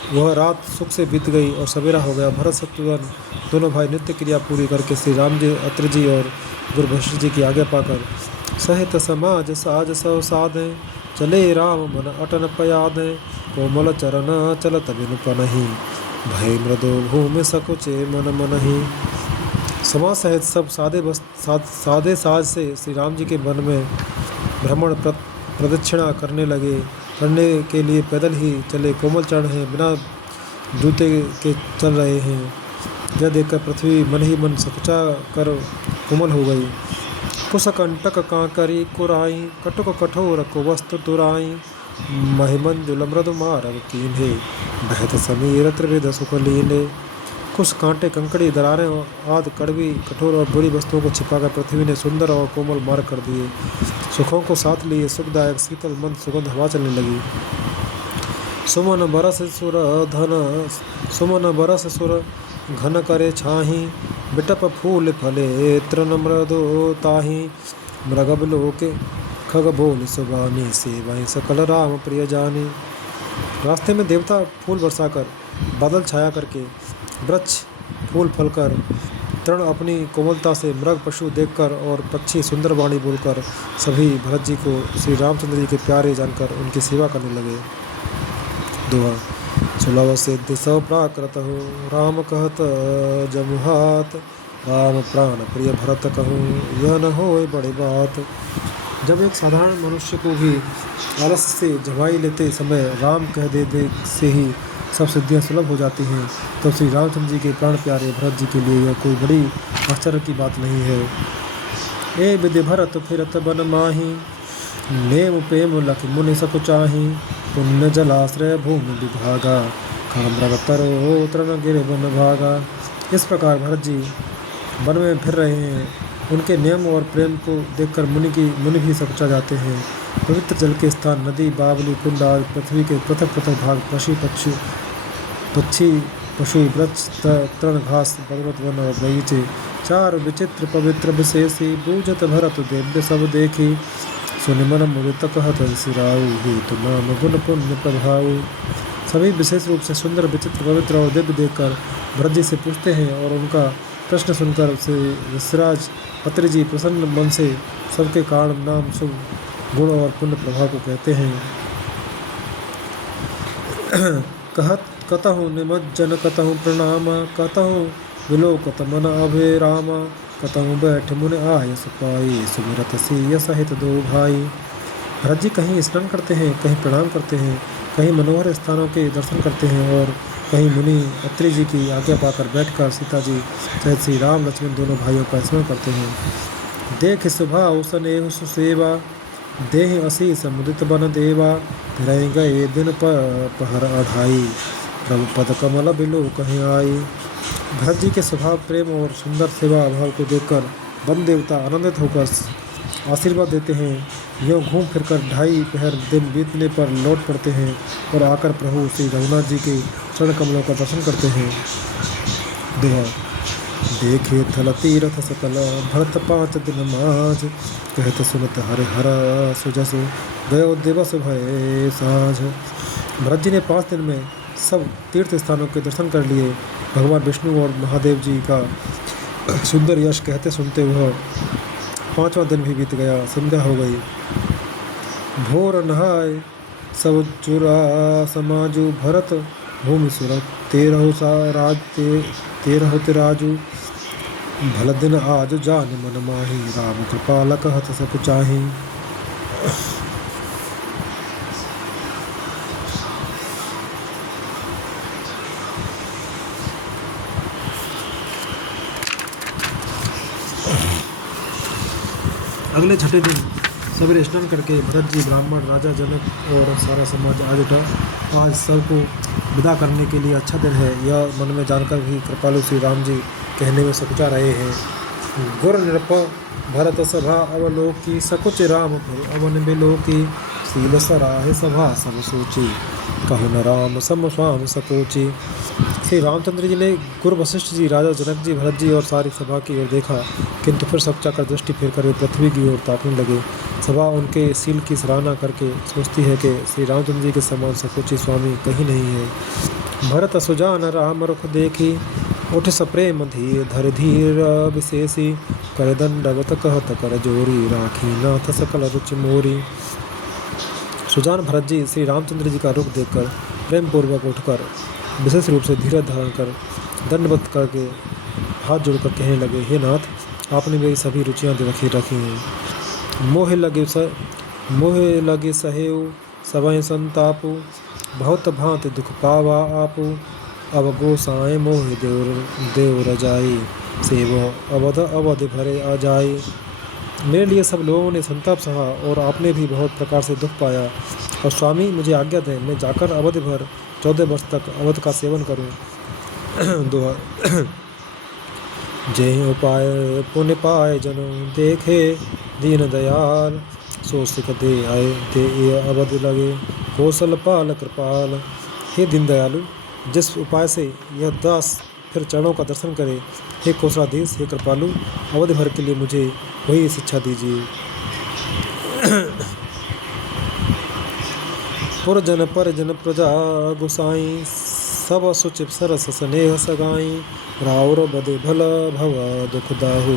वह रात सुख से बीत गई और सवेरा हो गया। भरत शत्रुघ्न दोनों भाई नित्य क्रिया पूरी करके श्री राम जी, अत्रि जी और गुरु वशिष्ठ जी की आज्ञा पाकर सहित समाज साज सौ साधे। चले राम मन अटन पयादे, कोमल चरण चलत बिनु पनहि। भय मृदो भूमि सकुचे मन मनहि। समाज सहित सब सादे साज से श्री राम जी के मन में भ्रमण प्रदक्षिणा करने के लिए पैदल ही चले। कोमल चरण हैं, बिना जूते के चल रहे हैं। यह देखकर पृथ्वी मन ही मन सकुचा कर कोमल हो गई। कुश कंटक कांकरी कुराई, कटुक कठोर को वस्त्र तुराई। महिमंजुल मृदु मारग कीन्हे, बहत समीर त्रिविध सुख लीने। कुछ कांटे, कंकड़ी, दरारें आदि कड़वी, कठोर और बुरी वस्तुओं को छिपाकर पृथ्वी ने सुंदर और कोमल मार्ग कर दिए। सुखों को साथ लिए सुखदायक शीतल मंद सुगंध हवा चलने लगी। सुमन बरस सुर घन करे छाही, बिटप फूल फले तृण मृदो ताही। मृगब लोके खग बोल सुबानी, सेवाएं सकल राम प्रिय जानी। रास्ते में देवता फूल बरसाकर, बादल छाया करके, वृक्ष फूल फलकर, तृण अपनी कोमलता से, मृग पशु देखकर और पक्षी सुंदर वाणी बोलकर सभी भरत जी को श्री रामचंद्र जी के प्यारे जानकर उनकी सेवा करने लगे। दोहा। सुलभ सिद्ध सब प्राकृत हो, राम कहत जमुहात। राम प्राण प्रिय भरत कहूँ, यह न होए बड़ी बात। जब एक साधारण मनुष्य को भी आलस्य से झवाई लेते समय राम कह दे से ही सब सिद्धियां सुलभ हो जाती हैं, तब श्री रामचंद्र जी के प्राण प्यारे भरत जी के लिए यह कोई बड़ी आश्चर्य की बात नहीं है। ए विधि भरत फिरत बन माही, नेम प्रेम लख मुनि सकु चाही। पुण्य जलाश्रय भूमि विभागा, खाम्रग तरो तृण गिर वन भागा। इस प्रकार भरत जी वन में फिर रहे हैं। उनके नियम और प्रेम को देखकर मुनि भी सकुचा जाते हैं। पवित्र जल के स्थान, नदी, बावली, कुंड आदि पृथ्वी के पृथक पृथक भाग, पक्षी पशु, वृक्ष, तृण, घास, पर्वत, वन और बगीचे, चार विचित्र पवित्र विशेषी। बूझत भरत दिव्य सब देखी, सुनि मन मुदित कहत सिराऊ। हेतु नाम गुण पुण्य प्रभाऊ। सभी विशेष रूप से सुंदर, विचित्र, पवित्र और दिव्य देखकर भरत जी से पूछते हैं और उनका प्रश्न सुनकर से ऋषिराज अत्रि जी प्रसन्न मन से सबके कारण, नाम, शुभ गुण और पुण्य प्रभाव को कहते हैं। कतहु निमज्जन कतहु प्रणाम, कतहु विलोकत मन अभिराम। कतहु बैठ मुन आयस पाई, सुमिरत सिय सहित दो भाई। भरत जी कहीं स्नान करते हैं, कहीं प्रणाम करते हैं, कहीं मनोहर स्थानों के दर्शन करते हैं और कहीं मुनि अत्रि जी की आज्ञा पाकर बैठकर सीता जी सहित श्री राम लक्ष्मण दोनों भाइयों का स्मरण करते हैं। देख सुभाव स्नेह सुसेवा, देह असीस मुदित बन देवा। रह गए दिन पहर अढ़ाई, प्रभु पद कमल बिलो कहीं आई। भरत जी के स्वभाव, प्रेम और सुंदर सेवा भाव को देखकर वन देवता आनंदित होकर आशीर्वाद देते हैं। यूँ घूम फिरकर 2.5 पहर दिन बीतने पर लौट पड़ते हैं और आकर प्रभु श्री रघुनाथ जी के चरण कमलों का दर्शन करते हैं। दोहा। देखे थल तीरथ सकल, भरत 5 दिन माज। कहत सुनत हरे हर सुजस, गयो दिवस भय साँझ। भरत जी ने 5 दिन में सब तीर्थ स्थानों के दर्शन कर लिए। भगवान विष्णु और महादेव जी का सुंदर यश कहते सुनते वह 5वां दिन भी बीत गया। संध्या हो गई। भोर नहाय सब चुरा समाजु, भरत भूमि सुरत 13 राजू। भल दिन आज जान मन माही, राम कृपाल कहत सब चाही। अगले छठे दिन सवेरे स्नान करके भरत जी, ब्राह्मण, राजा जनक और सारा समाज आज उठा। आज सबको विदा करने के लिए अच्छा दिन है, यह मन में जानकर भी कृपालु श्री राम जी कहने में सकुचा रहे हैं। गुर नृप भरत सभा अवलोकी, सकुच राम फिर अवन बिलोकी। सील सराहे सभा सब सोची, कहु न राम सम स्वाम सकोची। श्री रामचंद्र जी ने गुरु वशिष्ठ जी, राजा जनक जी, भरत जी और सारी सभा की ओर देखा, किंतु फिर सकुचा कर दृष्टि फेर कर वे पृथ्वी की ओर ताकने लगे। सभा उनके सील की सराहना करके सोचती है कि श्री रामचंद्र जी के समान सकोची स्वामी कहीं नहीं है। भरत सुजान राम रुख देखी, उठ सप्रेम धीर धर धीर विशेषी। कर दंडवत कहत कर जोरी, राखी नाथ सकल रुचि मोरी। सुजान भरत जी श्री रामचंद्र जी का रुख देखकर प्रेम पूर्वक उठकर विशेष रूप से धीरज धारण कर दंडवत करके हाथ जोड़कर कहने लगे, हे नाथ, आपने मेरी सभी रुचियाँ रखी हैं। मोहे लगे सहेऊ सबय संतापू, बहुत भांति दुख पावा आपू। अब गोसाएं मोहि देव रजाई, सेवो अवध भरे आ जाई। मेरे लिए सब लोगों ने संताप सहा और आपने भी बहुत प्रकार से दुख पाया। और स्वामी मुझे आज्ञा दें, मैं जाकर अवधि भर 14 वर्ष तक अवध का सेवन करूं। दोहा। जय उपाय पुण्य पाए जनो देखे दीन दयाल, सो सिख दे आए दे ये अवध लगे कौशल पाल कृपाल। हे दीन दयालु, जिस उपाय से यह दास फिर चरणों का दर्शन करे, हे कौशलाधीश, हे कृपालु, अवधि भर के लिए मुझे वही शिक्षा दीजिए। पुरजन परिजन प्रजा गुसाई, सब सुच सरस स्नेह सगाई, राउर बदे भल भव दुख दाहु,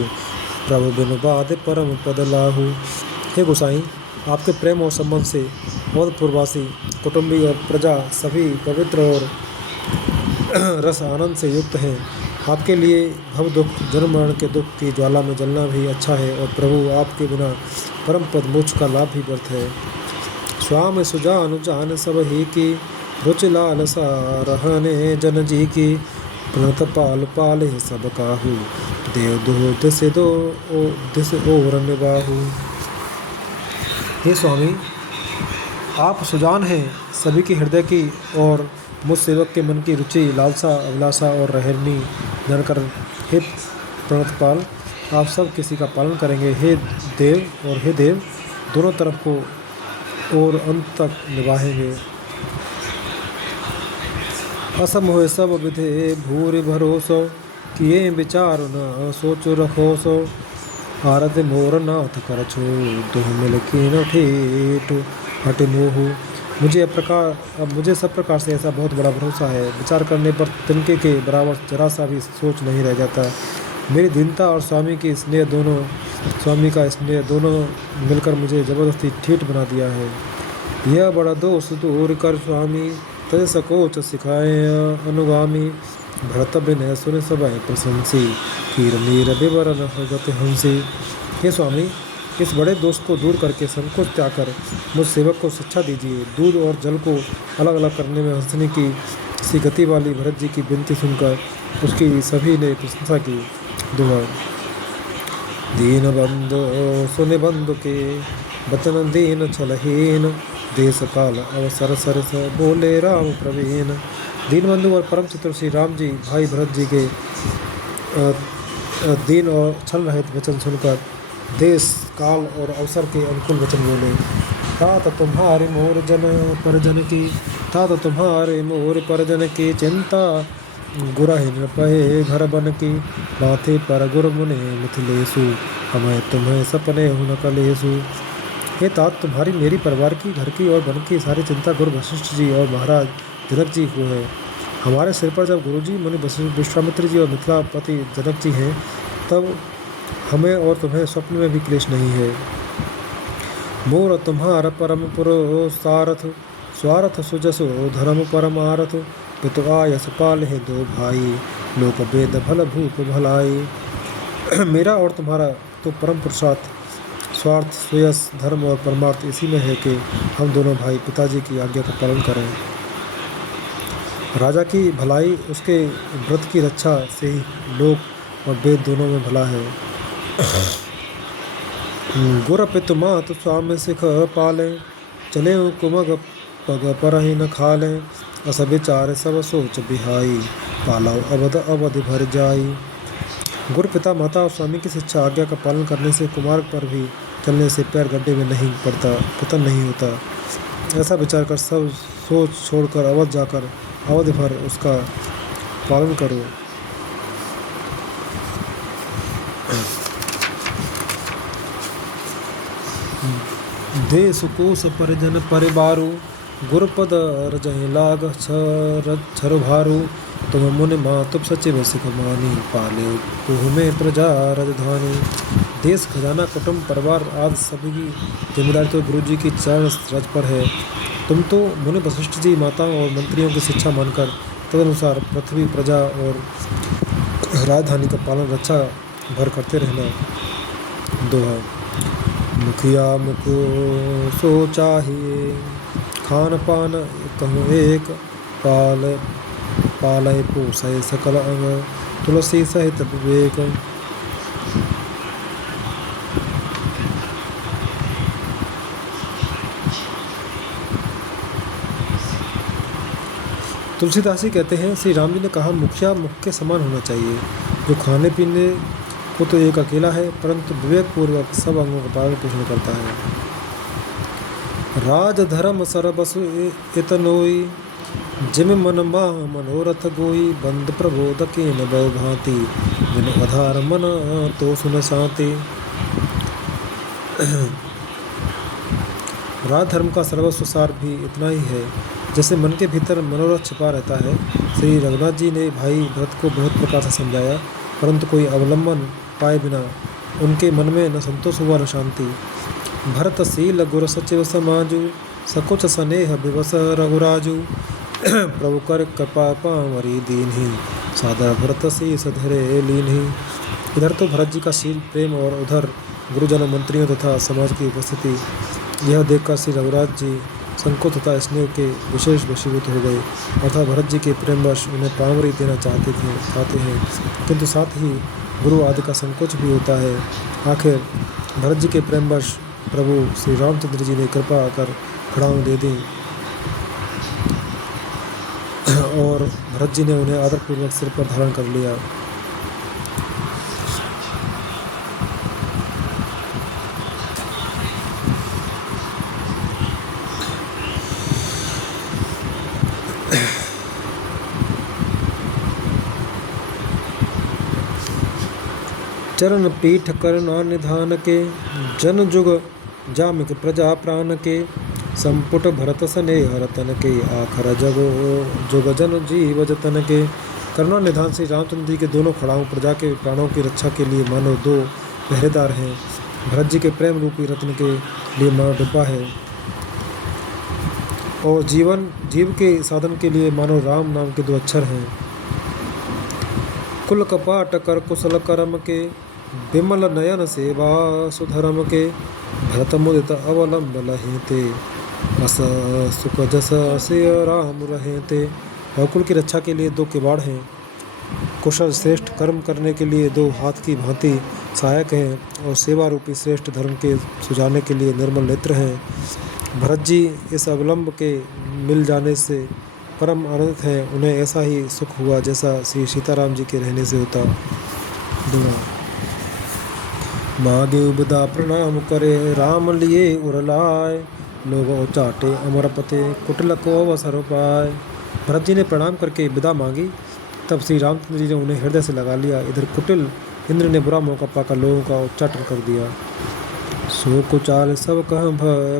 प्रभु बिनु बाध परम पद लाहु। हे गोसाई, आपके प्रेम और संबंध से अवधपुरवासी कुटुंबी और प्रजा सभी पवित्र और रस आनंद से युक्त हैं। आपके लिए भव दुख जन्म मरण के दुख की ज्वाला में जलना भी अच्छा है, और प्रभु आपके बिना परम पद मोक्ष का लाभ भी व्यर्थ है। स्वाम सुजान जान सब ही की, रुचि लाल सा रहने जन जी की, प्रणत पाल पाले सब काहू, देव दो दिस ओर निबाहु। हे स्वामी, आप सुजान हैं सभी के हृदय की, और मुझ सेवक के मन की रुचि लालसा अभिलाषा और रहनी जानकर, हे प्रणतपाल, आप सब किसी का पालन करेंगे। हे देव और हे देव दोनों तरफ को और अंत तक निभाएंगे। असम हुए सब विधे भूरि भरोसो, किए विचार न सोचो रखोसो, आरद मोर नाथ कर छो, दुह मिल की न ठेठ हट मोहू। मुझे सब प्रकार से ऐसा बहुत बड़ा भरोसा है, विचार करने पर तिनके के बराबर जरा सा भी सोच नहीं रह जाता। मेरी दीनता और स्वामी का स्नेह दोनों मिलकर मुझे जबरदस्ती ठेठ बना दिया है। यह बड़ा दोष दूर कर स्वामी, तज सकोच सिखाए अनुगामी, भरत बिनय सुन सबय प्रशंसी, कीर नीर विवरण गत हंसी। हे स्वामी, इस बड़े दोष को दूर करके संकोच त्याग कर मुझ सेवक को शिक्षा दीजिए। दूध और जल को अलग अलग करने में हंसने की सी गति वाली भरत जी की विनती सुनकर उसकी सभी ने प्रशंसा की। दोहा। दीन बंधु सुन बंधु के, बचन दीन छलहीन, देश काल अवसर सरस बोले राम प्रवीण। दीनबंधु और परम चतुर श्री राम जी भाई भरत जी के दीन और छल रहित वचन सुनकर देश काल और अवसर के अनुकूल वचन बोले। तात तुम्हारे मोर जन परजन की, तात तुम्हारे मोर परजन की, चिंता गुरहिन पहे घर बन की, माथे पर गुर मुने मिथिलेसु, हमें तुम्हें सपने हुन कलेसु। हे तात, तुम्हारी मेरी परिवार की, घर की और वन की सारी चिंता गुरु वशिष्ठ जी और महाराज जनक जी को है। हमारे सिर पर जब गुरु जी मुनि विश्वामित्र जी और मिथिलापति जनक जी हैं, तब हमें और तुम्हें स्वप्न में भी क्लेश नहीं है। मोर तुम्हार परम पुरो सारथ, स्वार्थ सुजसो धर्म परमारथ, पितु आयस पाल है दो भाई, लोक वेद भल भूप भलाई। मेरा और तुम्हारा तो परम पुरुषार्थ स्वार्थ सुयस धर्म और परमार्थ इसी में है कि हम दोनों भाई पिताजी की आज्ञा का पालन करें। राजा की भलाई उसके व्रत की रक्षा से ही लोक और वेद दोनों में भला है। गुर पितु मात स्वामी सिख पाले, चले कुमग पग पर ही न खाले, अस विचार सब सोच बिहाई, पालाव अवध अवधि भर जाई। गुरु पिता माता और स्वामी की शिक्षा आज्ञा का पालन करने से कुमार्ग पर भी चलने से पैर गड्ढे में नहीं पड़ता, पतन नहीं होता। ऐसा विचार कर सब सोच छोड़कर अवध जाकर अवधि भर उसका पालन करो। देश कोश परिजन परिवारु, गुरुपद रजहि लाग छर भारू, तुम मुनि मातुप सचिव सिख मानी, पाले कुह में प्रजा राजधानी। देश खजाना कुटुंब परिवार आदि सभी की जिम्मेदारी तो गुरु जी की चरण रज पर है। तुम तो मुनि वशिष्ठ जी माताओं और मंत्रियों की शिक्षा मानकर तदनुसार पृथ्वी प्रजा और राजधानी का पालन रक्षा भर करते रहना। दोहा। मुखिया मुख सो चाहिए, खान पान कहूँ एक, पालय पोसय सकल अंग, तुलसी सहित विवेक। तुलसीदास जी कहते हैं, श्री राम जी ने कहा, मुखिया मुख के समान होना चाहिए, जो खाने पीने को तो एक अकेला है, परंतु विवेकपूर्वक सब अंगों का पालन पोषण करता है। राज धर्म सरबसु इतनोई, जिम मन माह मनोरथ गोई, बंद प्रबोध के न बहु भांति, जिन आधार मन तो सुन शांति। राज धर्म का सर्वस्व सार भी इतना ही है, जैसे मन के भीतर मनोरथ छिपा रहता है। श्री रघुनाथ जी ने भाई भरत को बहुत प्रकार से समझाया, परंतु कोई अवलंबन पाए बिना उनके मन में न संतोष हुआ न शांति। भरत शील गुर सचिव समाजु, सकुच स्नेह विवस रघुराजु, प्रभु कर कृपा पावरी दीन्ही, सादर भरत शीस धरे लीन्ही। इधर तो भरत जी का शील प्रेम और उधर गुरुजनों मंत्रियों तथा समाज की उपस्थिति, यह देखकर श्री रघुराज जी संकोच तथा स्नेह के विशेष वशीभूत हो गए। अर्थात भरत जी के प्रेमवश उन्हें पावरी देना चाहते हैं, किंतु साथ ही गुरु आदि का संकोच भी होता है। आखिर भरत जी के प्रेमवश प्रभु श्री रामचंद्र जी ने कृपा कर खड़ाऊ दे दी और भरत जी ने उन्हें आदरपूर्वक सिर पर धारण कर लिया। चरण पीठ करना निधान के, जन जुग जामिक प्रजा प्राण के, संपुट भरत स्नेह रतन के, आखर जगो जुग जन जीव जतन के। करुणा निधान श्री रामचंद्र जी के दोनों खड़ाऊ प्रजा के प्राणों की रक्षा के लिए मानो दो पहरेदार हैं। भरत जी के प्रेम रूपी रत्न के लिए मानो डिब्बा है, और जीव के साधन के लिए मानो राम नाम के दो अक्षर हैं। कुल कपाट कर कुशल करम के, विमल नयन सेवा सुधर्म के, भरत मुदित अवलंब लहेते, अस सुख जस से राम रहेते। कुल की रक्षा के लिए दो किवाड़ हैं, कुशल श्रेष्ठ कर्म करने के लिए दो हाथ की भांति सहायक हैं, और सेवा रूपी श्रेष्ठ धर्म के सुझाने के लिए निर्मल नेत्र हैं। भरत जी इस अवलंब के मिल जाने से परम आनंदित हैं। उन्हें ऐसा ही सुख हुआ जैसा श्री सीताराम जी के रहने से होता। मागे उबदा प्रणाम करे, राम लिए उरलाए, लोग चाटे अमर पते, कुटिल को अवसर पाए। भरत जी ने प्रणाम करके विदा मांगी, तब श्री रामचंद्र जी ने उन्हें हृदय से लगा लिया। इधर कुटिल इंद्र ने बुरा मौका पाकर लोगों का उच्चाटन कर दिया। सो कुचाल सब कह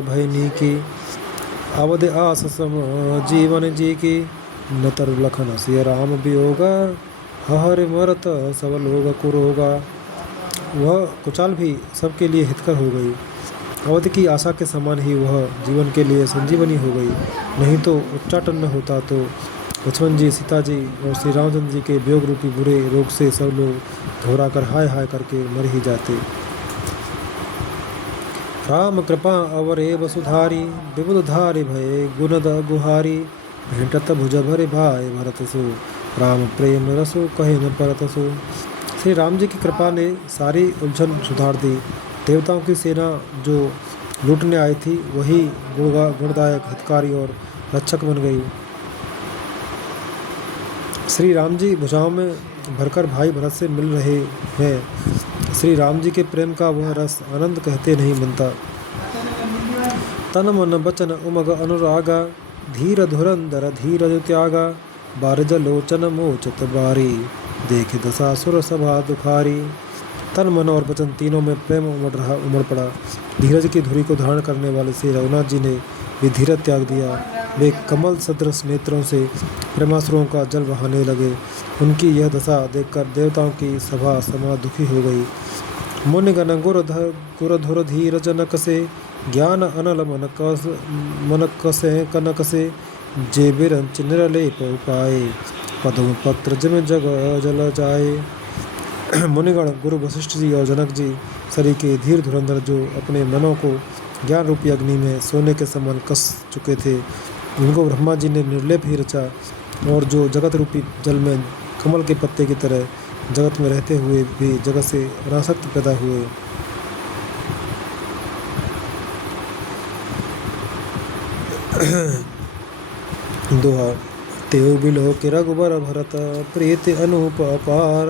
भयनी की, अवध आस सम जीवन जी की, न तरु लखन सिय राम वियोगा, हर मरत सब लोग कुरोगा। वह कुचाल भी सबके लिए हितकर हो गई, अवध की आशा के समान ही वह जीवन के लिए संजीवनी हो गई। नहीं तो उच्चाटन न होता तो लक्ष्मण जी, सीता जी और श्री रामचंद्र जी के वियोग रूपी बुरे रोग से सब लोग घबराकर हाय हाय करके मर ही जाते। राम कृपा अवरे वसुधारी, विबुध धारी भये गुणद गुहारी, भेंटत भुज भरे भाई भरत सो, राम प्रेम रसो कहे न परत सो। श्री राम जी की कृपा ने सारी उलझन सुधार दी। देवताओं की सेना जो लूटने आई थी वही गुणदायक, हितकारी और रक्षक बन गई। श्री राम जी भुजाओं में भरकर भाई भरत से मिल रहे हैं। श्री राम जी के प्रेम का वह रस आनंद कहते नहीं बनता। तन मन बचन उमग अनुरागा, धीर धुरंधर धीरज त्यागा, बारज लोचन मोचत बारी, देख दशासुर सभा दुखारी। तन मन और वचन तीनों में प्रेम उमड़ पड़ा। धीरज की धुरी को धारण करने वाले श्री रघुनाथ जी ने भी धीरज त्याग दिया। वे कमल सदृश नेत्रों से प्रेमासुरों का जल बहाने लगे। उनकी यह दशा देखकर देवताओं की सभा समा दुखी हो गई। मुनिगण गुरधुर धीर जनक से, ज्ञान अनल मन कसे कनक से, जे बिरंच निरलेप पाए, पद्म पत्र जिम जग जल जाए। मुनिगण गुरु वशिष्ठ जी और जनक जी सरी के धीर धुरंधर, जो अपने मनों को ज्ञान रूपी अग्नि में सोने के समान कस चुके थे, उनको ब्रह्मा जी ने निर्लेप ही रचा, और जो जगत रूपी जल में कमल के पत्ते की तरह जगत में रहते हुए भी जगत से अनासक्त पैदा हुए। दोहा। तेउ बिलो के रघुबर भरत प्रीति अनूप अपार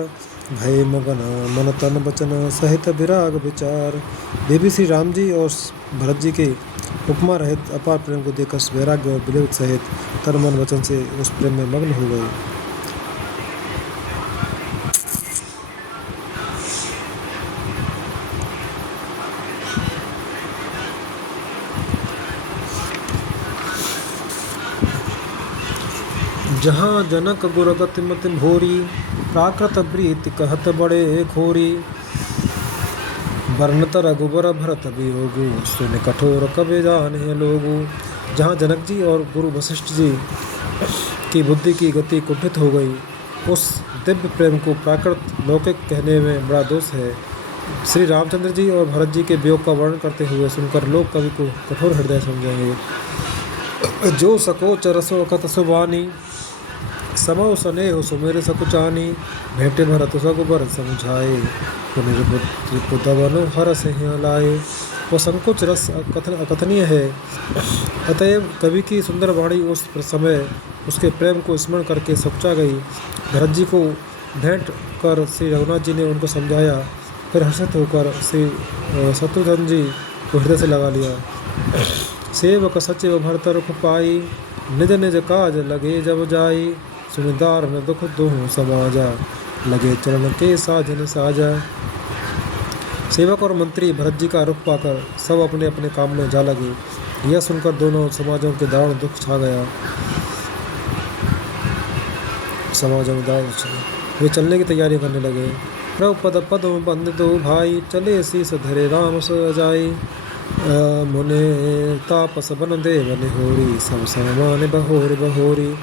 भय मगन मन तन बचन सहित विराग विचार। देवी श्री राम जी और भरत जी के उपमा रहित अपार प्रेम को देखकर वैराग्य और विवेक सहित तन मन वचन से उस प्रेम में मग्न हो गए। जहाँ जनक गुरगत मति भोरी प्राकृत प्रीति कहत बड़े खोरी वर्णत रघुबर भरत वियोगु सुन कठोर कबि जाने लोगु। जहाँ जनक जी और गुरु वशिष्ठ जी की बुद्धि की गति कुंठित हो गई, उस दिव्य प्रेम को प्राकृत लौकिक कहने में बड़ा दोष है। श्री रामचंद्र जी और भरत जी के वियोग का वर्णन करते हुए सुनकर लोग कवि को कठोर हृदय समझेंगे। जो सकोच रसो अकत सुबानी समो स्नेह सुमेर सकुचानी भेंटे भरत सगुबर समझाए पुनिर्बुद्धवनु हर सिंह लाए। वो संकुच रस अकथनीय है, अतएव कवि की सुंदर वाणी उस समय उसके प्रेम को स्मरण करके सकुचा गई। भरत जी को भेंट कर श्री रघुनाथ जी ने उनको समझाया, फिर हर्षित होकर श्री शत्रुघ्न जी को हृदय से लगा लिया। सेवक सचिव भरत रुख पाई निज निज काज लगे जब जाई सुनिदार न दुख दोहु समाजा लगे चरण के साजन साजा। सेवक और मंत्री भरत जी का रुख पाकर सब अपने अपने काम में जा लगे। यह सुनकर दोनों समाजों के दारुण दुख छा गया। समाजों में दारुण वे चलने की तैयारी करने लगे। प्रभु पद पद बंद दो भाई चले शीस धरे राम सजाई मुने तापस बन देव निहोरी सब समान बहोरी बहोरी।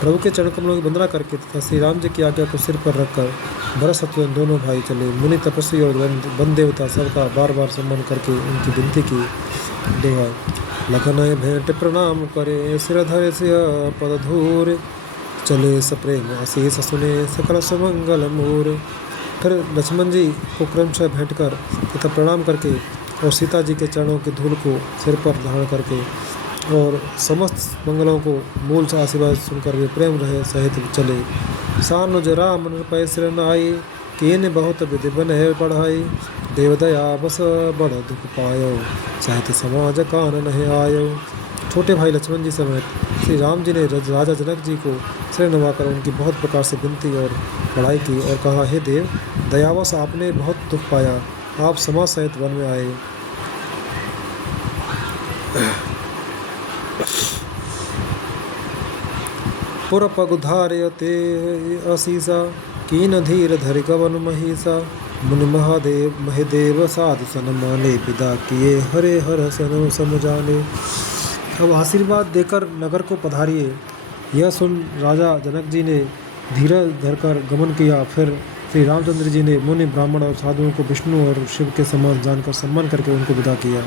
प्रभु के चरण कमलों की वंदना करके तथा श्री राम जी की आज्ञा को सिर पर रखकर भरत शत्रुघ्न दोनों भाई चले। मुनि तपस्वी और वन देवता सबका बार बार सम्मान करके उनकी विनती की। दोहा लखन भेंट प्रणाम करे सिर धरे सिय पद धूर चले सप्रेम आशीष सुने सकल सुमंगल मोर। फिर लक्ष्मण जी को क्रमशः भेंट कर तथा प्रणाम करके और सीता जी के चरणों की धूल को सिर पर धारण करके और समस्त मंगलों को मूल से आशीर्वाद सुनकर वे प्रेम रहे सहित चले। सानुज राम नृपय सिर नाई कीन बहुत विधि बने पढ़ाई देव दया बस बड़ दुख पायो सहित समाज कान नहीं आयो। छोटे भाई लक्ष्मण जी समेत श्री राम जी ने राजा जनक जी को सिर नवाकर उनकी बहुत प्रकार से विनती और पढ़ाई की और कहा, हे देव दयावश आपने बहुत दुख पाया, आप समाज सहित वन में आए। पुर पग धार्यते असीसा कीन धीर धरि गवन महिषा मुनि महादेव महदेव साधु सन माने विदा किए हरे हर सन समझाने। अब आशीर्वाद देकर नगर को पधारिए। यह सुन राजा जनक जी ने धीरज धरकर गमन किया। फिर श्री रामचंद्र जी ने मुनि ब्राह्मण और साधुओं को विष्णु और शिव के समान जानकर सम्मान करके उनको विदा किया।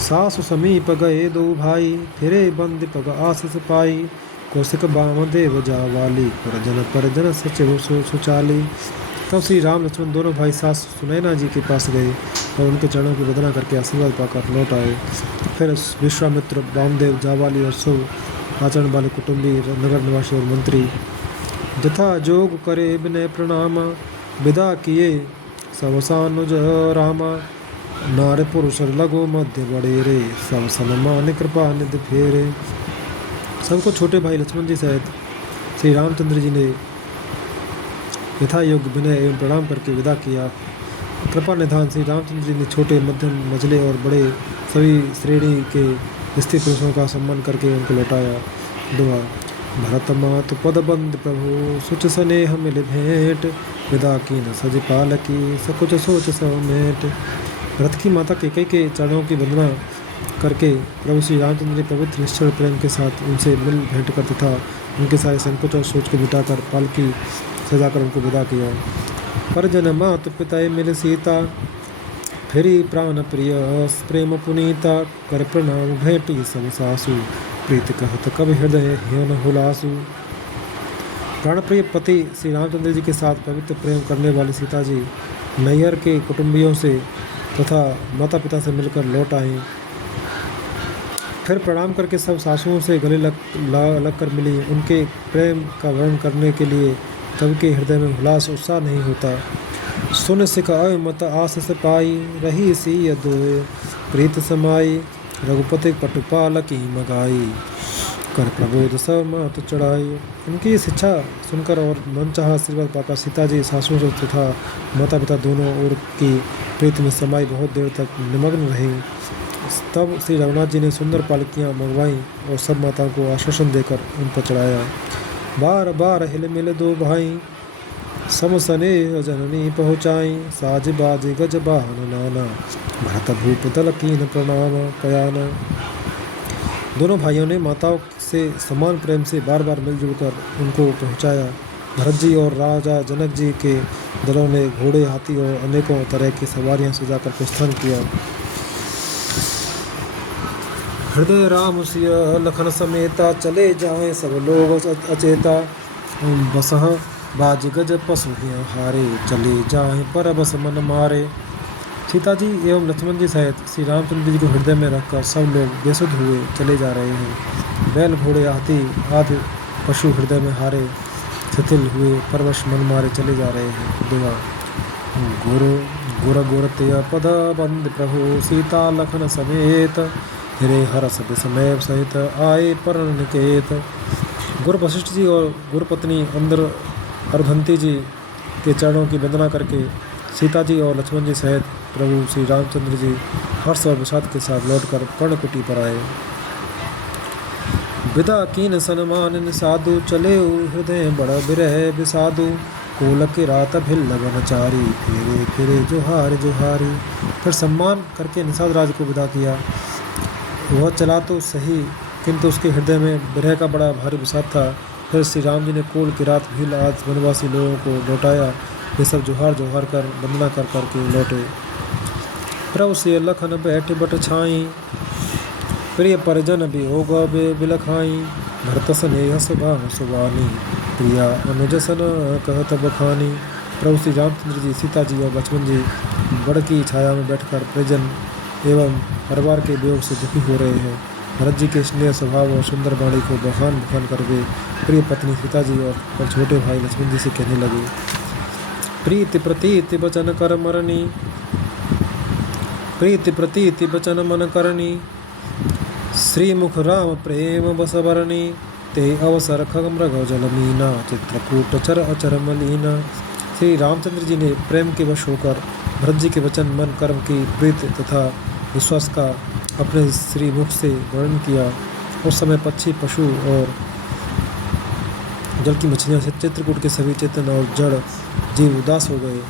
सासु समीप गए दो भाई फिरे बंद पग आशीष पाई कौशिक वामदेव जावाली परजन सचिव सुचाली। तब श्री राम लक्ष्मण दोनों भाई सास सुनैना जी के पास गए और उनके चरणों की वंदना करके आशीर्वाद पाकर लौट आए। फिर विश्वामित्र वामदेव जावाली और सौ आचरण वाले कुटुंबी नगर निवासी और मंत्री जथा जोग करे विनय प्रणामा विदा किए सवसानुज रामा नारे पुरुष लगो मध्य बड़े रे सब सन्मान कृपा निधि फेरे। सबको छोटे भाई लक्ष्मण जी सहित श्री रामचंद्र जी ने यथा योग्य विनय एवं प्रणाम करके विदा किया। कृपा निधान श्री रामचंद्र जी ने छोटे मध्यम मझले और बड़े सभी श्रेणी के स्त्री पुरुषों का सम्मान करके उनको लौटाया। दुआ भरत मातु पदबंद प्रभु सुच स्नेह मिल भेंट विदा की न सज पालकी सकुच सोच समेट। भरत की माता कैकेयी के चरणों की वंदना करके प्रभु श्री रामचंद्र ने पवित्र निश्चल प्रेम के साथ उनसे मिल भेंट कर तथा उनके सारे संकोच और सोच को मिटाकर पालकी सजाकर उनको विदा किया। परजन मातु पिता मिल सीता फिरी प्राण प्रिय प्रेम पुनीता कर प्रणाम भेंटी सब सासु प्रीत कहत कवि हृदय ह्यन हुलासु। प्राण प्रिय पति श्री रामचंद्र जी के साथ पवित्र प्रेम करने वाली सीता जी नैयर के कुटुंबियों से तथा माता पिता से मिलकर लौट आए। फिर प्रणाम करके सब सासुओं से गले लग कर मिली। उनके प्रेम का वर्णन करने के लिए कवि के हृदय में उल्लास उत्साह नहीं होता। सुन सिख आय मत आस पाई, रही सी यदोय प्रीत समाई, रघुपति पटुपाल की मगाई, कर प्रबोध सब मात चढ़ाई। उनकी शिक्षा सुनकर और मनचाहा आशीर्वाद पाकर सीता जी सासुओं से तथा माता पिता दोनों ओर की प्रीत में समाई बहुत देर तक निमग्न रही। तब श्री रघुनाथ जी ने सुंदर पालकियाँ मंगवाईं और सब माताओं को आश्वासन देकर उन पर चढ़ाया। बार बार हिल मिल दो भाई, सम स्नेह जननी पहुँचाई, साज बाज गज बाहन नाना, भरत भूप दल कीन प्रणाम पयाना। दोनों भाइयों ने माताओं से समान प्रेम से बार बार मिलजुल कर उनको पहुँचाया। भरत जी और राजा जनक जी के दलों ने घोड़े हाथी और अनेकों तरह की सवारियां सजाकर प्रस्थान किया। हृदय राम सिय लखन समेता, चले जाए सब लोग अचेता, बसह बाज गज पशु हारे, चले जाए पर बस मन मारे। सीता जी एवं लक्ष्मण जी सहित श्री रामचंद्र जी को हृदय में रखकर सब लोग बेसुध हुए चले जा रहे हैं। बैल घोड़े हाथी आदि पशु हृदय में हारे शिथिल हुए परवश मन मारे चले जा रहे हैं। दुआ गुरु गुर गुरतय पद बंद प्रभु, सीता लखन समेत, हिरे हरस विस्मय सहित, आए परण निकेत। गुरु वशिष्ठ जी और गुरु पत्नी अंदर अर्धंती जी के चरणों की वंदना करके सीता जी और लक्ष्मण जी सहित प्रभु श्री रामचंद्र जी हर्ष और विषाद के साथ लौटकर पर्णकुटी पर आए। विदा कीन सन्मान साधु, चले हृदय बड़ बिरह विषादु, कोलक के रात भिल लगन चारी, फेरे फिरे जोहार जोहारी। फिर सम्मान करके निषाद राज को विदा किया। वह चला तो सही किंतु उसके हृदय में विरह का बड़ा भारी विषाद था। फिर श्री राम जी ने कोल की रात भील आदि वनवासी लोगों को लौटाया। वे सब जोहार जोहार कर वंदना कर करके लौटे। प्रभु से लखन बैठ बट छाई, प्रिय परिजन वियोग बिलखाई, भरत स्नेह सुबाहु सुबानी, प्रिया अनुजसन कहत बखानी। प्रभु श्री रामचंद्र जी सीता जी और लक्ष्मण जी बड़ की छाया में बैठकर परिजन एवं परिवार के वियोग से दुखी हो रहे हैं। भरत जी के स्नेह स्वभाव और सुंदर वाणी को बखान बखान कर वे प्रिय पत्नी सीता जी और छोटे भाई लक्ष्मण जी से कहने लगे। प्रीति प्रतीति वचन कर मरनी, प्रीति प्रतीति वचन मन करनी, श्रीमुख राम प्रेम बसवरणी, ते अवसर खग मृग जल मीना, चित्रकूट चर अचर मलीना। श्री रामचंद्र जी ने प्रेम के वश होकर भरत जी के वचन मन कर्म की प्रीत तथा विश्वास का अपने श्री मुख से वर्णन किया। उस समय पक्षी पशु और जल की मछलियां से चित्रकूट के सभी चेतन और जड़ जीव उदास हो गए।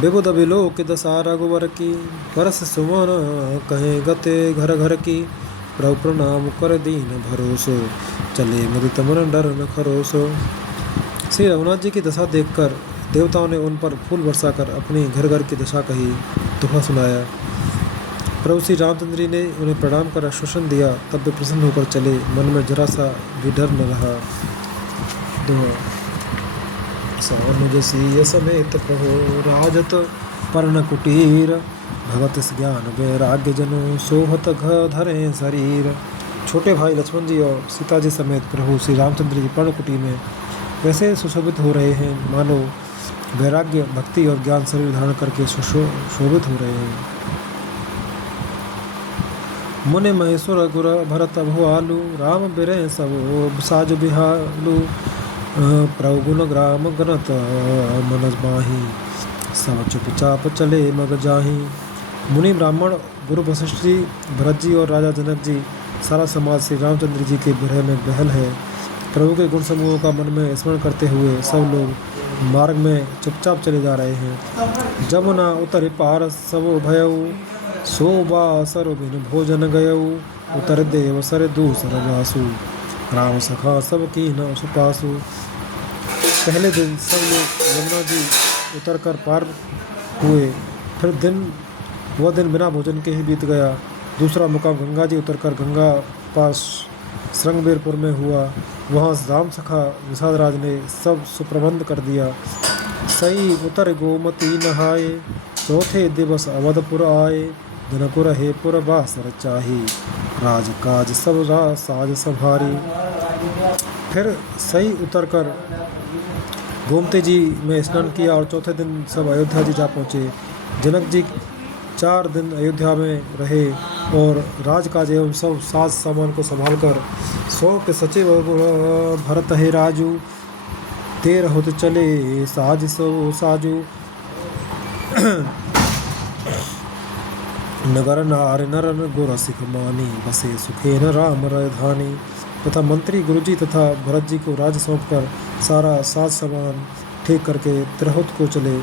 बेबुद बिलोक दशा रघुवर की, परस सुमन कहे गते घर घर की, प्रभु प्रणाम कर दीन भरोसो, चले मुदित मन डर न खरोसो। श्री रघुनाथ जी की दशा देखकर देवताओं ने उन पर फूल बरसाकर अपनी घर घर की दशा कही, दुखा सुनाया। प्रभु श्री रामचंद्र जी ने उन्हें प्रणाम कर आश्वासन दिया। तब वे प्रसन्न होकर चले, मन में जरा सा भी डर न रहा। सानुजसी समेत प्रभु राजत पर्ण कुटीर, भगत ज्ञान वैराग्य जनो सोहत घ धरे शरीर। छोटे भाई लक्ष्मण जी और सीता जी समेत प्रभु श्री रामचंद्र जी पर्णकुटी में वैसे सुशोभित हो रहे हैं मानो वैराग्य भक्ति और ज्ञान शरीर धारण करके सुशोभित हो रहे हैं। मुनि महेश्वर गुर भरत भुआलु, राम बिरह सब साज बिहालु, प्रभु गुण ग्राम गणत मन बाही, सब चुपचाप चले मग जाही। मुनि ब्राह्मण गुरु वशिष्ठ जी, भरत जी और राजा जनक जी, सारा समाज श्री रामचंद्र जी के विरह में बहल है। प्रभु के गुण समूहों का मन में स्मरण करते हुए सब लोग मार्ग में चुपचाप चले जा रहे हैं। जमुना उतर पार सब भयऊ, शोभा सर बिन भोजन गयऊ, उतर देव सर दूसर जासु, राम सखा सब की न सुपासु। पहले दिन सब लोग यमुना जी उतर कर पार हुए। फिर वह दिन बिना भोजन के ही बीत गया। दूसरा मुकाम गंगा जी उतरकर गंगा पास श्रृंगबेरपुर में हुआ। वहाँ राम सखा विषादराज ने सब सुप्रबंध कर दिया। सही उतर गोमती नहाए, चौथे दिवस अवधपुर आए, जनक रहे पुरवासर चाही, राज काज सब साज संभारी। फिर सही उतरकर गोमती जी में स्नान किया और चौथे दिन सब अयोध्या जी जा पहुँचे। जनक जी 4 दिन अयोध्या में रहे और राजकाज एवं सब साज सामान को संभालकर सौंप सचिव भरत है राजू, 13 होते चले साज सो साजू। नगर नार नरन गुर सिख मानी, बसे सुखे न राम राजधानी। तथा मंत्री गुरुजी तथा भरत जी को राज सौंपकर सारा साज सामान ठीक करके तिरहुत को चले।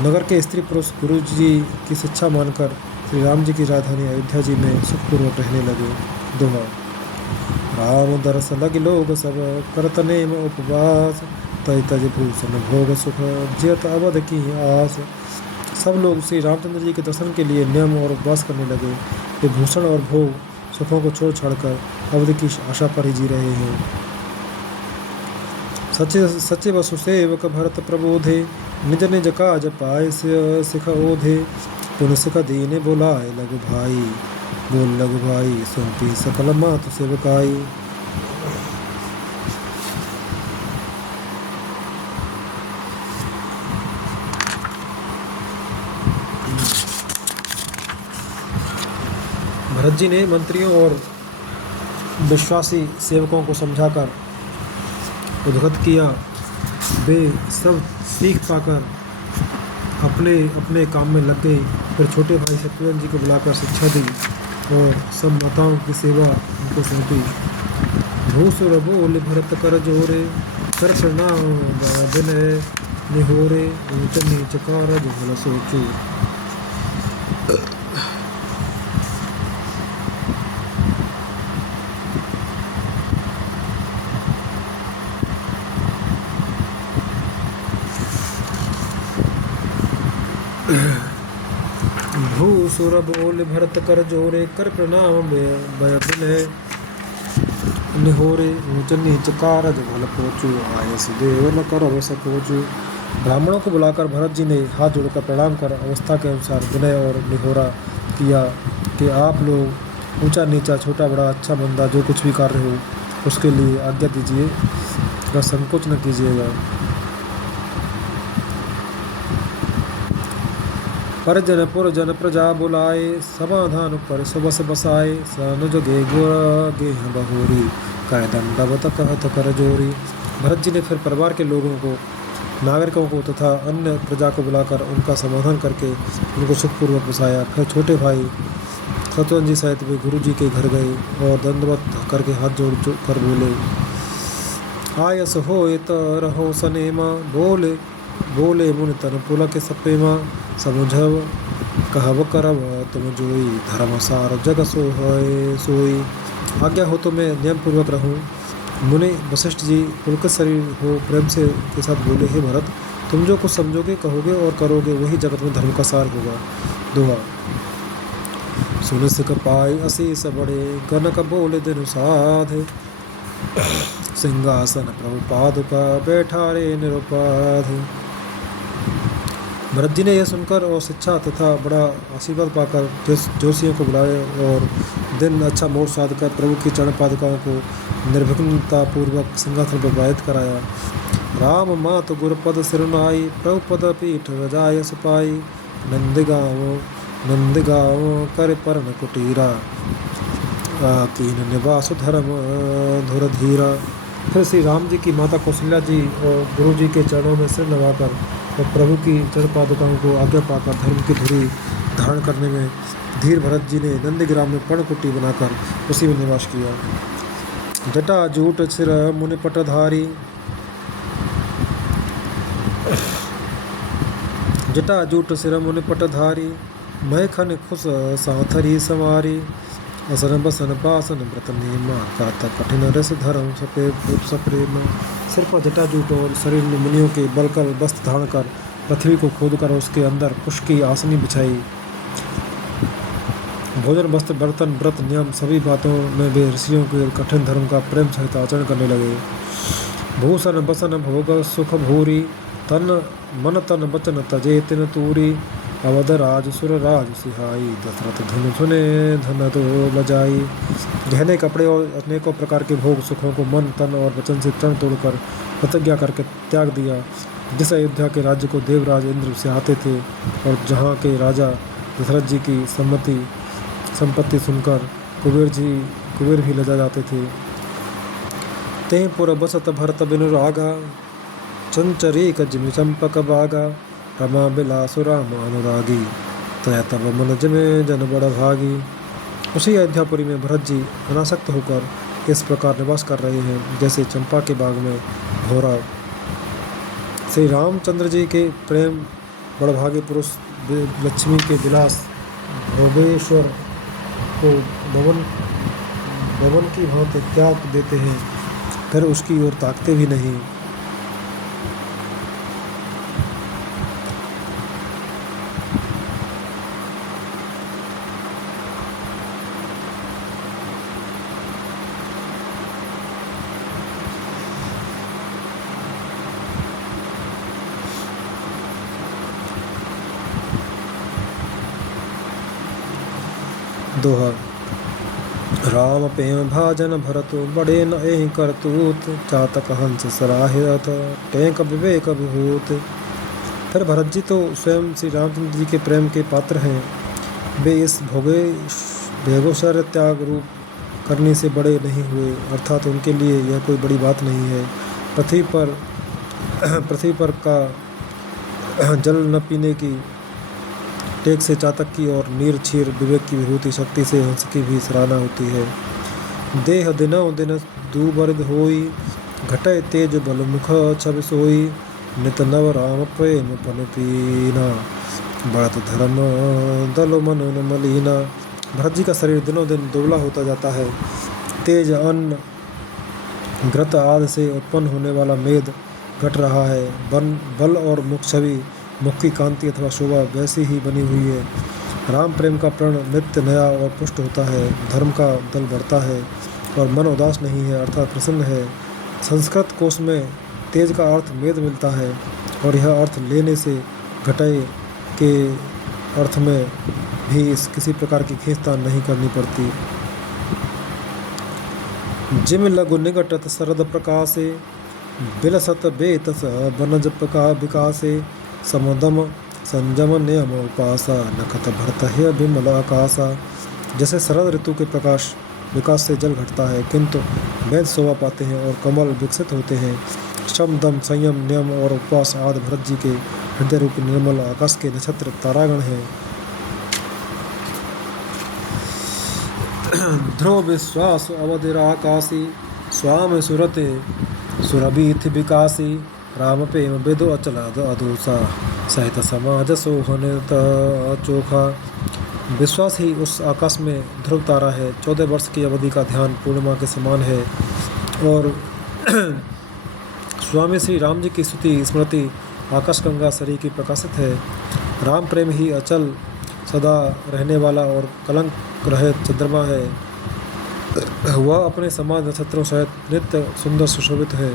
नगर के स्त्री पुरुष गुरु जी की शिक्षा मानकर श्री राम जी की राजधानी अयोध्या जी में सुखपूर्वक रहने लगे। दोहा। राम दरस लग लोग सब करत नेम उपवास, तय तज भूषण भोग सुख जियत अवध की आस। सब लोग श्री रामचंद्र जी के दर्शन के लिए नियम और उपवास करने लगे। वे भूषण और भोग सुखों को छोड़ छाड़कर अवध की आशा पर ही जी रहे हैं। सचे सचे वसु सेवक भरत प्रबोधे, निज निज काज पाए सिख ओधे। पुन सिख दीने बुलाए लघु भाई, बोल लघु भाई सौंपी सकल मातु सेवकाई। भरत जी ने मंत्रियों और विश्वासी सेवकों को समझाकर उद्गत किया। वे सब सीख पाकर अपने अपने काम में लग गए। फिर छोटे भाई शत्रुघ्न जी को बुलाकर शिक्षा दी और सब माताओं की सेवा उनको सौंपी। भूसुर बोल भरत कर जोरे, कर प्रणाम विनय निहोरे। ऊंच नीच कारज भल सोचू। भूसुर बोल भरत कर जोरे, कर प्रणाम भय विनय निहोरे। ऊंच नीच कारज भल पोचू, आयस देव न करव सकोचू। ब्राह्मणों को बुलाकर भरत जी ने हाथ जोड़कर प्रणाम कर अवस्था के अनुसार विनय और निहोरा किया कि आप लोग ऊंचा नीचा छोटा बड़ा अच्छा मंदा जो कुछ भी कार्य हो उसके लिए आज्ञा दीजिएगा, संकोच न कीजिएगा। परिजन पुरजन प्रजा बुलाए, समाधान पर सबस बसाए। सनुज गे गुर गेह बहोरी, कह दंडवत कहत कर जोरी। भरत जी ने फिर परिवार के लोगों को, नागरिकों को तथा अन्य प्रजा को बुलाकर उनका समाधान करके उनको सुखपूर्वक बसाया। फिर छोटे भाई शत्रुघ्न जी सहित वे गुरु जी के घर गए और दंडवत करके हाथ जोड़ कर बोले, आयस हो रहो सनेमा। बोले बोले मुनि तन पुलक सपेमा। समुझव कहब करब तुम जोई, धर्मसार जग सोई। आज्ञा हो तो मैं नियम पूर्वक रहूं। मुनि वशिष्ठ जी पुलकित शरीर हो प्रेम से के साथ बोले, हे भरत, तुम जो कुछ समझोगे कहोगे और करोगे वही जगत में धर्म का सार होगा। दोहा। सुन सिख पाई असीस बड़े, गनक बोले दिन साध। सिंहासन प्रभु पादुका, बैठा रे निरुपाध। भरत जी ने यह सुनकर और शिक्षा तथा बड़ा आशीर्वाद पाकर जोशियों को बुलाए और दिन अच्छा मोड़ साध कर प्रभु की चरण पादुकाओं को निर्विघ्नता पूर्वक सिंहासन पर बैठ कराया। राम मात गुरुपद सिरुनाई, प्रभु पद पीठ रजाय सुपाई। नंदगांव कर पर्ण कुटीरा, कीन निवास धर्म धुर धीरा। फिर श्री राम जी की माता कौशल्या जी और गुरु जी के चरणों में सिर नवाकर और प्रभु की चरण पादुकाओं को आज्ञा पाकर धर्म की धुरी धारण करने में धीर भरत जी ने नंदग्राम में पर्णकुटी बनाकर उसी में निवास किया। जटा जूट सिर मुनिपट धारी, जटा जूट सिर मुनिपट धारी। मैखन खुश साथरी समारी, असन बसन पासन व्रत नेमा। करत कठिन रस धर्म सप्रेम। सिर पर जटाजूट और शरीर में मुनियों के बलकर वस्त्र धारण कर पृथ्वी को खोदकर उसके अंदर पुष्प की आसनी बिछाई। भोजन वस्त्र बर्तन व्रत नियम सभी बातों में वे ऋषियों के कठिन धर्म का प्रेम सहित आचरण करने लगे। भूषण बसन भोग सुख भूरी, तन मन तन वचन तजे तिन तूरी। अवध राज सुर राज सिहाई, दशरथ धन सुने धन दो लजाई। गहने कपड़े और अनेकों प्रकार के भोग सुखों को मन तन और वचन से तन तोड़कर प्रतिज्ञा करके त्याग दिया। जिस अयोध्या के राज्य को देवराज इंद्र से आते थे और जहाँ के राजा दशरथ जी की संपत्ति सुनकर कुबेर भी लजा जाते थे। ते पुर बसत भरत बिनु रागा, चंचरी कजमि चंपक बागा। रमा बिलासु राम अनुरागी, तय तब मन जमे जन बड़ भागी। उसी अयोध्यापुरी में भरत जी अनासक्त होकर इस प्रकार निवास कर रहे हैं जैसे चंपा के बाग में भौरा। श्री रामचंद्र जी के प्रेम बड़भागे पुरुष लक्ष्मी के विलास भोगेश्वर को भवन की भांति त्याग देते हैं, फिर उसकी ओर ताकते भी नहीं। दोहा। राम प्रेम भाजन भरत, बड़े न एहि करतूत। चातक हंस सराहित, टेक विवेक विभूत। फिर भरत जी तो स्वयं श्री रामचंद्र जी के प्रेम के पात्र हैं। वे इस भोगेश्वर त्याग रूप करने से बड़े नहीं हुए, अर्थात उनके लिए यह कोई बड़ी बात नहीं है। पृथ्वी पर का जल न पीने की टेक से चातक की और नीर छीर विवेक की विभूति शक्ति से हंस की भी सराहना होती है। देह दिनों दिन दूबरद होई, घटय तेज बल मुख छवि सोई। नित नव राम प्रेम पन पीना, बढ़त धर्म दल मन मलीना। भरत जी का शरीर दिनों दिन दुबला होता जाता है। तेज अन्न घृत आदि से उत्पन्न होने वाला मेद घट रहा है। बल और मुख छवि, मुख की कांति अथवा शोभा वैसी ही बनी हुई है। राम प्रेम का प्रण नित्य नया और पुष्ट होता है। धर्म का दल बढ़ता है और मन उदास नहीं है, अर्थात प्रसन्न है। संस्कृत कोश में तेज का अर्थ मेद मिलता है और यह अर्थ लेने से घटाए के अर्थ में भी किसी प्रकार की खींचतान नहीं करनी पड़ती। जिम लघु निकटत शरद प्रकाशे, बिलसत बेतस बनज विकासे। समदम संजम नियम उपासा, नखत भरत है बिमल आकाशा। जैसे शरद ऋतु के प्रकाश विकास से जल घटता है, किंतु वेद शोभा पाते हैं और कमल विकसित होते हैं। शम दम संयम नियम और उपवास आदि भरत जी के हृदय रूपी निर्मल आकाश के नक्षत्र तारागण हैं। ध्रुव विश्वास अवधिर आकाशी, स्वाम सुरते सुरभीथ विकासी। राम प्रेम विदु अचल अधूसा, सहित समाज सोहन चोखा। विश्वास ही उस आकाश में ध्रुव तारा है। 14 वर्ष की अवधि का ध्यान पूर्णिमा के समान है और स्वामी श्री राम जी की स्तुति स्मृति आकाश गंगा शरीर की प्रकाशित है। राम प्रेम ही अचल सदा रहने वाला और कलंक रहित चंद्रमा है। वह अपने समान नक्षत्रों सहित नित्य सुंदर सुशोभित है।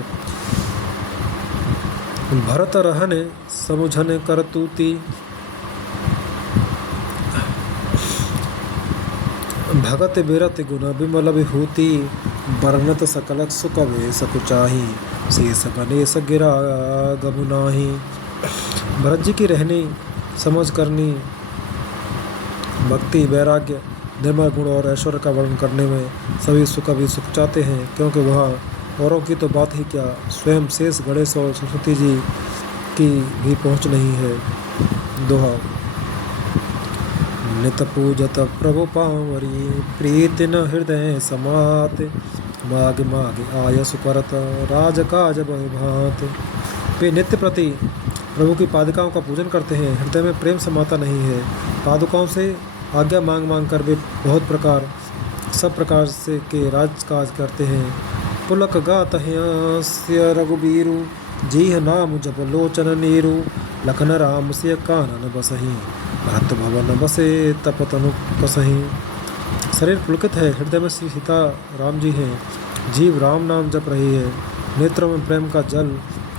भरत रहने समुझन करतूती, भगत बिरत गुण विमल विभूति। वर्णत सकल सुख वे सकुचाही, शेष गणेश गिरा गमुनाही। भरत जी की रहनी समझ करनी, भक्ति वैराग्य निर्मल गुण और ऐश्वर्य का वर्णन करने में सभी सुख भी सुख चाहते हैं, क्योंकि वह औरों की तो बात ही क्या, स्वयं शेष गणेश और सरस्वती जी की भी पहुँच नहीं है। दोहा। नित पूजत प्रभु पावरी, प्रीति न हृदय समात। माग माग आयस करत, राज काज बहु भांत। वे नित्य प्रति प्रभु की पादुकाओं का पूजन करते हैं, हृदय में प्रेम समाता नहीं है। पादुकाओं से आज्ञा मांग मांग कर वे सब प्रकार से के राजकाज करते हैं। पुलक गात हंस्य रघुबीरु, जीह नाम जब लोचन नीरु। लखन राम से कानन बसही, भरत भवन बसे तपतनु कसही। शरीर पुलकित है, हृदय में श्री सीता राम जी हैं। जीव राम नाम जप रही है, नेत्रों में प्रेम का जल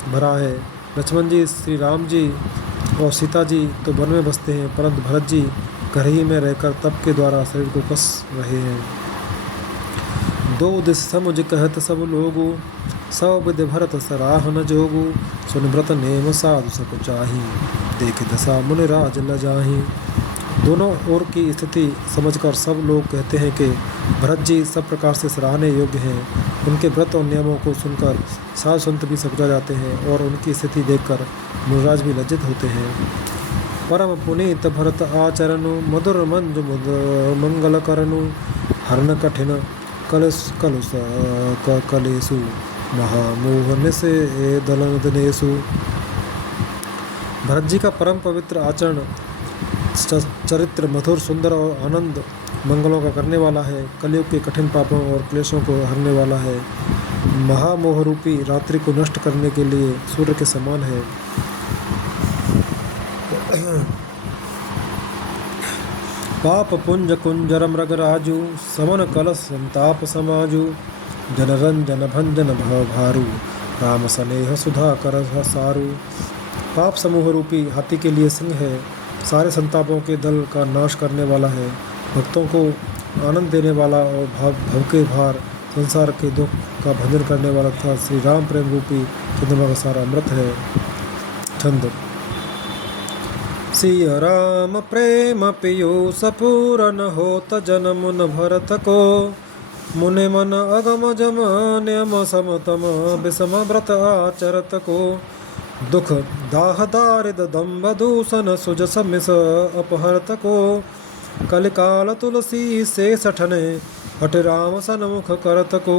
भरा है। लक्ष्मण जी श्री राम जी और सीता जी तो वन में बसते हैं, परंतु भरत जी घर ही में रहकर तप के द्वारा शरीर को कस रहे हैं। दो दिस समुझ कहत सब लोगु, सब विधि भरत सराहन जोगु, सुन व्रत नेम साधु सब चाही, देख दशा मुनि राज लजाही। दोनों ओर की स्थिति समझकर सब लोग कहते हैं कि भरत जी सब प्रकार से सराहने योग्य हैं। उनके व्रत और नियमों को सुनकर साधु संत भी सकजा जाते हैं और उनकी स्थिति देखकर मुनिराज भी लज्जित होते हैं। परम पुनीत भरत आचरनु, मधुर मंजु मंगल करनु, हरण कठिन कलुष कलेसु, महामोहन से दलन दिनेसु। भरत जी का परम पवित्र आचरण, चरित्र मधुर सुंदर और आनंद मंगलों का करने वाला है, कलयुग के कठिन पापों और क्लेशों को हरने वाला है, महामोह रूपी रात्रि को नष्ट करने के लिए सूर्य के समान है। पाप पुंज कुंजर मृग राजू, समन कलश संताप समाजू, जनरंजन भंजन भव भारू, राम स्नेह सुधा कर सारू। पाप समूह रूपी हाथी के लिए सिंह है, सारे संतापों के दल का नाश करने वाला है, भक्तों को आनंद देने वाला और भव के भार संसार के दुख का भंजन करने वाला था। श्री राम प्रेम रूपी चंद्रमा का सारा अमृत है। छंद। सिय राम प्रेम पीयूष पूरन होत जन मुन भरत को, मुनि मन अगम जम नियम समतम विषम व्रत आचरत को, दुख दाह दारिद दम्भ दूषण सुजस मिस अपहरत को, कलिकाल तुलसी से सठने हट राम सन्मुख करत को।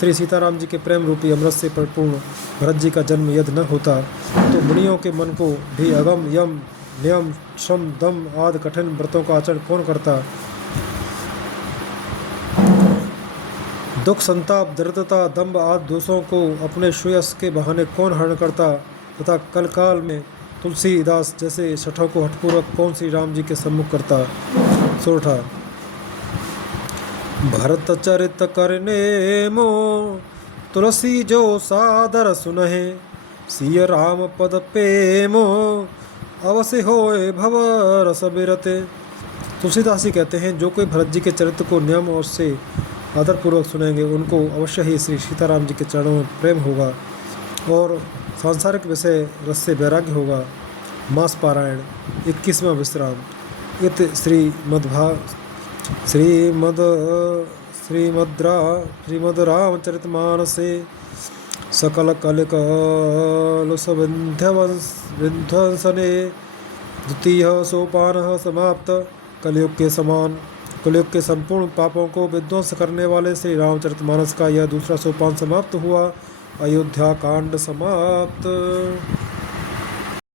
श्री सीताराम जी के प्रेम रूपी अमृत से परिपूर्ण भरत जी का जन्म यदि न होता तो मुनियों के मन को भी अगम यम नियम श्रम दम आदि कठिन व्रतों का आचरण कौन करता। दुख संताप दरिद्रता दम्भ आदि दोषों को अपने श्रेयस के बहाने कौन हरण करता, तथा कलकाल में तुलसीदास जैसे शठों को हठपूर्वक कौन श्री राम जी के सम्मुख करता। सोरठा। भरत चरित करने मो, तुलसी जो सादर सुनहे, सिय राम पद प्रेमो, अवश्य होए भव रस बिरते। तुलसीदास जी कहते हैं, जो कोई भरत जी के चरित्र को नियम और से आदरपूर्वक सुनेंगे उनको अवश्य ही श्री सीताराम जी के चरणों में प्रेम होगा और सांसारिक विषय रस से वैराग्य होगा। मास पारायण 21वां विश्राम। इत श्रीमद् रामचरितमानसे सकल कलिकलुष विध्वंसने द्वितीय सोपान समाप्त। कलयुग के संपूर्ण पापों को विध्वंस करने वाले श्री रामचरितमानस का यह दूसरा सोपान समाप्त हुआ। अयोध्या कांड समाप्त।